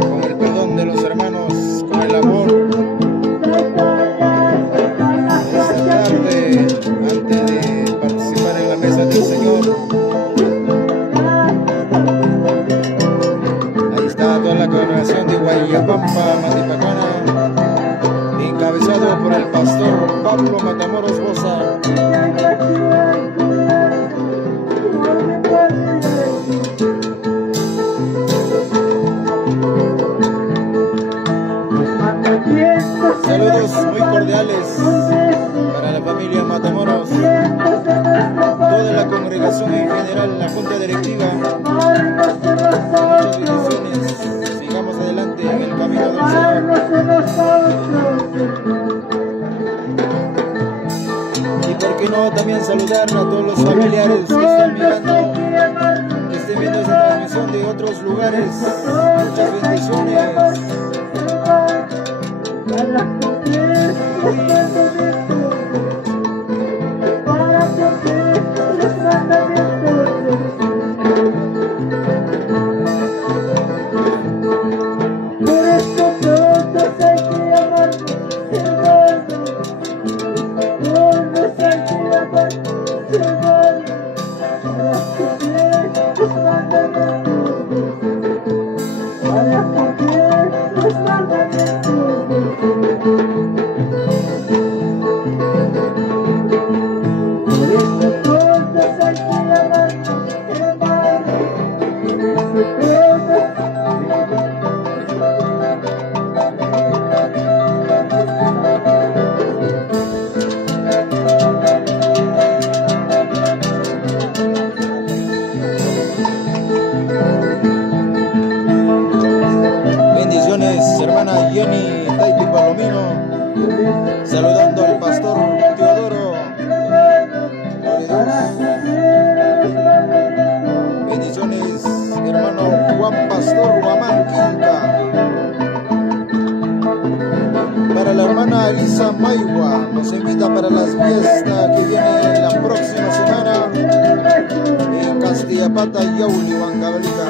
con el perdón de los hermanos, con el amor. Esta tarde, antes de participar en la mesa del Señor, ahí está toda la congregación de Guayapampa, Matipacana, encabezado por el pastor Pablo Matamoros Bosa. Saludos muy cordiales para la familia Matamoros, toda la congregación en general, la junta directiva. Muchas bendiciones. Sigamos adelante en el camino del Señor. Y por qué no también saludar a todos los familiares que están mirando, que estén viendo esta transmisión de otros lugares. Muchas bendiciones. Hermana Jenny Taipi Palomino, saludando al pastor Teodoro. Bendiciones, hermano Juan Pastor Guamán Quinta. Para la hermana Elisa Maigua, nos invita para las fiestas que vienen la próxima semana en Castillapata, Yauli, Huancavelica.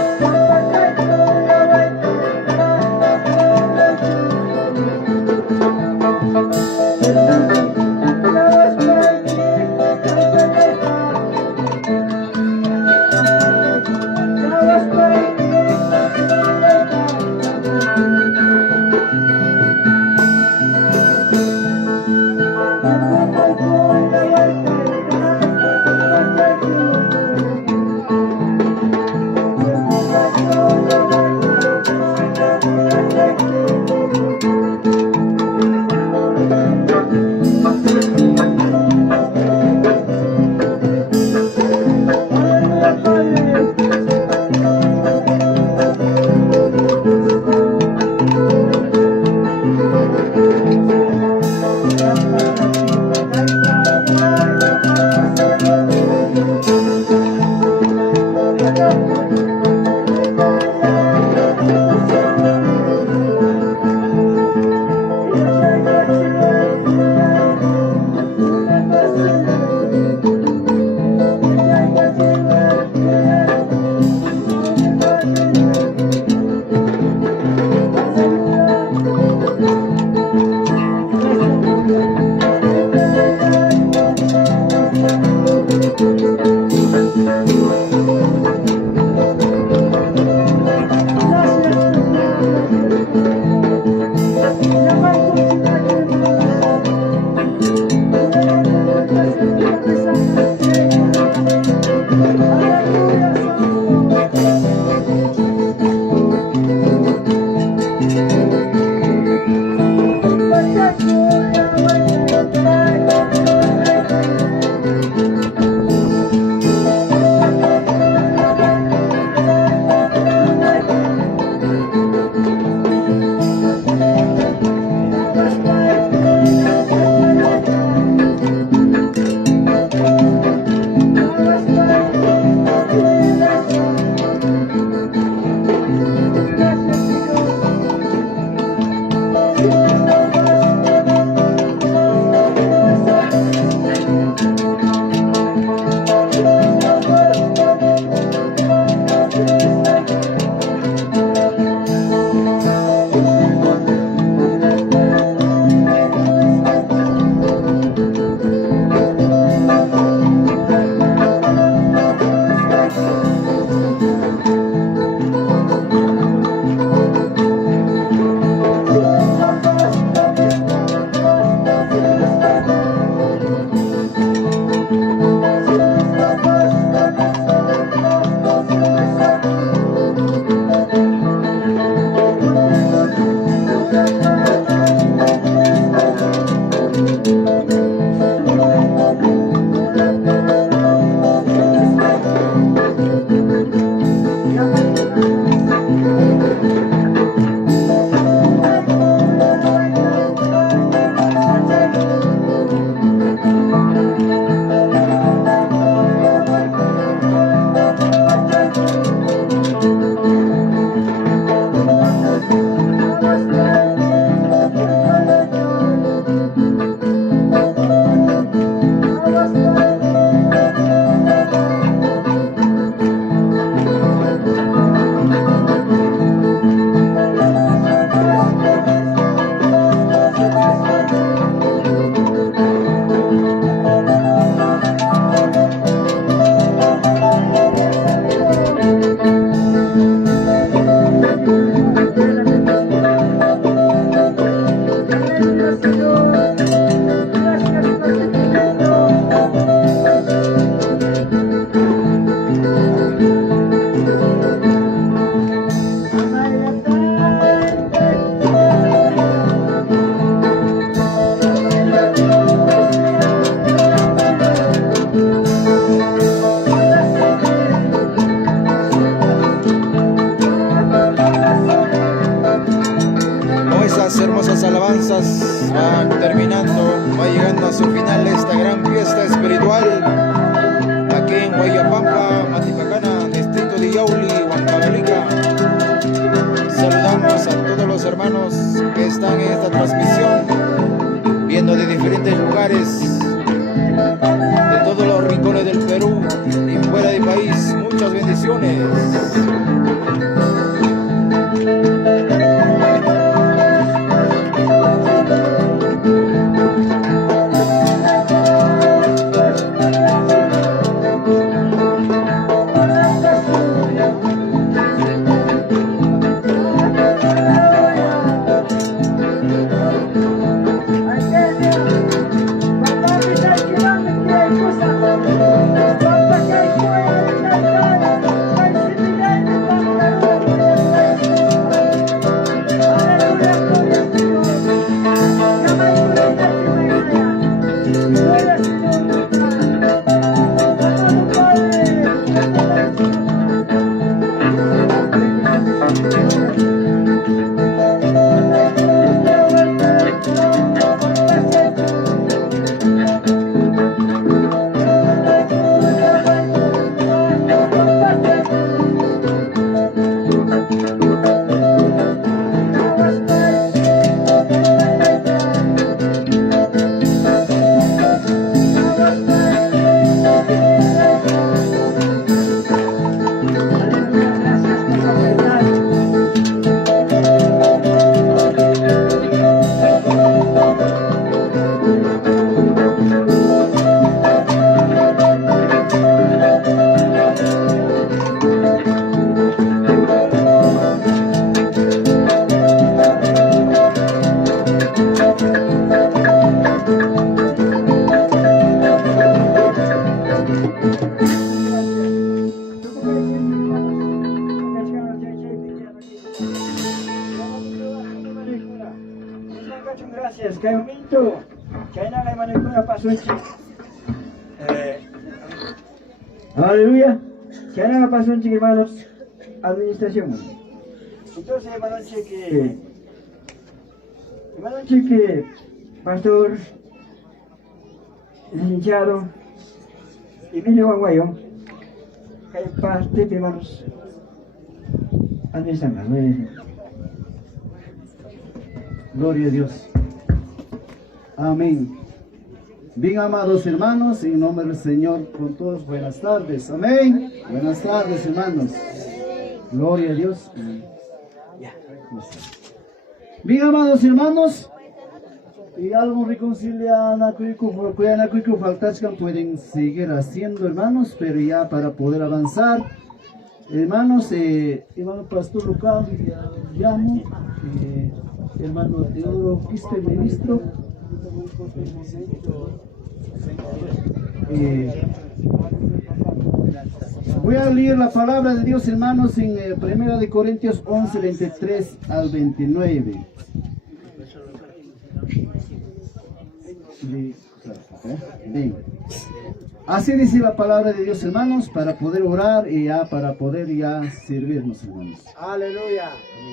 lugares, de todos los rincones del Perú y fuera del país. Muchas bendiciones. Gracias, Caimito. China la manipula pasó en aleluya. China la pasó en hermanos, administración. Entonces, hermano Chique, pastor, licenciado, Emilio Guaguayo, hay parte de hermanos, administración. Gloria a Dios. Amén. Bien, amados hermanos, en nombre del Señor, con todos, buenas tardes. Amén. Buenas tardes, hermanos. Gloria a Dios. Bien, amados hermanos, y algo reconcilian pueden seguir haciendo, hermanos, pero ya para poder avanzar, hermanos, hermano pastor local, llamo, hermano Teodoro Quispe, ministro. Voy a leer la palabra de Dios, hermanos, en 1 de Corintios 11, 23 al 29. Bien. Así dice la palabra de Dios, hermanos, para poder orar y ya para poder ya servirnos, hermanos. Aleluya.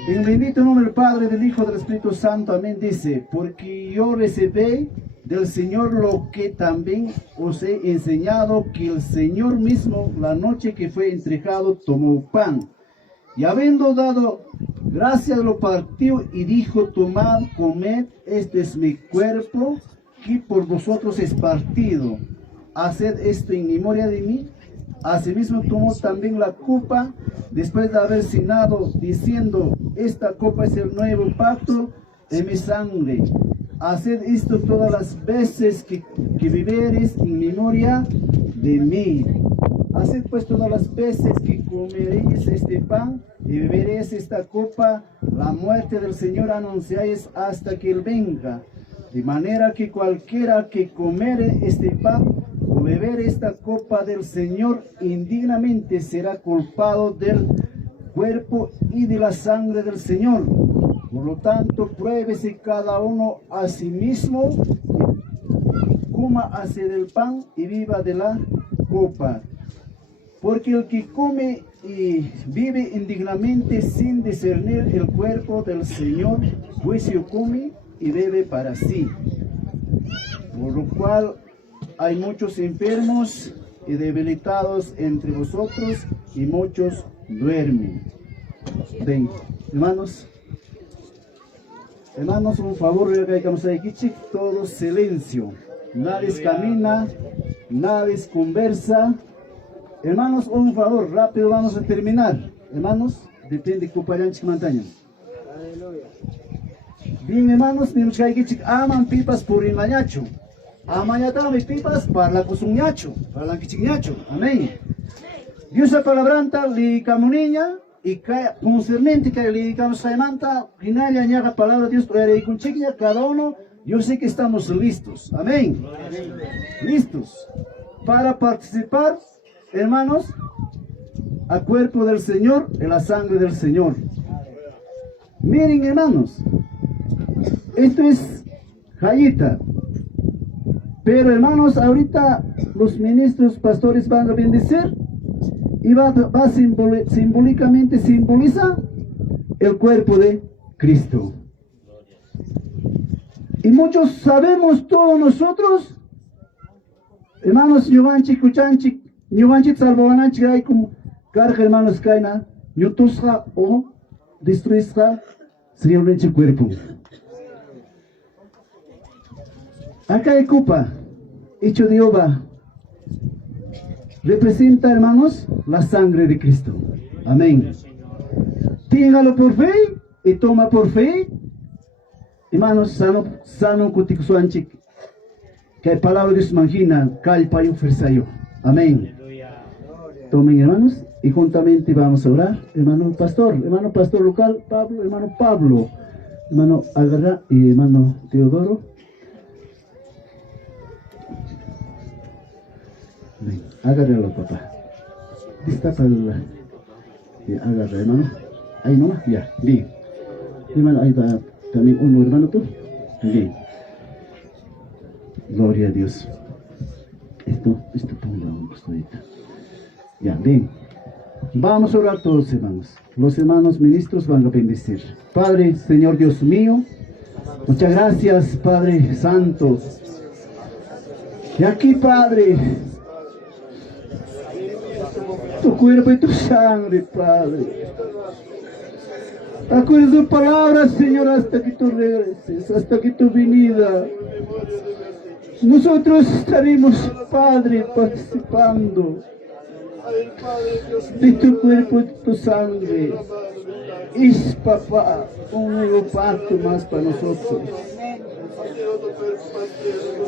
En el bendito nombre del Padre, del Hijo, del Espíritu Santo, amén. Dice, porque yo recibí del Señor lo que también os he enseñado, que el Señor mismo, la noche que fue entregado, tomó pan, y habiendo dado gracias, lo partió y dijo, tomad, comed, este es mi cuerpo, que por vosotros es partido. Haced esto en memoria de mí. Asimismo tomó también la copa, después de haber cenado, diciendo, esta copa es el nuevo pacto de mi sangre. Haced esto todas las veces que bebereis en memoria de mí. Haced pues todas las veces que comeréis este pan y beberéis esta copa, la muerte del Señor anunciáis hasta que Él venga. De manera que cualquiera que comere este pan o beber esta copa del Señor indignamente será culpado del cuerpo y de la sangre del Señor. Por lo tanto, pruébese cada uno a sí mismo, coma hace del pan y viva de la copa. Porque el que come y vive indignamente sin discernir el cuerpo del Señor, juicio come y bebe para sí. Por lo cual hay muchos enfermos y debilitados entre vosotros, y muchos duermen. Ven, hermanos, un favor, todos silencio. nadie camina, nadie conversa. Hermanos, un favor, rápido vamos a terminar. Hermanos, depende de Cupayanchik Montaña. Bien, hermanos, ni mucha gente aman pipas por el mañacho. Amañata mis pipas para la cosuñacho, para la quichiñacho. Amén. Dios la palabranta, li camuniña, y concernente que le dedicamos a manta, finalmente añada palabra de Dios, y con chiquilla cada uno, yo sé que estamos listos. Amén. Listos para participar, hermanos, al cuerpo del Señor, en la sangre del Señor. Miren, hermanos, esto es jayita. Pero hermanos, ahorita los ministros, pastores van a bendecir y simbólicamente simboliza el cuerpo de Cristo. Y muchos sabemos, todos nosotros, hermanos, Yuvanchik, Kuchanchik, Yuvanchik, Salvovananchik, hay como carga, hermanos, Kaina, Yutusja o destruisja, Señor, el cuerpo. Acá hay copa, hecho de ova, representa, hermanos, la sangre de Cristo. Amén. Téngalo por fe y toma por fe. Hermanos, sano kutikusuanchik, que hay palabra de Dios mangina, calpayo fersayo. Amén. Tomen, hermanos, y juntamente vamos a orar. Hermano pastor local, Pablo, hermano Agarra y hermano Teodoro. Ven, agárralo, papá. Destapa el... Agarra, hermano. Ahí nomás, ya, bien. Hermano, ahí va también uno, hermano, tú. Bien. Gloria a Dios. Esto pongamos ahorita. Ya, bien. Vamos a orar todos, hermanos. Los hermanos ministros van a bendecir. Padre, Señor Dios mío, muchas gracias, Padre Santo. Y aquí, Padre, tu cuerpo y tu sangre, Padre. Acuerda tu palabra, Señor, hasta que tú regreses, hasta que tu venida. Nosotros estaremos, Padre, participando de tu cuerpo y de tu sangre. Es, papá, un nuevo pacto más para nosotros.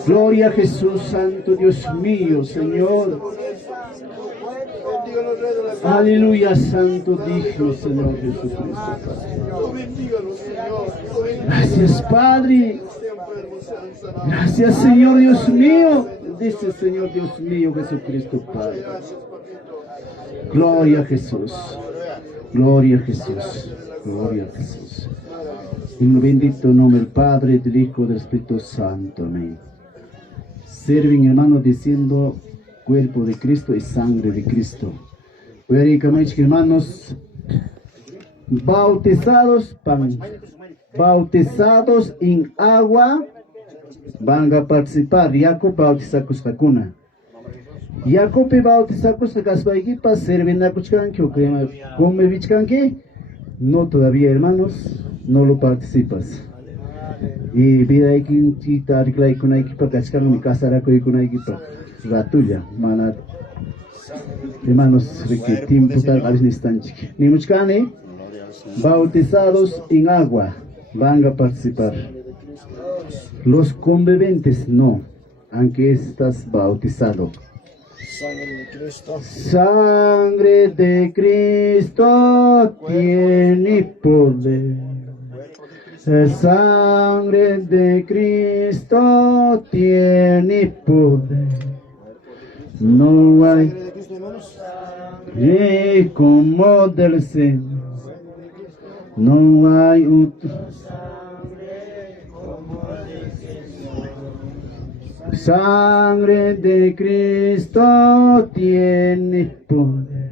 Gloria a Jesús, Santo Dios mío, Señor. Aleluya, Santo, digno, Señor Jesucristo. Gracias, Padre. Gracias, Señor Dios mío. Dice, Señor Dios mío, Jesucristo, Padre. Gloria a Jesús. Gloria a Jesús. Gloria a Jesús. En el bendito nombre del Padre, del Hijo, del Espíritu Santo. Amén. Sirven, hermanos, diciendo cuerpo de Cristo y sangre de Cristo. Hermanos, bautizados en agua, van a participar. Jacob bautizakus kakuna. Jacob bautizakus kakasbaikipa sirven a kuchkanki o come bichkanki. No todavía, hermanos, no lo participas. Y vida aquí chita riklai kunai kipa kachkan mi kasara koi kunai kipa ratuya mana. Hermanos, que tiempo tal vez nistanchik. Ni muchkane bautizados en agua van a participar. Los convivientes no, aunque estás bautizado. Sangre de Cristo tiene poder. Sangre de Cristo tiene poder. No hay como del Señor. No hay otro. Sangre de Cristo tiene poder.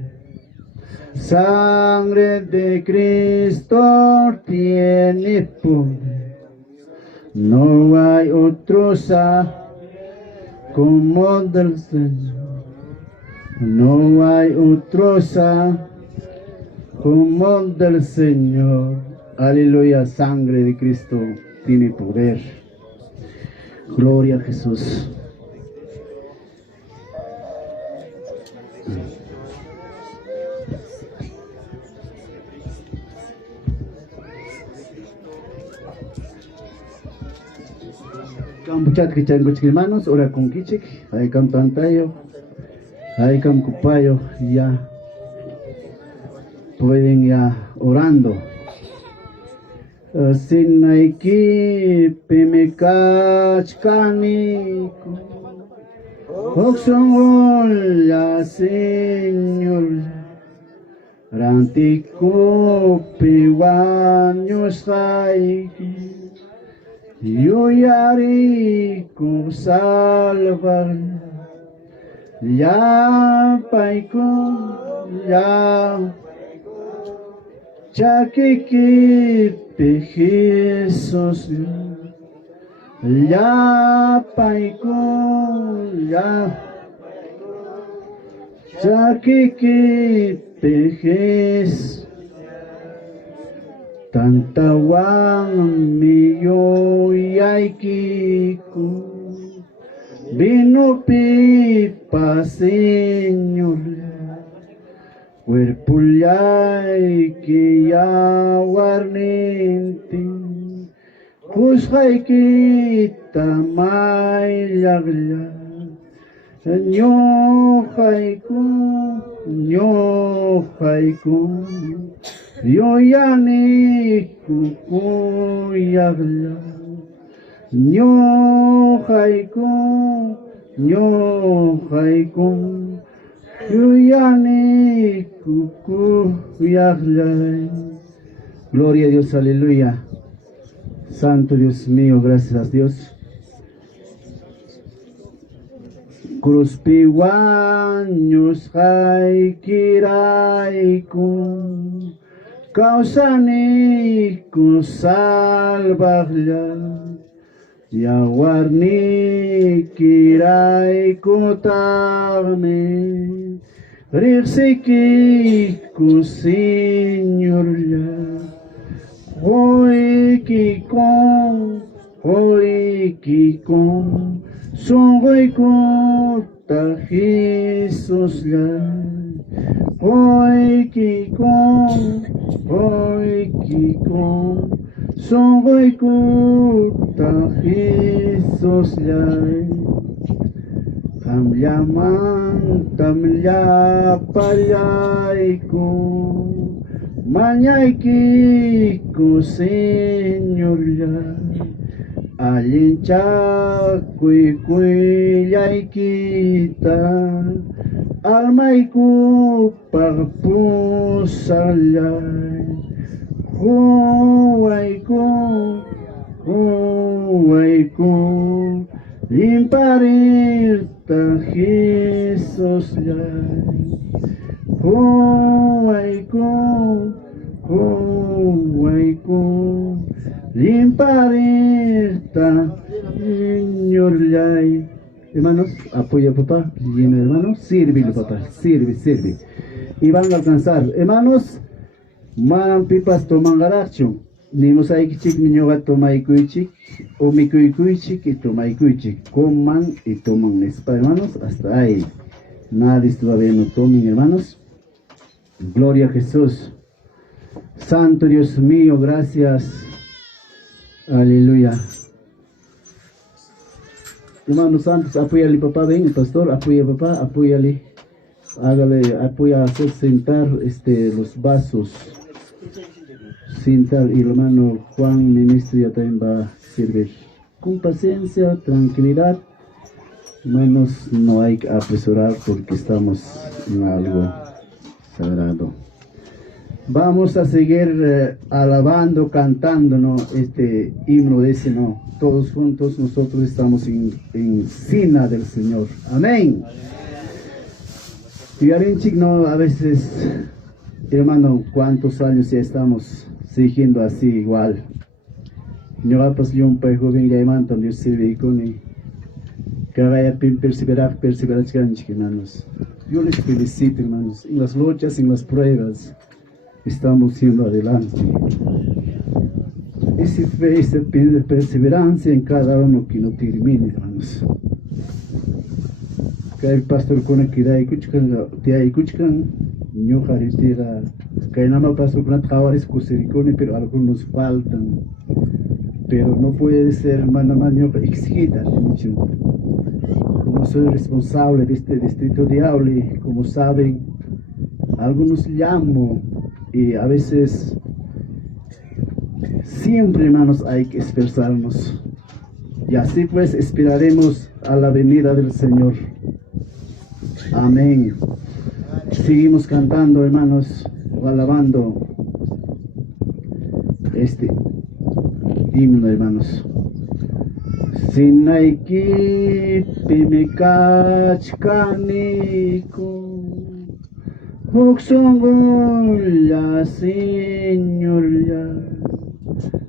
Sangre de Cristo tiene poder. No hay otro como del Señor. No hay otro como del Señor. Aleluya, sangre de Cristo tiene poder. Gloria a Jesús. Campuchat que changuchik hermanos, ora con kichik, hay cam tantayo, hay cam cupayo, ya pueden ya orando. Sin naiki pemekachkani, oxongol ya Señor, rantico piwaños haiki. Yo yari con salvar, ya paiko, ya chakiki Jesús, ya paiko, ya chakiki Jesús. Tanta wan mi yo yaikiku vino pipa Señor cuerpo yaiki ya warninti kushaiki tamay yagla nyo haiku yo yani kuku yagla nyo haiku yo yani kuku yagla. Gloria a Dios, aleluya. Santo Dios mío, gracias a Dios. Cruz piwaños haikiraiku kausani ku salvarla yawarni kirai ku tame rirsiki ku Señorla hoy kikon songoy ku ta Jesus la hoy kikon songoy ku ta Jesus la tamya payay ku manyay ku Señor la alincha kuy kita almay ku pagpusalay huway ku limparir ta Jesus lay huway ku limparir ta Señor lay. Hermanos, apoya papá, lleno hermanos, sirve papá, sirve. Y van a alcanzar, hermanos, manan pipas toman garacho, ni mosaikichik ni ñoga tomaikuichik, o mikuikuichik y tomaikuichik, coman y toman espa, hermanos, hasta ahí. Nadie todavía no tomen, hermanos. Gloria a Jesús. Santo Dios mío, gracias. Aleluya. Hermanos santos, apóyale papá, ven el pastor, apoya papá, apóyale, apoya a hacer sentar los vasos, sentar, y el hermano Juan ministro ya también va a servir, con paciencia, tranquilidad, hermanos, no hay que apresurar porque estamos en algo sagrado. Vamos a seguir alabando, cantando, ¿no? Este himno de ese, ¿no? Todos juntos nosotros estamos en cena del Señor. Amén. Y Arinchik, ¿no? A veces, hermano, ¿cuántos años ya estamos siguiendo así igual? Yo pues yo un país joven ya iman también sirve con y que vaya perseverar, hermanos. Yo les felicito, hermanos, en las luchas, en las pruebas. Estamos yendo adelante. Esa fe, esa perseverancia en cada uno que no termine, hermanos. kay pastor kuna kiday kuchkan ñu jaritira kay nama pastor kuna trabajar kusirikone pero algunos faltan pero no puede ser hermana maño exigida mucho. Como soy responsable de este distrito de Auli, como saben, algunos llamo y a veces siempre, hermanos, hay que esforzarnos. Y así pues esperaremos a la venida del Señor. Amén. Seguimos cantando, hermanos, o alabando este himno, hermanos. Sinaiki pimikachkaniko Hoksongolla señoria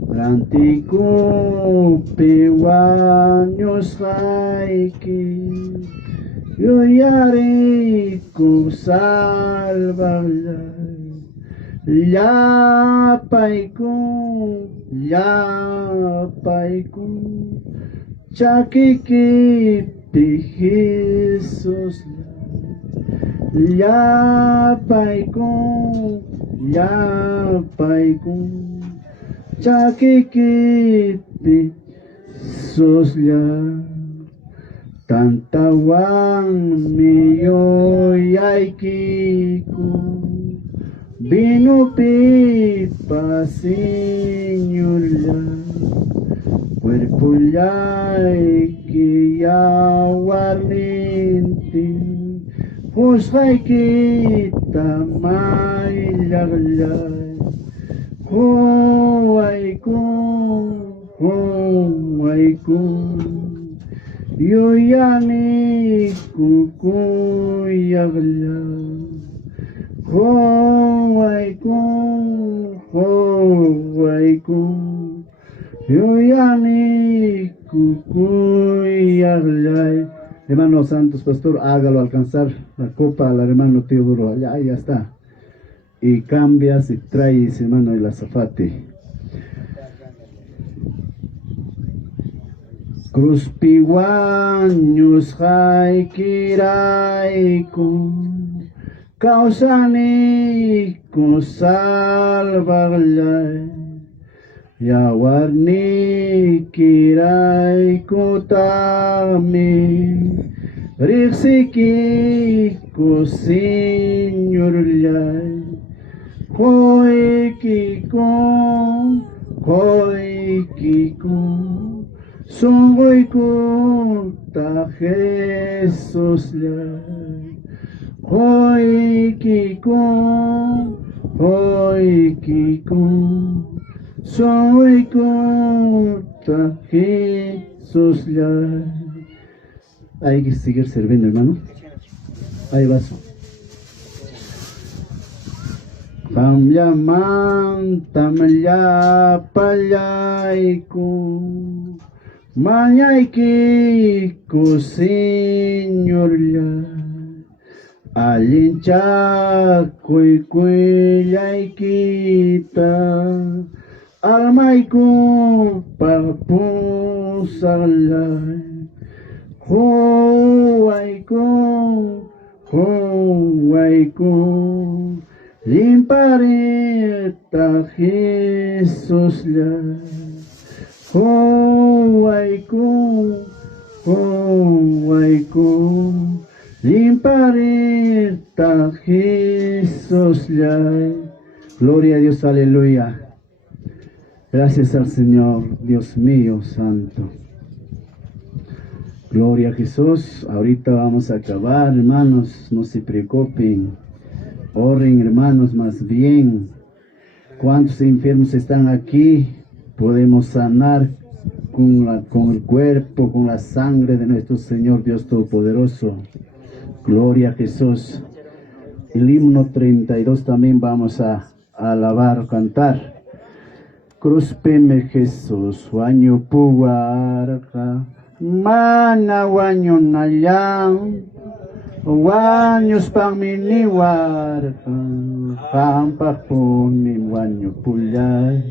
Rantico pewaños haiki Yo yare salvarla Ya paiku Chakiki Jesús Ya paiku Chakiki Jesús Tantawan miyo yaikiku Vino pipa señor Cuerpo yaiki yawarninti Hosvaiki tamay laglay Hoaiku Yoyani kukuyagla Hoaiku Yoyani kukuyagla. Hermano Santos, pastor, hágalo alcanzar la copa al hermano Teodoro. Ya está. Y cambias y traes, hermano, el azafate. Cruz piguaños haikiraiko Kausaniku salvarlay Yawarni kiraiko tami Rixikiku señorlay Hoikiko Songoiku ta Jesús Hoikiko Songoiku ta Jesús. Hay que seguir sirviendo, hermano. Ahí vas. Tamyaman tamya palayku Mañaiki señoria Alincha kuyaikita Almaiku papusalay Hoaiku Limpareta Jesús Hoaiku Limpareta Jesús. Gloria a Dios, aleluya. Gracias al Señor, Dios mío santo. Gloria a Jesús. Ahorita vamos a acabar, hermanos, no se preocupen. Oren, hermanos, más bien. ¿Cuántos enfermos están aquí? Podemos sanar con el cuerpo, con la sangre de nuestro Señor Dios Todopoderoso. Gloria a Jesús. El himno 32 también vamos a alabar, cantar. Cruz peme Jesús, waño puwarka, mana waño nayang, waños pangminiwarka, hampak punin waño pulay.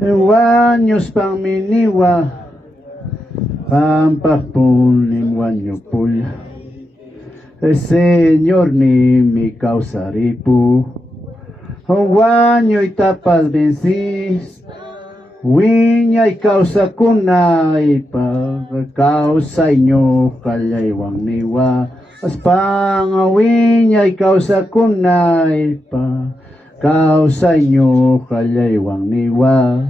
Waños pangminiwa, hampak punin waño pulay. Señor ni mi causa ripu, guaño y tapas vencis, wiña y causa kunaipa, causa iño kalayawang niwa, aspang wiña y causa kunaipa, causa iño kalayawang niwa,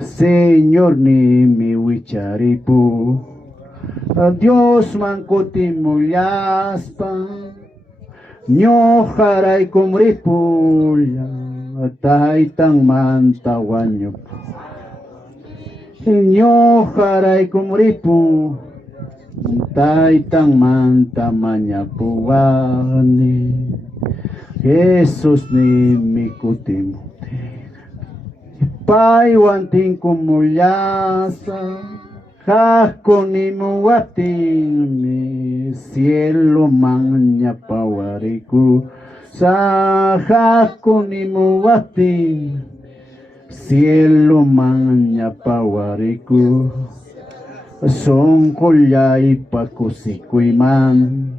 Señor ni mi wicharipu, Dios mankuti mulyaspa, nyo haray kumripulya, taitang mantawan nyo po. Nyo haray kumripu, taitang mantamanya puwani, Jesus ni mikutimuti. Paiwanting kumulyasa, Hakoni muwating mi cielo mangnya pawariku sa hakoni muwating cielo mangnya pawariku songkolyay pakusikoy man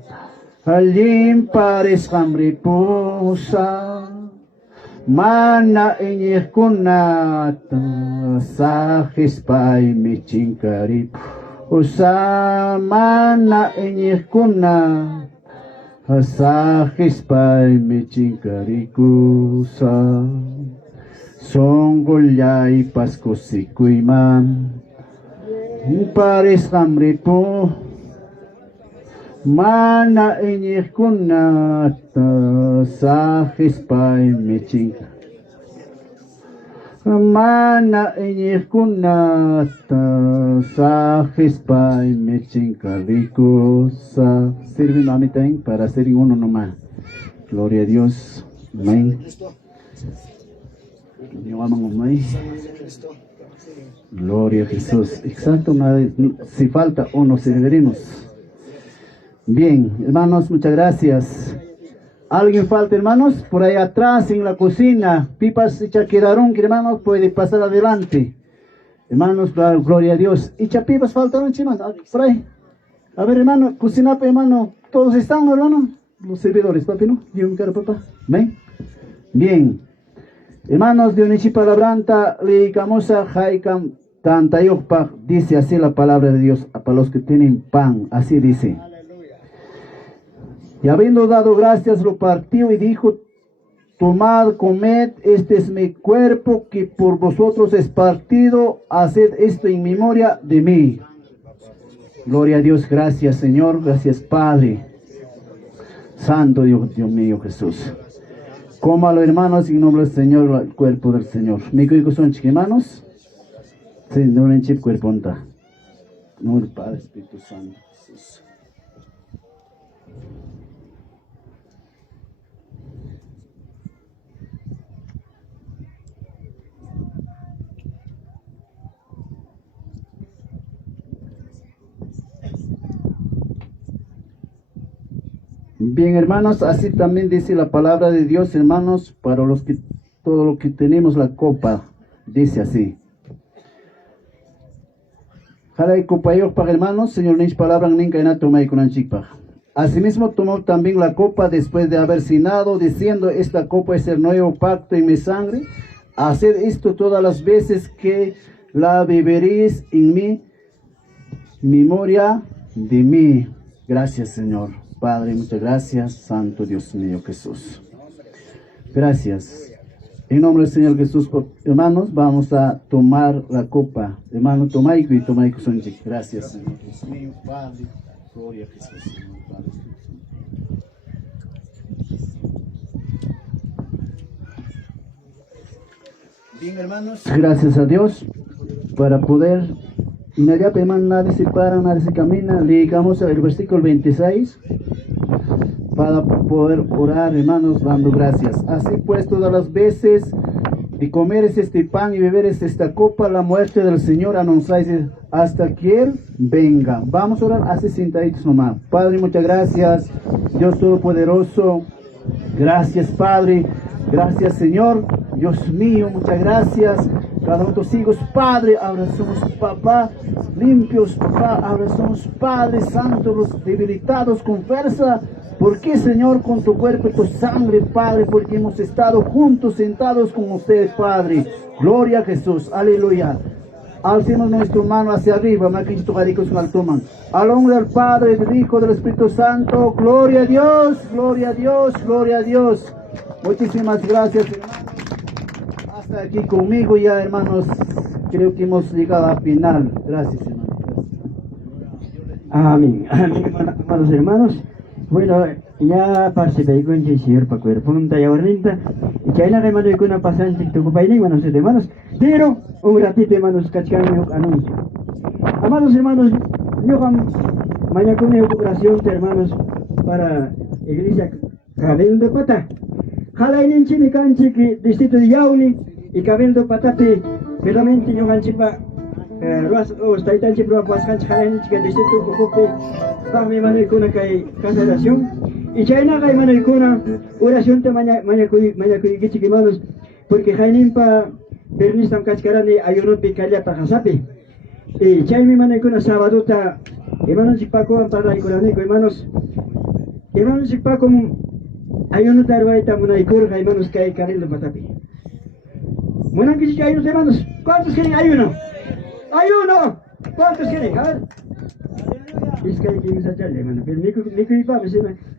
halim pares kamripusa mana inyih kunata sa hispay michingkarip usa mana inyih kunata sa hispay michingkariku sa songgolyay pasko sikoy man pares kamripo mana inyih kunata sa hispay meching mana inyih kunata sa hispay meching kaliko sa sirve mami teng para ser uno nomás. Gloria a Dios. Amén. Gloria a Jesús. Exacto, si falta uno serviremos. Bien, hermanos, muchas gracias. ¿Alguien falta, hermanos? Por ahí atrás, en la cocina, pipas y chaquedaron, hermanos, puede pasar adelante. Hermanos, gloria a Dios. ¿Y chapipas faltaron, chimas? Por ahí. A ver, hermano, cocina, hermano, ¿todos están, hermano? Los servidores, papi, ¿no? Yo un cara, papá. ¿Ven? Bien. Hermanos, de Unichi Palabranta, Licamosa, Haikam, Tantayokpa, dice así la palabra de Dios, para los que tienen pan, así dice. Y habiendo dado gracias, lo partió y dijo, tomad, comed, este es mi cuerpo que por vosotros es partido, haced esto en memoria de mí. Gloria a Dios, gracias Señor, gracias Padre. Santo Dios, Dios mío Jesús. Cómalo hermanos, en nombre del Señor, el cuerpo del Señor. ¿Mi cuerpo son chiquimanos? Sí, no en chip cuerpo onta. No el Padre, Espíritu Santo, Jesús. Bien, hermanos, así también dice la palabra de Dios, hermanos, para los que todo lo que tenemos la copa, dice así. Jalay copa yo para hermanos, Señor Nish palabra ninka ena tomai kunan chikpa. Asimismo tomó también la copa después de haber cenado, diciendo, esta copa es el nuevo pacto en mi sangre. Haced esto todas las veces que la beberéis en mi memoria de mí. Gracias, Señor. Padre, muchas gracias, Santo Dios mío Jesús. Gracias. En nombre del Señor Jesús, hermanos, vamos a tomar la copa. Hermano, tomaico y tomaico son. Gracias, Señor Dios mío, Padre. Gloria a Jesús, Señor, Padre. Bien, hermanos. Gracias a Dios para poder. Inmediatamente, hermano, nadie se para, nadie se camina. Leamos el versículo 26 para poder orar, hermanos, dando gracias. Así pues, todas las veces de comeres este pan y beberes esta copa, la muerte del Señor anunciáis hasta que Él venga. Vamos a orar así sentaditos nomás. Padre, muchas gracias, Dios Todopoderoso. Gracias, Padre. Gracias, Señor. Dios mío, muchas gracias. Cada uno de tus hijos, Padre, ahora somos papá. limpios, ahora somos Padre Santo, los debilitados con fuerza. ¿Por qué, Señor, con tu cuerpo y tu sangre, Padre? Porque hemos estado juntos, sentados con ustedes, Padre. Gloria a Jesús, aleluya. Alcemos nuestra mano hacia arriba, al nombre del Padre, del Hijo, del Espíritu Santo. Gloria a Dios, gloria a Dios, gloria a Dios. Muchísimas gracias, hermanos. Hasta aquí conmigo ya, hermanos. Creo que hemos llegado al final. Gracias, hermanos. Amén. Amén, amados hermanos. Bueno, ya participé con el Señor para cuerpo punta y ahorita. Y que hay la hermano y con una pasante que ocupa ahí, hermanos. Pero, un ratito, hermanos, cachcan anuncio. Amados hermanos, yo mañana con una oración, hermanos, para Iglesia Cabello de Pata. Jala en Chini Canchi, distrito de Yauli, y Cabello de Patapi, realmente yo ganchipa. Ruas está tan chipro pas kan chalen chica distrito Cocope kami manay kuna kay cancelación y China kay manay kuna oración te mañana kuy chiqui manos porque jainin pa bernistam kachkarani ayuno picalla pa hasapi y China manay kuna sábado ta hermanos chipako para ikurani ko hermanos chipako ayuno tarwaita manay kur hermanos kay caril patapi munan kichi ayuno hermanos cuántos quieren ayuno. ¡Ayuno! ¿Cuántos quieren? A ver. Es que hay que irse a echarle, hermano. Pero Nico y Pablo,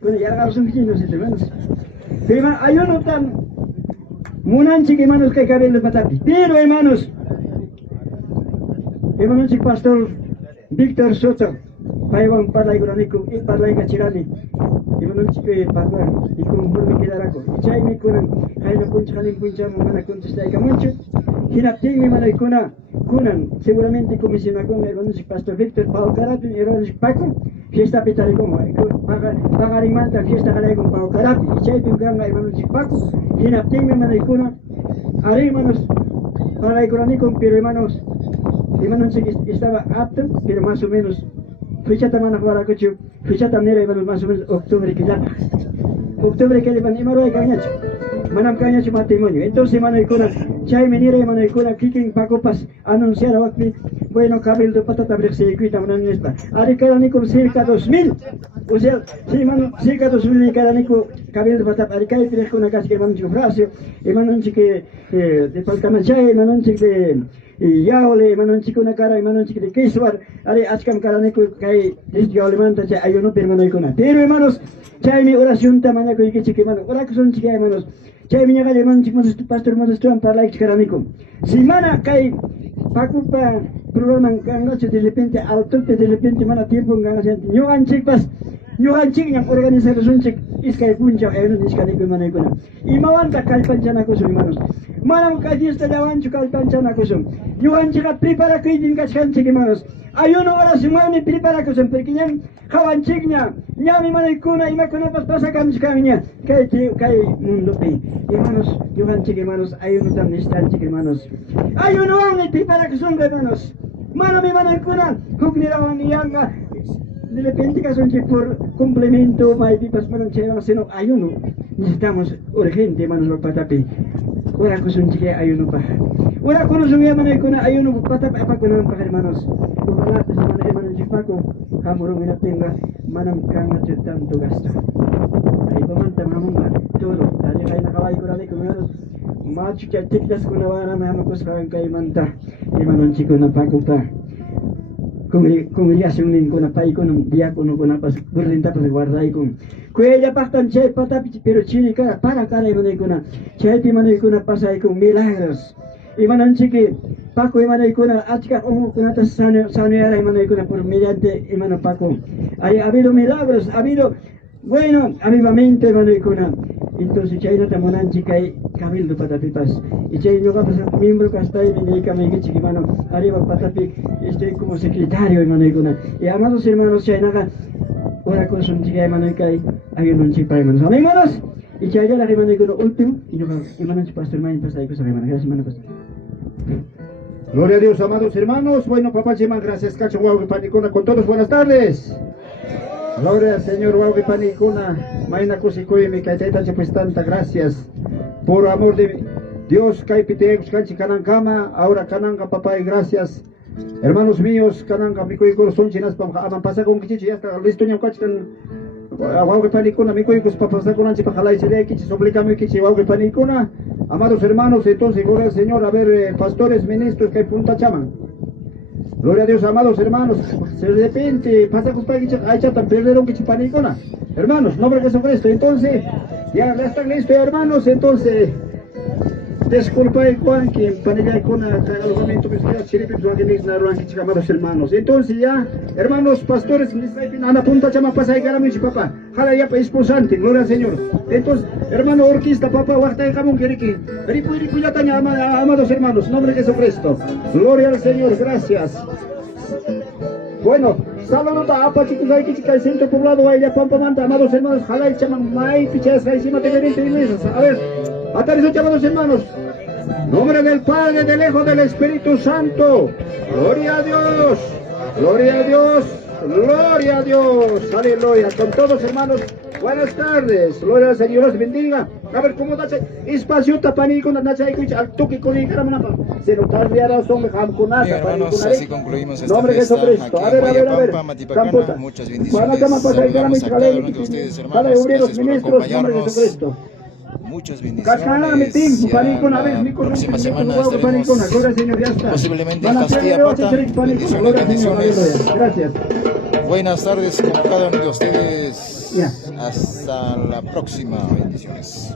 bueno, ya agarramos un pichino, hermanos. Pero, hermano, ayuno tan... Munanchi que hermanos que caben los patatis. Pero, hermanos, pastor Víctor Soto, Paiwan Parlay Granico y Parlay Cachirani. Hermanos que Pacuan, y conforme quedaraco. Y chay me curan, Jaina Puncha, Janin Puncha, Mamana contesta y Camoncho. Hinapting mi manay kunan seguramente comisiona con el pastor Víctor Pau Carapi y el Paco fiesta pitari como pagarimanta fiesta galay con Pau Carapi y chay pinganga hermanos Paco hinapting mi manay kunan ari hermanos para el con pero hermanos estaba apto pero más o menos fecha tamana para cocho fecha tamnera hermanos más o menos octubre que le van imaro de cañacho manam cañacho matrimonio entonces manay kunan chay menira y manay kuna kiking pacopas anunciar wakmi bueno cabildo patata brexi cuita manan nespa ari cada nico cerca 2000 o sea si mano cerca 2000 cada nico cabildo patata ari kai tres kuna casi que manan frasio y manan chique de palcaman chay manan chique yaole manan chique una cara y manan chique de quesuar ari achkam cada nico kai dis yaole manta chay ayuno permanay kuna pero hermanos chay mi oración tamana ko chique mano oración chique hermanos chay viña gale man chicos pastor más estuan para like caranico semana kai pacupa programa gangacho de repente al tope de repente mana tiempo gangacho yo anchipas yo anchigna organización chic iskay puncha ayun iskay ko manay ko y mawanta kalpanchana ko hermanos manam ka fiesta de avancho kalpanchana ko yo anchiga prepara kay din kachan chic hermanos ayuno oración mani prepara ko porque ñam kawanchigna ñami manay kuna ima kuna pasa kamchkamiña kay mundo pe hermanos yo anchig hermanos ayuno tam nistan chic hermanos ayuno ani prepara ko hermanos manami manay kuna hugnirawan yanga de repente que son por complemento mai pipas manan cheva sino ayuno necesitamos urgente hermanos los patapi ora ko son chique ayuno pa ora ko son manay kuna ayuno patap apa kuna pa hermanos ojalá te semana hermanos chipaco kamuro mina tenga manam kanga tanto gasto ahí pamanta mamuma todo tadi kay nakaway ko rali kumeros machu chatiktas kuna wana mamakos kay manta hermanos chico na pa congregación en Conapay con un diácono con apas gurrinta para guardar con cuella pastan chay patapi pero chini cara para cara y manay kuna chay pi manay kuna pasa con milagros y manan chique Paco y manay kuna achka o kuna tas saneara y manay kuna por mediante y mano Paco ha habido milagros ha habido bueno avivamiento y manay kuna entonces chay no tamonan chica y cabildo patapipas y chay no va a pasar miembro que está ahí y que me chiqui mano arriba patapi estoy como secretario hermano y amados hermanos chay naga ora con su chica hermano y hay un chipa hermanos amén hermanos y chay ya la hermano y último y no hermano pastor hermano pastor cosa hermano gracias hermano pastor. Gloria a Dios, amados hermanos. Bueno, papá Chema, gracias, Cacho Guau Panicuna, con todos, buenas tardes. Gloria al Señor Guau Panicuna, Maina Cosicoy, mi caeteta, pues tanta gracias. Por amor de Dios, Caipite, Canchi Canancama, ahora Cananga, papá, y gracias Hermanos míos, kananga mikoy corazón chinas pam aman pasa con kichi ya está listo ña kachkan agua que panicuna mikoy kus papasa con anchi pajalai chile kichi soblicame kichi agua que panicuna. Amados hermanos, entonces gloria al Señor, a ver pastores, ministros que punta chaman. Gloria a Dios, amados hermanos, de repente pasa con kichi ay chatan perdieron kichi panicuna. Hermanos, nombre de Jesucristo. Entonces, ya están listos, hermanos, entonces disculpa Juan que panilla con alojamiento pesquera chiripi suagenis naruan que amados hermanos. Entonces ya, hermanos pastores, ana punta chama pasa y garamichi papá. Jala ya esposante, gloria al Señor. Entonces, hermano orquesta papá, guarda de camón que rico ya taña amados hermanos, nombre de Jesucristo. Gloria al Señor, gracias. Bueno, saludos a apa chicos ahí que el centro poblado ahí ya pampa manda, amados hermanos, jala y chaman mai pichas ahí encima de 20 mesas. A ver, aterrizo amados hermanos. Nombre del Padre, del Hijo, del Espíritu Santo. Gloria a Dios. Gloria a Dios. Gloria a Dios. Aleluya. Con todos hermanos, buenas tardes. Gloria al Señor, los bendiga. A ver cómo da espacio tapani con la nacha y al toque con el caramana. Se nos tardará son jamconata. Bien, hermanos, así concluimos esta Nombre de fiesta Jesucristo. aquí A en ver. Guayapampa, Matipacana. Muchas bendiciones. Saludamos a cada uno de ustedes, hermanos. Gracias por acompañarnos. Muchas bendiciones. Ya próxima semana estaremos posiblemente en Castilla Pata. Bendiciones, bendiciones. Gracias. Buenas tardes con cada uno de ustedes. Hasta la próxima. Bendiciones.